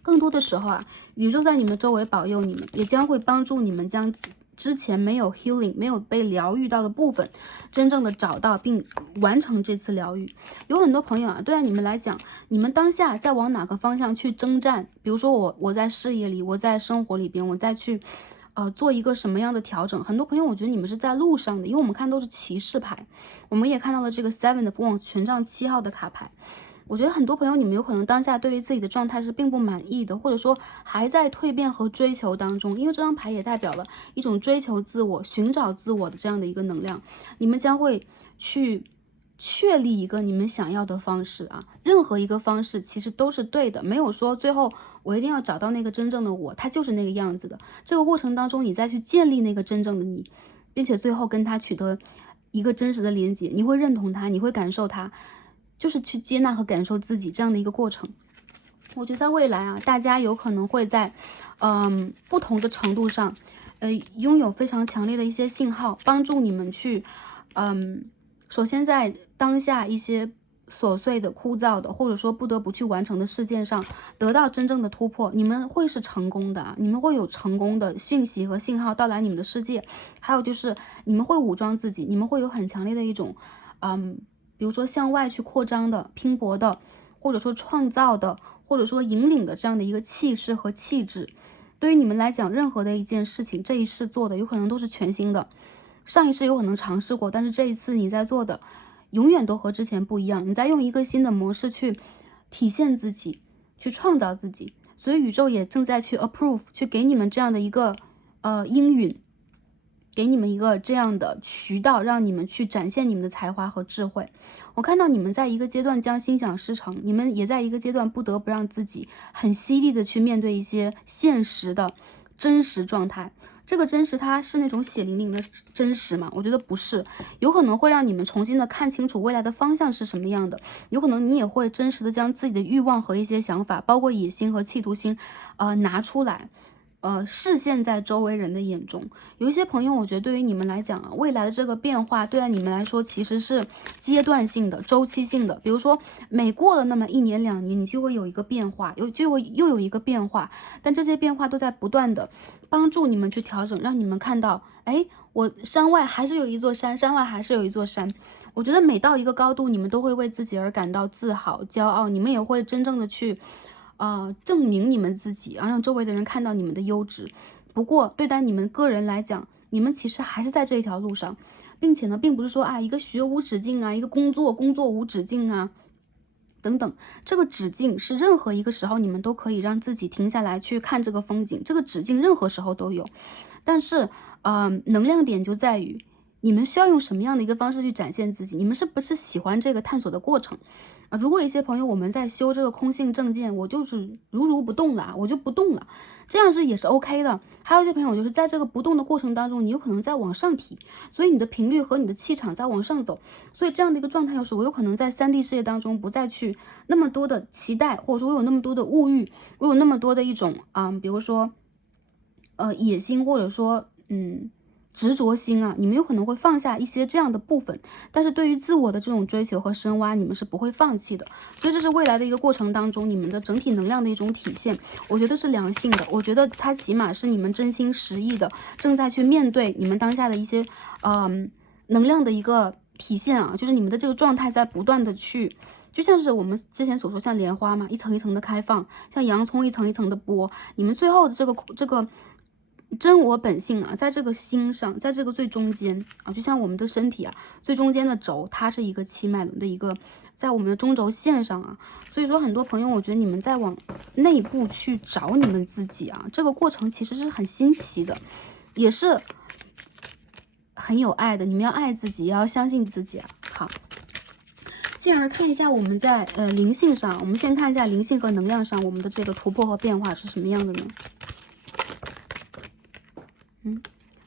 更多的时候啊，宇宙在你们周围保佑你们，也将会帮助你们将之前没有 healing 没有被疗愈到的部分，真正的找到并完成这次疗愈。有很多朋友啊，对你们来讲，你们当下在往哪个方向去征战？比如说我在事业里，我在生活里边，我再去做一个什么样的调整？很多朋友，我觉得你们是在路上的，因为我们看都是骑士牌，我们也看到了这个 Seven of Wands 权杖7号的卡牌。我觉得很多朋友，你们有可能当下对于自己的状态是并不满意的，或者说还在蜕变和追求当中，因为这张牌也代表了一种追求自我、寻找自我的这样的一个能量。你们将会去确立一个你们想要的方式啊，任何一个方式其实都是对的，没有说最后我一定要找到那个真正的我，他就是那个样子的。这个过程当中，你再去建立那个真正的你，并且最后跟他取得一个真实的连接，你会认同他，你会感受他。就是去接纳和感受自己这样的一个过程。我觉得在未来啊，大家有可能会在不同的程度上拥有非常强烈的一些信号，帮助你们去首先在当下一些琐碎的、枯燥的，或者说不得不去完成的事件上得到真正的突破。你们会是成功的，你们会有成功的讯息和信号到来你们的世界。还有就是你们会武装自己，你们会有很强烈的一种比如说向外去扩张的、拼搏的，或者说创造的，或者说引领的这样的一个气势和气质。对于你们来讲，任何的一件事情，这一世做的有可能都是全新的，上一世有可能尝试过，但是这一次你在做的永远都和之前不一样。你在用一个新的模式去体现自己，去创造自己，所以宇宙也正在去 approve， 去给你们这样的一个应允。给你们一个这样的渠道，让你们去展现你们的才华和智慧。我看到你们在一个阶段将心想事成，你们也在一个阶段不得不让自己很犀利的去面对一些现实的真实状态。这个真实它是那种血淋淋的真实吗？我觉得不是，有可能会让你们重新的看清楚未来的方向是什么样的。有可能你也会真实的将自己的欲望和一些想法，包括野心和企图心拿出来。视线在周围人的眼中。有一些朋友，我觉得对于你们来讲啊，未来的这个变化，对你们来说其实是阶段性的、周期性的。比如说，每过了那么1年2年，你就会有一个变化，又有一个变化，但这些变化都在不断的帮助你们去调整，让你们看到，哎，我山外还是有一座山，山外还是有一座山。我觉得每到一个高度，你们都会为自己而感到自豪、骄傲，你们也会真正的去证明你们自己，让周围的人看到你们的优质。不过对待你们个人来讲，你们其实还是在这一条路上，并且呢，并不是说一个学无止境啊，一个工作无止境啊等等。这个止境是任何一个时候你们都可以让自己停下来去看这个风景，这个止境任何时候都有。但是能量点就在于你们需要用什么样的一个方式去展现自己，你们是不是喜欢这个探索的过程。如果一些朋友我们在修这个空性正见，我就是如不动了，我就不动了，这样是也是 OK 的。还有一些朋友就是在这个不动的过程当中，你有可能在往上提，所以你的频率和你的气场在往上走，所以这样的一个状态就是我有可能在3D 世界当中不再去那么多的期待，或者说我有那么多的物欲，我有那么多的一种比如说野心，或者说执着心啊，你们有可能会放下一些这样的部分，但是对于自我的这种追求和深挖，你们是不会放弃的。所以这是未来的一个过程当中，你们的整体能量的一种体现，我觉得是良性的，我觉得它起码是你们真心实意的，正在去面对你们当下的一些能量的一个体现啊，就是你们的这个状态在不断的去。就像是我们之前所说，像莲花嘛，一层一层的开放，像洋葱一层一层的剥，你们最后的这个真我本性啊，在这个心上，在这个最中间啊，就像我们的身体啊，最中间的轴，它是一个7脉轮的一个，在我们的中轴线上啊。所以说，很多朋友，我觉得你们在往内部去找你们自己啊，这个过程其实是很欣喜的，也是很有爱的。你们要爱自己，也要相信自己啊。好，进而看一下我们在灵性上，我们先看一下灵性和能量上我们的这个突破和变化是什么样的呢？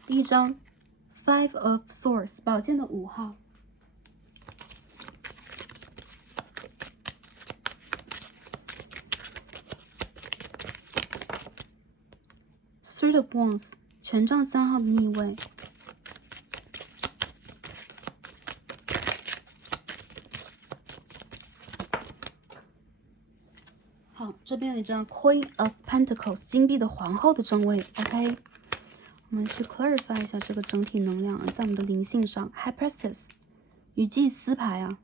第一张 Five of Swords 宝剑的5号，Three of Wands 权杖3号的逆位这边有一张 Queen of Pentacles 金币的皇后的正位 ，OK。我们去 clarify 一下这个整体能量啊，在我们的灵性上 ，High Priestess 女祭司牌啊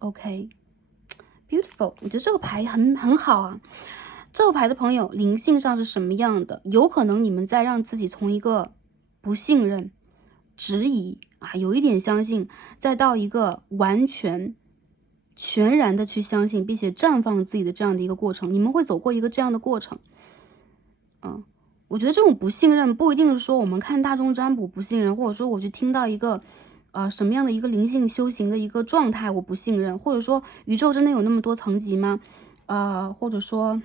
，OK，beautiful，我觉得这个牌很好啊。这个牌的朋友，灵性上是什么样的？有可能你们在让自己从一个不信任、质疑啊，有一点相信，再到一个完全、全然的去相信，并且绽放自己的这样的一个过程，你们会走过一个这样的过程。我觉得这种不信任不一定是说我们看大众占卜不信任，或者说我去听到一个什么样的一个灵性修行的一个状态我不信任，或者说宇宙真的有那么多层级吗？或者说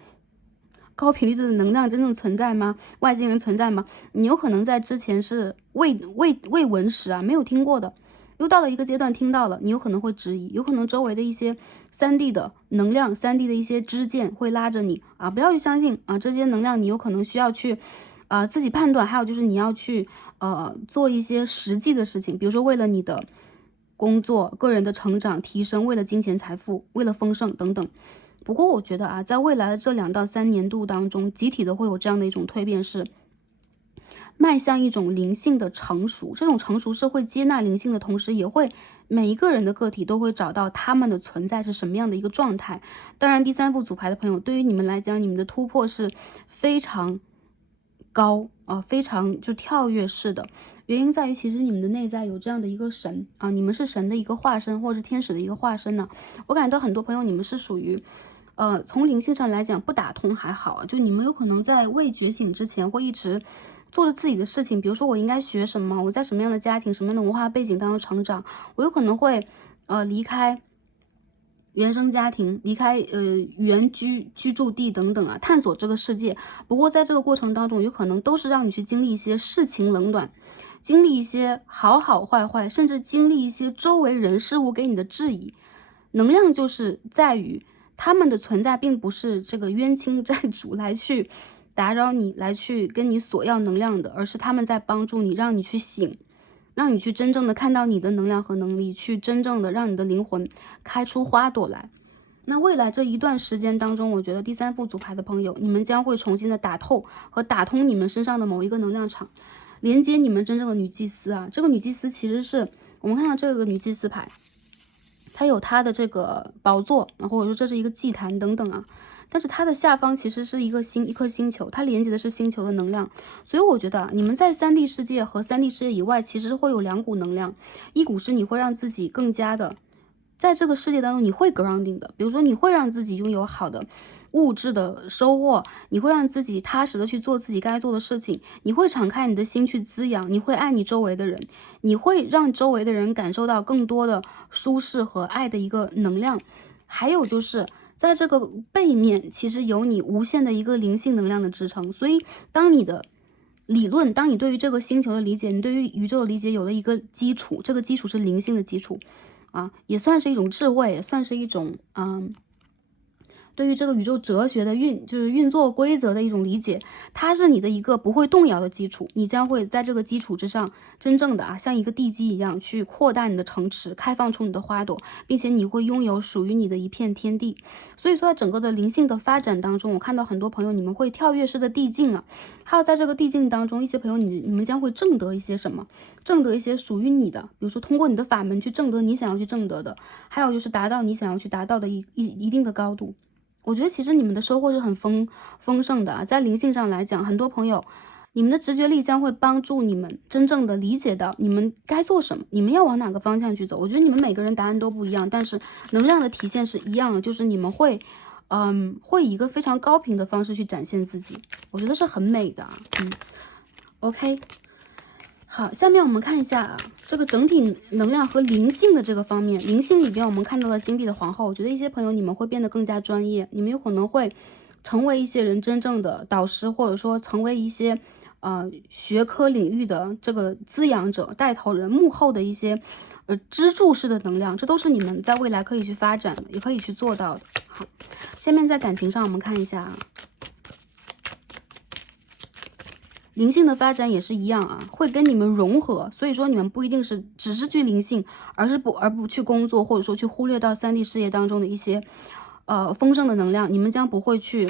高频率的能量真正存在吗？外星人存在吗？你有可能在之前是未闻时啊，没有听过的，又到了一个阶段听到了，你有可能会质疑，有可能周围的一些3D 的能量，3D 的一些支箭会拉着你啊，不要去相信啊，这些能量你有可能需要去自己判断，还有就是你要去做一些实际的事情，比如说为了你的工作、个人的成长提升，为了金钱财富，为了丰盛等等。不过我觉得啊，在未来的这2到3年度当中，集体的会有这样的一种蜕变，是迈向一种灵性的成熟。这种成熟是会接纳灵性的同时，也会每一个人的个体都会找到他们的存在是什么样的一个状态。当然，第3副组牌的朋友，对于你们来讲，你们的突破是非常高非常就跳跃式的。原因在于，其实你们的内在有这样的一个神啊，你们是神的一个化身，或者是天使的一个化身呢。我感觉到很多朋友，你们是属于从灵性上来讲不打通还好啊，就你们有可能在未觉醒之前会一直做着自己的事情，比如说我应该学什么，我在什么样的家庭、什么样的文化背景当中成长，我有可能会离开原生家庭，离开原居住地等等啊，探索这个世界。不过在这个过程当中，有可能都是让你去经历一些世情冷暖，经历一些好好坏坏，甚至经历一些周围人事物给你的质疑。能量就是在于他们的存在并不是这个冤亲债主来去打扰你，来去跟你索要能量的，而是他们在帮助你，让你去醒，让你去真正的看到你的能量和能力，去真正的让你的灵魂开出花朵来。那未来这一段时间当中，我觉得第3副组牌的朋友，你们将会重新的打透和打通你们身上的某一个能量场，连接你们真正的女祭司啊。这个女祭司其实是我们看到这个女祭司牌，它有它的这个宝座，或者说这是一个祭坛等等啊，但是它的下方其实是一颗星球，它连接的是星球的能量。所以我觉得你们在3D 世界和3D 世界以外，其实会有2股能量，一股是你会让自己更加的在这个世界当中你会 grounding 的，比如说你会让自己拥有好的物质的收获，你会让自己踏实的去做自己该做的事情，你会敞开你的心去滋养，你会爱你周围的人，你会让周围的人感受到更多的舒适和爱的一个能量。还有就是在这个背面其实有你无限的一个灵性能量的支撑，所以当你的理论，当你对于这个星球的理解，你对于宇宙的理解有了一个基础，这个基础是灵性的基础啊，也算是一种智慧，也算是一种对于这个宇宙哲学的运作规则的一种理解，它是你的一个不会动摇的基础，你将会在这个基础之上真正的像一个地基一样去扩大你的城池，开放出你的花朵，并且你会拥有属于你的一片天地。所以说在整个的灵性的发展当中，我看到很多朋友你们会跳跃式的递进啊，还有在这个递进当中，一些朋友你们将会挣得一些什么，挣得一些属于你的，比如说通过你的法门去挣得你想要去挣得的，还有就是达到你想要去达到的一定的高度。我觉得其实你们的收获是很丰盛的啊，在灵性上来讲，很多朋友你们的直觉力将会帮助你们真正的理解到你们该做什么，你们要往哪个方向去走。我觉得你们每个人答案都不一样，但是能量的体现是一样的，就是你们会以一个非常高频的方式去展现自己，我觉得是很美的OK， 好，下面我们看一下这个整体能量和灵性的这个方面。灵性里边我们看到了金币的皇后，我觉得一些朋友你们会变得更加专业，你们有可能会成为一些人真正的导师，或者说成为一些学科领域的这个滋养者、带头人，幕后的一些支柱式的能量，这都是你们在未来可以去发展的，也可以去做到的。好，下面在感情上我们看一下灵性的发展也是一样会跟你们融合，所以说你们不一定是只是去灵性，而不去工作，或者说去忽略到3D 事业当中的一些丰盛的能量，你们将不会去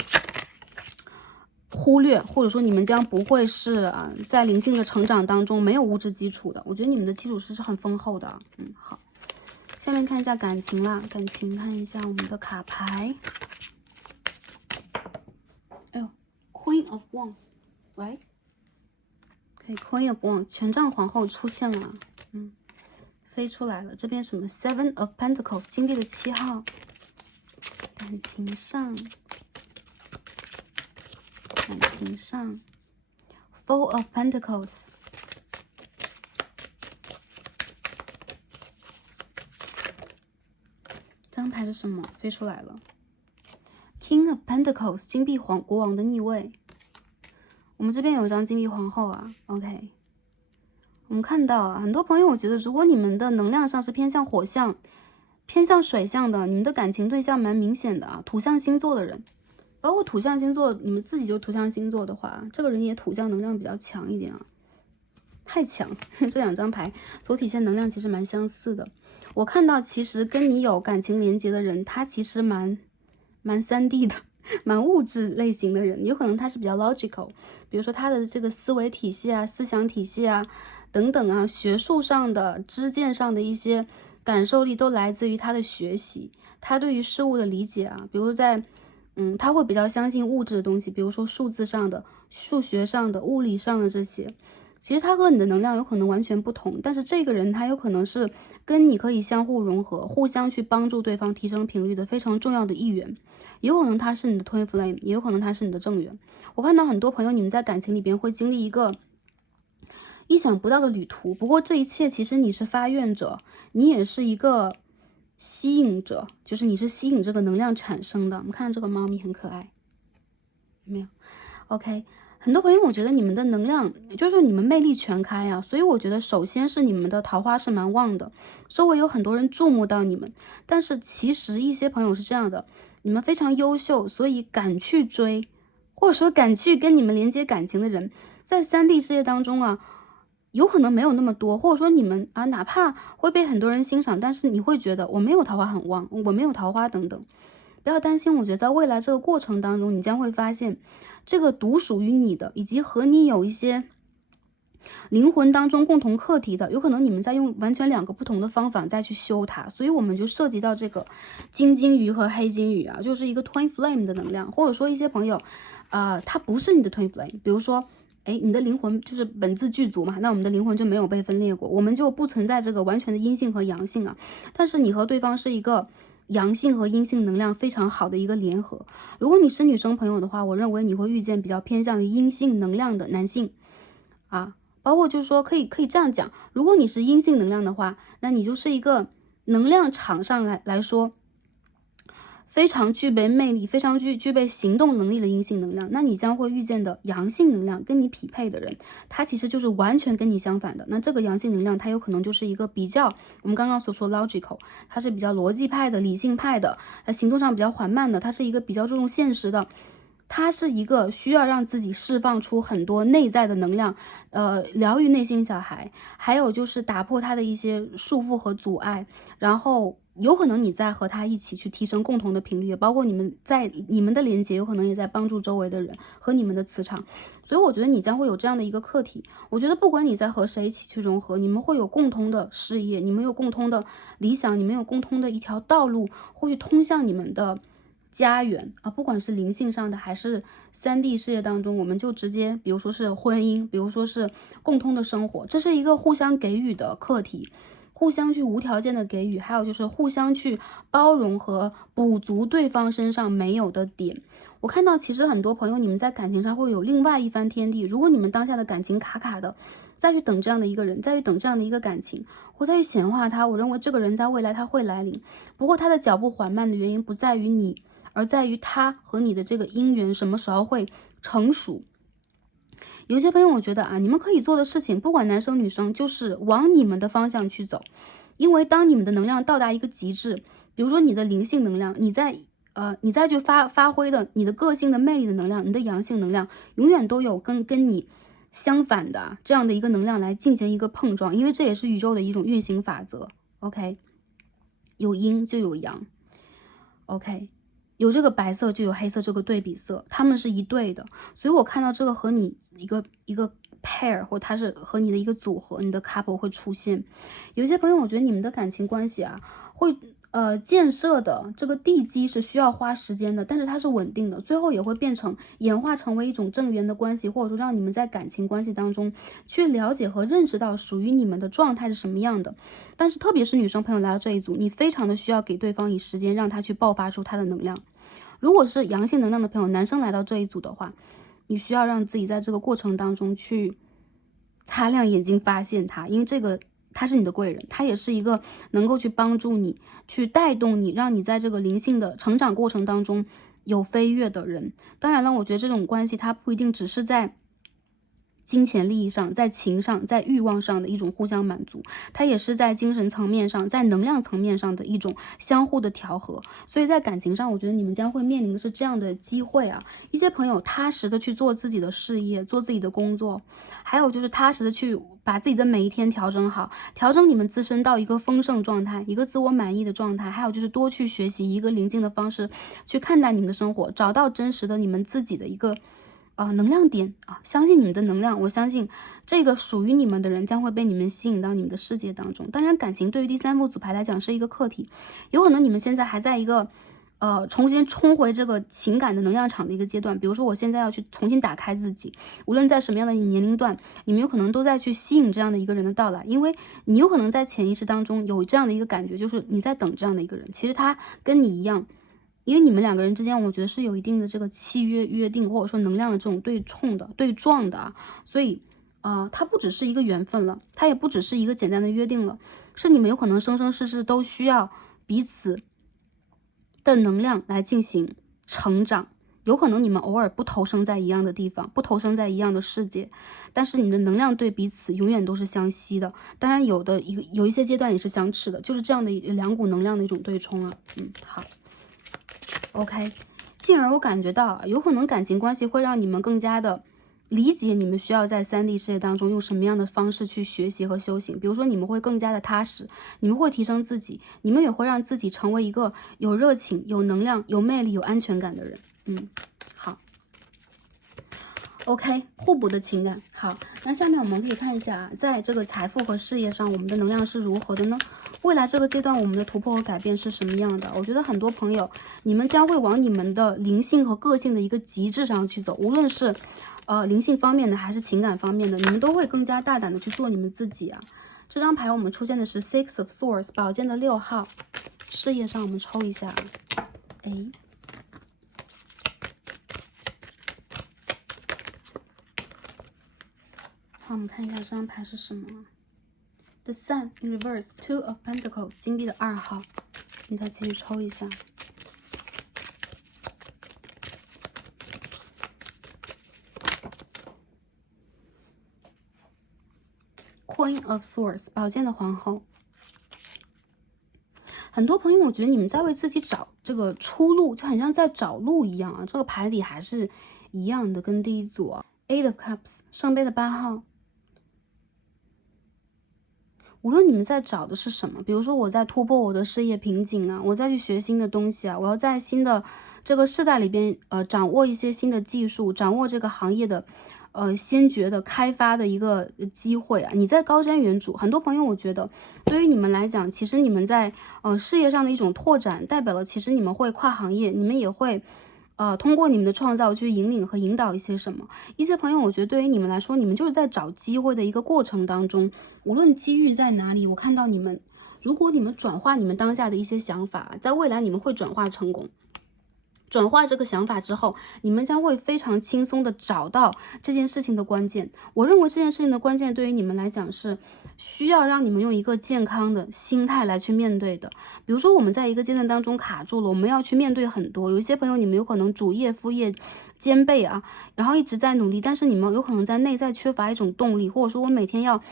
忽略，或者说你们将不会是在灵性的成长当中没有物质基础的。我觉得你们的基础是很丰厚的。好，下面看一下感情啦，感情看一下我们的卡牌。哎呦 ，Queen of Wands，right？ 可以 ，Queen of Wands， 权杖皇后出现了，飞出来了。这边什么 ？Seven of Pentacles， 金币的7号。感情上。Four of Pentacles， 这张牌是什么？飞出来了。King of Pentacles， 金币国王的逆位。我们这边有一张金币皇后啊。OK， 我们看到很多朋友，我觉得如果你们的能量上是偏向火象、偏向水象的，你们的感情对象蛮明显的土象星座的人。包括土象星座，你们自己就土象星座的话，这个人也土象能量比较强一点太强。这2张牌所体现能量其实蛮相似的。我看到其实跟你有感情连接的人，他其实蛮3D 的，蛮物质类型的人，有可能他是比较 logical， 比如说他的这个思维体系思想体系等等学术上的、知见上的一些感受力都来自于他的学习，他对于事物的理解比如在他会比较相信物质的东西，比如说数字上的、数学上的、物理上的这些。其实他和你的能量有可能完全不同，但是这个人他有可能是跟你可以相互融合，互相去帮助对方提升频率的非常重要的一员。有可能他是你的 Twin Flame， 也有可能他是你的正缘。我看到很多朋友你们在感情里边会经历一个意想不到的旅途，不过这一切其实你是发愿者，你也是一个吸引者，就是你是吸引这个能量产生的。我们看这个猫咪很可爱，有没有 ？OK， 很多朋友我觉得你们的能量就是你们魅力全开所以我觉得首先是你们的桃花是蛮旺的，周围有很多人注目到你们。但是其实一些朋友是这样的，你们非常优秀，所以敢去追，或者说敢去跟你们连接感情的人，在3D 世界当中有可能没有那么多，或者说你们哪怕会被很多人欣赏，但是你会觉得我没有桃花很旺，我没有桃花等等。不要担心，我觉得在未来这个过程当中，你将会发现这个独属于你的，以及和你有一些灵魂当中共同课题的，有可能你们在用完全2个不同的方法再去修它。所以我们就涉及到这个金鲸鱼和黑鲸鱼就是一个 Twin Flame 的能量，或者说一些朋友他不是你的 Twin Flame， 比如说你的灵魂就是本自具足嘛，那我们的灵魂就没有被分裂过，我们就不存在这个完全的阴性和阳性但是你和对方是一个阳性和阴性能量非常好的一个联合。如果你是女生朋友的话，我认为你会遇见比较偏向于阴性能量的男性包括就是说可以这样讲，如果你是阴性能量的话，那你就是一个能量场上来说非常具备魅力、非常具备行动能力的阴性能量，那你将会遇见的阳性能量跟你匹配的人，他其实就是完全跟你相反的。那这个阳性能量，它有可能就是一个比较我们刚刚所说 logical， 它是比较逻辑派的、理性派的，行动上比较缓慢的，它是一个比较注重现实的。它是一个需要让自己释放出很多内在的能量，疗愈内心小孩，还有就是打破他的一些束缚和阻碍，然后有可能你在和他一起去提升共同的频率，也包括你们的连接有可能也在帮助周围的人和你们的磁场。所以我觉得你将会有这样的一个课题。我觉得不管你在和谁一起去融合，你们会有共同的事业，你们有共同的理想，你们有共同的一条道路，会去通向你们的家园不管是灵性上的还是3D 世界当中，我们就直接比如说是婚姻，比如说是共通的生活，这是一个互相给予的课题，互相去无条件的给予，还有就是互相去包容和补足对方身上没有的点。我看到其实很多朋友你们在感情上会有另外一番天地，如果你们当下的感情卡卡的，再去等这样的一个人，再去等这样的一个感情，或再去显化它，我认为这个人在未来他会来临。不过他的脚步缓慢的原因不在于你，而在于他和你的这个姻缘什么时候会成熟。有些朋友我觉得你们可以做的事情，不管男生女生，就是往你们的方向去走。因为当你们的能量到达一个极致，比如说你的灵性能量，你再去发挥的你的个性的魅力的能量，你的阳性能量永远都有跟你相反的这样的一个能量来进行一个碰撞，因为这也是宇宙的一种运行法则。OK， 有阴就有阳。OK，有这个白色就有黑色这个对比色，它们是一对的，所以我看到这个和你一个 pair 或它是和你的一个组合，你的 couple 会出现。有一些朋友，我觉得你们的感情关系啊，会建设的这个地基是需要花时间的，但是它是稳定的，最后也会演化成为一种正缘的关系，或者说让你们在感情关系当中去了解和认识到属于你们的状态是什么样的。但是特别是女生朋友来到这一组，你非常的需要给对方以时间，让他去爆发出他的能量。如果是阳性能量的朋友，男生来到这一组的话，你需要让自己在这个过程当中去擦亮眼睛发现他，因为这个他是你的贵人，他也是一个能够去帮助你，去带动你，让你在这个灵性的成长过程当中有飞跃的人。当然了，我觉得这种关系它不一定只是在金钱利益上，在情上，在欲望上的一种互相满足，它也是在精神层面上，在能量层面上的一种相互的调和。所以在感情上，我觉得你们将会面临的是这样的机会啊，一些朋友踏实的去做自己的事业，做自己的工作，还有就是踏实的去把自己的每一天调整好，调整你们自身到一个丰盛状态，一个自我满意的状态，还有就是多去学习一个灵性的方式去看待你们的生活，找到真实的你们自己的一个能量点啊，相信你们的能量，我相信这个属于你们的人将会被你们吸引到你们的世界当中。当然，感情对于第三副组牌来讲是一个课题，有可能你们现在还在一个重新冲回这个情感的能量场的一个阶段。比如说，我现在要去重新打开自己，无论在什么样的年龄段，你们有可能都在去吸引这样的一个人的到来，因为你有可能在潜意识当中有这样的一个感觉，就是你在等这样的一个人，其实他跟你一样。因为你们两个人之间，我觉得是有一定的这个契约约定，或者说能量的这种对冲的、对撞的啊，所以，它不只是一个缘分了，它也不只是一个简单的约定了，是你们有可能生生世世都需要彼此的能量来进行成长。有可能你们偶尔不投生在一样的地方，不投生在一样的世界，但是你们的能量对彼此永远都是相吸的。当然，有一些阶段也是相斥的，就是这样的两股能量的一种对冲啊。好。OK， 进而我感觉到有可能感情关系会让你们更加的理解你们需要在3D 世界当中用什么样的方式去学习和修行。比如说你们会更加的踏实，你们会提升自己，你们也会让自己成为一个有热情、有能量、有魅力、有安全感的人。好。OK， 互补的情感。好，那下面我们可以看一下，在这个财富和事业上，我们的能量是如何的呢？未来这个阶段，我们的突破和改变是什么样的？我觉得很多朋友，你们将会往你们的灵性和个性的一个极致上去走，无论是灵性方面的还是情感方面的，你们都会更加大胆的去做你们自己啊。这张牌我们出现的是 Six of Swords， 宝剑的6号。事业上我们抽一下，好，我们看一下这张牌是什么。The Sun in Reverse， Two of Pentacles， 金币的2号。你再继续抽一下。Queen of Swords， 宝剑的皇后。很多朋友，我觉得你们在为自己找这个出路，就很像在找路一样啊。这个牌底还是一样的，跟第一组啊。Eight of Cups， 圣杯的8号。无论你们在找的是什么，比如说我在突破我的事业瓶颈啊，我再去学新的东西啊，我要在新的这个世代里边掌握一些新的技术，掌握这个行业的先决的开发的一个机会啊。你在高瞻远瞩，很多朋友我觉得对于你们来讲，其实你们在事业上的一种拓展，代表了其实你们会跨行业，你们也会通过你们的创造去引领和引导一些什么。一些朋友我觉得对于你们来说，你们就是在找机会的一个过程当中，无论机遇在哪里，我看到你们，如果你们转化你们当下的一些想法，在未来你们会转化成功。转化这个想法之后，你们将会非常轻松的找到这件事情的关键。我认为这件事情的关键对于你们来讲是需要让你们用一个健康的心态来去面对的。比如说我们在一个阶段当中卡住了，我们要去面对很多，有一些朋友你们有可能主业副业兼备啊，然后一直在努力，但是你们有可能在内在缺乏一种动力，或者说我每天要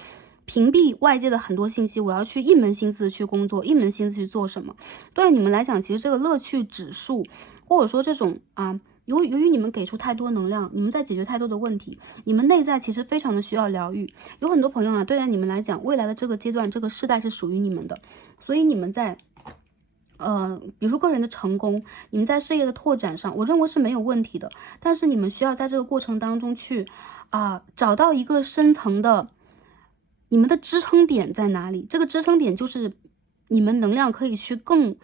屏蔽外界的很多信息，我要去一门心思去工作，一门心思去做什么。对你们来讲，其实这个乐趣指数或者说这种由于你们给出太多能量，你们在解决太多的问题，你们内在其实非常的需要疗愈。有很多朋友对待你们来讲，未来的这个阶段，这个世代是属于你们的，所以你们在比如说个人的成功，你们在事业的拓展上，我认为是没有问题的。但是你们需要在这个过程当中去找到一个深层的你们的支撑点在哪里。这个支撑点就是你们能量可以去更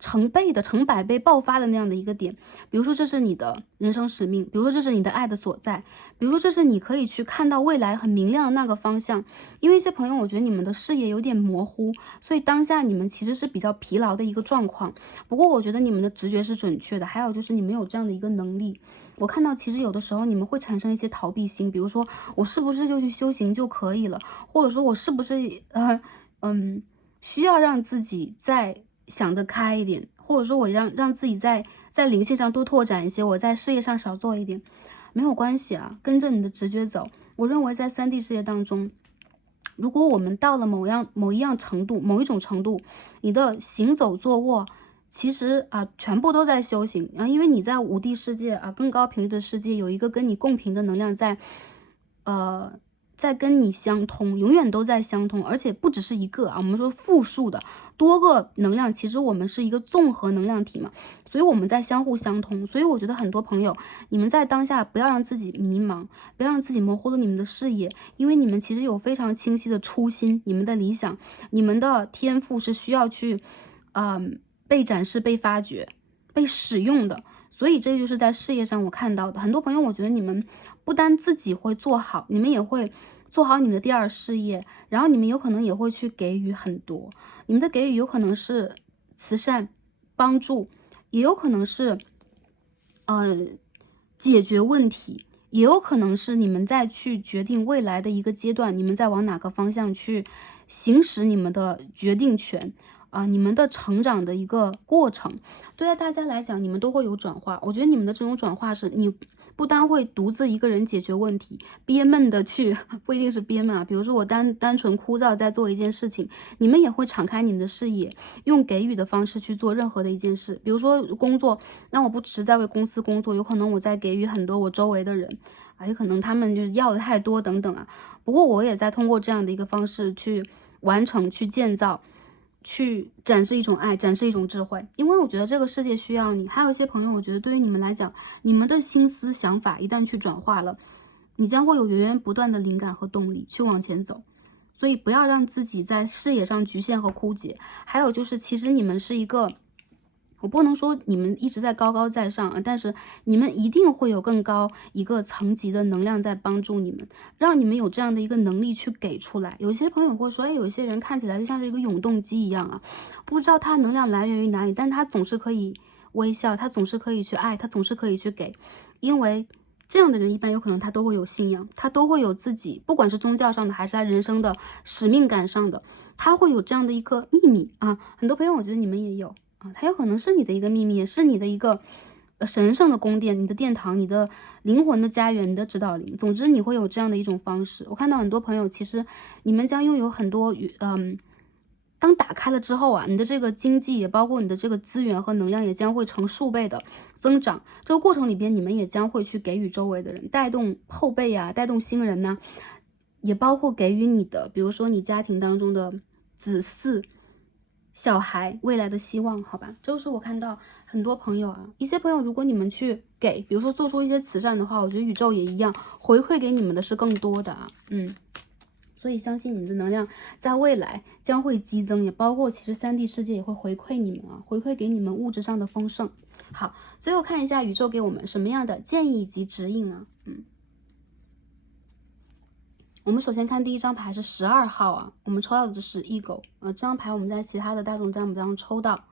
成倍的、成百倍爆发的那样的一个点。比如说这是你的人生使命，比如说这是你的爱的所在，比如说这是你可以去看到未来很明亮的那个方向。因为一些朋友我觉得你们的视野有点模糊，所以当下你们其实是比较疲劳的一个状况。不过我觉得你们的直觉是准确的，还有就是你们有这样的一个能力。我看到其实有的时候你们会产生一些逃避心，比如说我是不是就去修行就可以了，或者说我是不是需要让自己再想得开一点，或者说我让自己在灵性上多拓展一些，我在事业上少做一点，没有关系啊，跟着你的直觉走。我认为在3D 世界当中，如果我们到了某一样程度，某一种程度，你的行走坐卧其实全部都在修行因为你在5D 世界更高频率的世界，有一个跟你共频的能量在跟你相通，永远都在相通，而且不只是一个我们说复数的多个能量，其实我们是一个综合能量体嘛，所以我们在相互相通。所以我觉得很多朋友，你们在当下不要让自己迷茫，不要让自己模糊了你们的视野，因为你们其实有非常清晰的初心，你们的理想，你们的天赋是需要去被展示、被发掘、被使用的。所以这就是在事业上我看到的很多朋友，我觉得你们不单自己会做好，你们也会做好你们的第二事业，然后你们有可能也会去给予很多。你们的给予有可能是慈善帮助，也有可能是解决问题，也有可能是你们在去决定未来的一个阶段，你们在往哪个方向去行使你们的决定权你们的成长的一个过程。对大家来讲，你们都会有转化。我觉得你们的这种转化是你不单会独自一个人解决问题，憋闷的去不一定是憋闷比如说我单纯枯燥在做一件事情，你们也会敞开你们的视野，用给予的方式去做任何的一件事。比如说工作，那我不只是在为公司工作，有可能我在给予很多我周围的人有可能他们就要的太多等等不过我也在通过这样的一个方式去完成、去建造、去展示一种爱，展示一种智慧。因为我觉得这个世界需要你。还有一些朋友，我觉得对于你们来讲，你们的心思想法一旦去转化了，你将会有源源不断的灵感和动力去往前走。所以不要让自己在视野上局限和枯竭。还有就是其实你们是一个，我不能说你们一直在高高在上但是你们一定会有更高一个层级的能量在帮助你们，让你们有这样的一个能力去给出来。有些朋友会说，有些人看起来就像是一个永动机一样不知道他能量来源于哪里，但他总是可以微笑，他总是可以去爱，他总是可以去给。因为这样的人一般有可能他都会有信仰，他都会有自己，不管是宗教上的还是他人生的使命感上的，他会有这样的一个秘密很多朋友我觉得你们也有它有可能是你的一个秘密，也是你的一个神圣的宫殿，你的殿堂，你的灵魂的家园，你的指导灵。总之你会有这样的一种方式。我看到很多朋友，其实你们将拥有很多当打开了之后你的这个经济也包括你的这个资源和能量也将会成数倍的增长。这个过程里边，你们也将会去给予周围的人，带动后辈带动新人也包括给予你的，比如说你家庭当中的子嗣、小孩未来的希望，好吧？这就是我看到很多朋友一些朋友，如果你们去给，比如说做出一些慈善的话，我觉得宇宙也一样回馈给你们的是更多的所以相信你们的能量在未来将会激增，也包括其实3D 世界也会回馈你们回馈给你们物质上的丰盛。好，最后看一下宇宙给我们什么样的建议以及指引我们首先看第一张牌是12号我们抽到的就是 Eagle 这张牌我们在其他的大众占卜当中抽到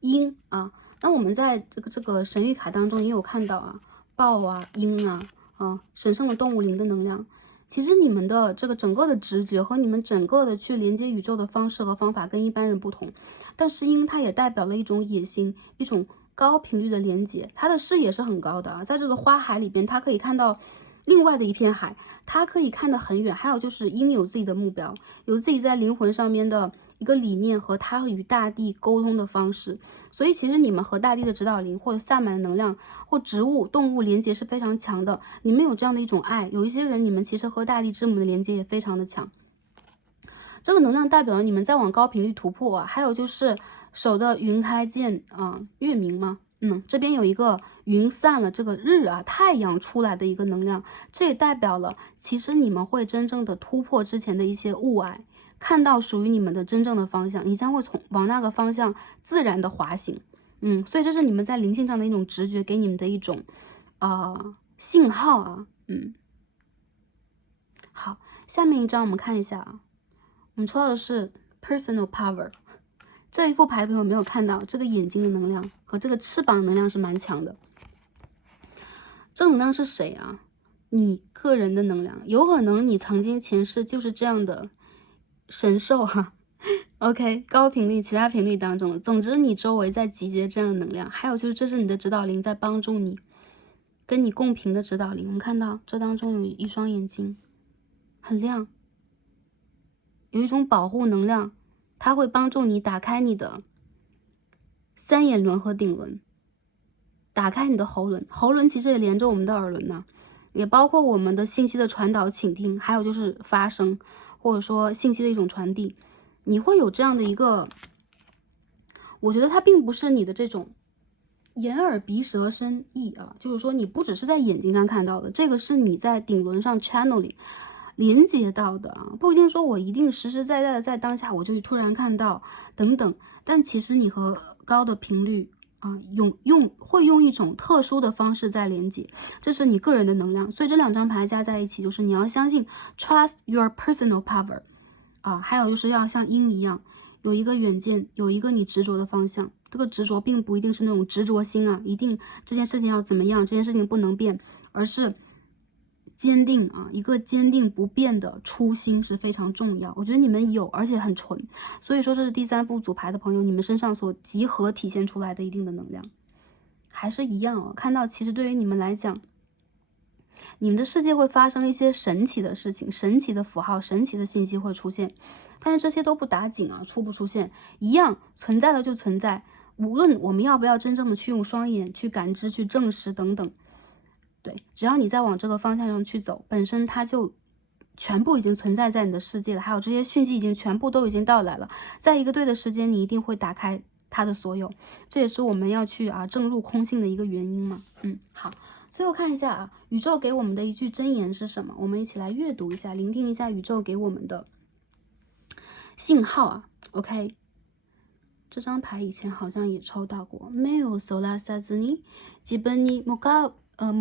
鹰那我们在这个神谕卡当中也有看到豹鹰神圣的动物灵的能量。其实你们的这个整个的直觉和你们整个的去连接宇宙的方式和方法跟一般人不同，但是鹰它也代表了一种野心，一种高频率的连接，它的视野是很高的在这个花海里边，它可以看到另外的一片海，它可以看得很远。还有就是鹰有自己的目标，有自己在灵魂上面的一个理念和它与大地沟通的方式。所以其实你们和大地的指导灵或者萨满的能量或植物动物连接是非常强的，你们有这样的一种爱。有一些人你们其实和大地之母的连接也非常的强。这个能量代表了你们在往高频率突破啊。还有就是手的云开见啊，月明吗？这边有一个云散了，这个日啊，太阳出来的一个能量，这也代表了其实你们会真正的突破之前的一些雾霭，看到属于你们的真正的方向，你将会往那个方向自然的滑行。所以这是你们在灵性上的一种直觉给你们的一种信号啊。好，下面一张我们看一下啊，我们抽到的是 personal power。这一副牌的朋友没有看到，这个眼睛的能量和这个翅膀能量是蛮强的。这能量是谁啊？你个人的能量，有可能你曾经前世就是这样的神兽啊。OK， 高频率、其他频率当中，总之你周围在集结这样的能量。还有就是，这是你的指导灵在帮助你，跟你共频的指导灵。我们看到这当中有一双眼睛，很亮，有一种保护能量。它会帮助你打开你的三眼轮和顶轮，打开你的喉轮。喉轮其实也连着我们的耳轮呢，也包括我们的信息的传导、倾听，还有就是发声，或者说信息的一种传递。你会有这样的一个，我觉得它并不是你的这种眼耳鼻舌身意啊，就是说你不只是在眼睛上看到的，这个是你在顶轮上 channeling。连接到的啊，不一定说我一定实实在在的在当下我就突然看到等等，但其实你和高的频率啊，会用一种特殊的方式在连接，这是你个人的能量。所以这两张牌加在一起，就是你要相信 trust your personal power 啊，还有就是要像鹰一样有一个远见，有一个你执着的方向。这个执着并不一定是那种执着心啊，一定这件事情要怎么样，这件事情不能变，而是坚定啊，一个坚定不变的初心是非常重要。我觉得你们有，而且很纯，所以说这是第三副组牌的朋友，你们身上所集合体现出来的一定的能量，还是一样啊。看到其实对于你们来讲，你们的世界会发生一些神奇的事情，神奇的符号，神奇的信息会出现，但是这些都不打紧啊，出不出现一样，存在的就存在，无论我们要不要真正的去用双眼去感知、去证实等等。对，只要你在往这个方向上去走，本身它就全部已经存在在你的世界了，还有这些讯息已经全部都已经到来了，在一个对的时间，你一定会打开它的所有，这也是我们要去证入空性的一个原因嘛。好，最后看一下啊，宇宙给我们的一句真言是什么？我们一起来阅读一下，聆听一下宇宙给我们的信号啊。OK， 这张牌以前好像也抽到过，没有ソラサズに自分に向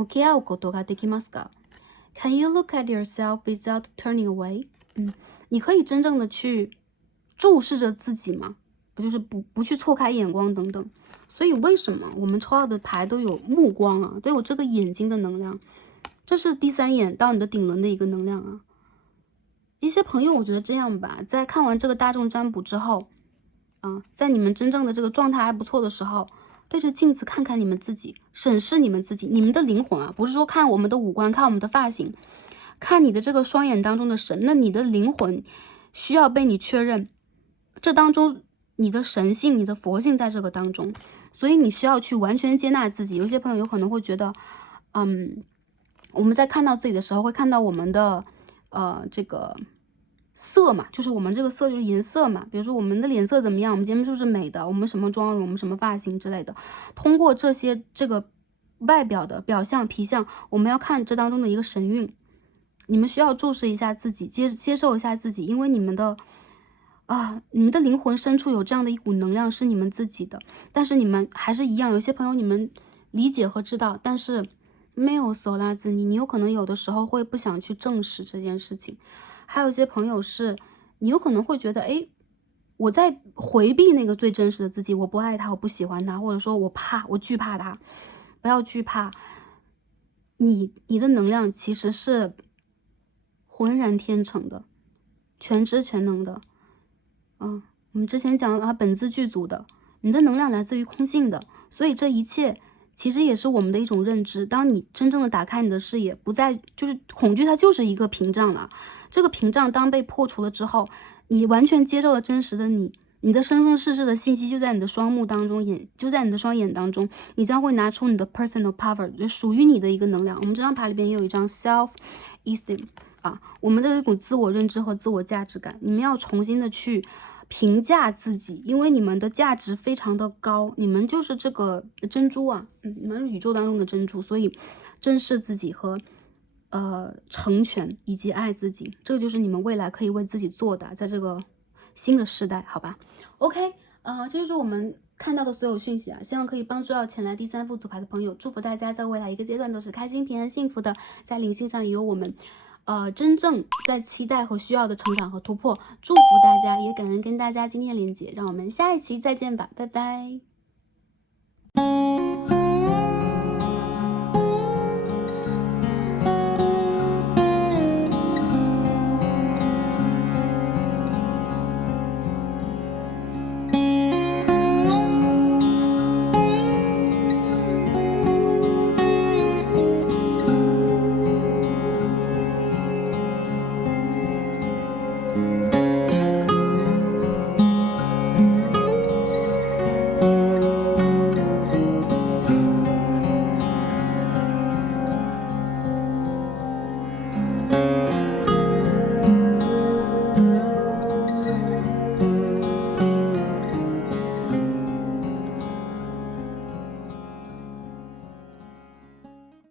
き合うことができますか？ Can you look at yourself without turning away？ 你可以真正的去注视着自己吗？就是不去错开眼光等等。所以为什么我们抽到的牌都有目光啊，都有这个眼睛的能量？这是第三眼到你的顶轮的一个能量啊。一些朋友我觉得这样吧，在看完这个大众占卜之后在你们真正的这个状态还不错的时候，对着镜子看看你们自己，审视你们自己，你们的灵魂啊，不是说看我们的五官，看我们的发型，看你的这个双眼当中的神，那你的灵魂需要被你确认，这当中你的神性、你的佛性在这个当中，所以你需要去完全接纳自己。有些朋友有可能会觉得，我们在看到自己的时候，会看到我们的这个色嘛，就是我们这个色就是颜色嘛，比如说我们的脸色怎么样，我们今天是不是美的，我们什么妆容，我们什么发型之类的，通过这些这个外表的表象皮相，我们要看这当中的一个神韵。你们需要注视一下自己，接受一下自己，因为你们的灵魂深处有这样的一股能量是你们自己的，但是你们还是一样，有些朋友你们理解和知道，但是没有搜拉自你有可能有的时候会不想去证实这件事情。还有一些朋友是你有可能会觉得我在回避那个最真实的自己，我不爱他，我不喜欢他，或者说我惧怕他。不要惧怕，你的能量其实是浑然天成的，全知全能的我们之前讲它本自具足的，你的能量来自于空性的，所以这一切其实也是我们的一种认知。当你真正的打开你的视野，不再就是恐惧，它就是一个屏障了。这个屏障当被破除了之后，你完全接受了真实的你的生生世世的信息就在你的双目当中，就在你的双眼当中，你将会拿出你的 personal power， 就属于你的一个能量。我们这张牌里边也有一张 self esteem，啊，我们的一种自我认知和自我价值感，你们要重新的去评价自己，因为你们的价值非常的高，你们就是这个珍珠啊，你们宇宙当中的珍珠，所以珍视自己和成全以及爱自己，这个就是你们未来可以为自己做的，在这个新的时代，好吧 ？OK，这就是我们看到的所有讯息啊，希望可以帮助到前来第3副组牌的朋友，祝福大家在未来一个阶段都是开心、平安、幸福的，在灵性上也有我们真正在期待和需要的成长和突破，祝福大家，也感恩跟大家今天连接，让我们下一期再见吧，拜拜。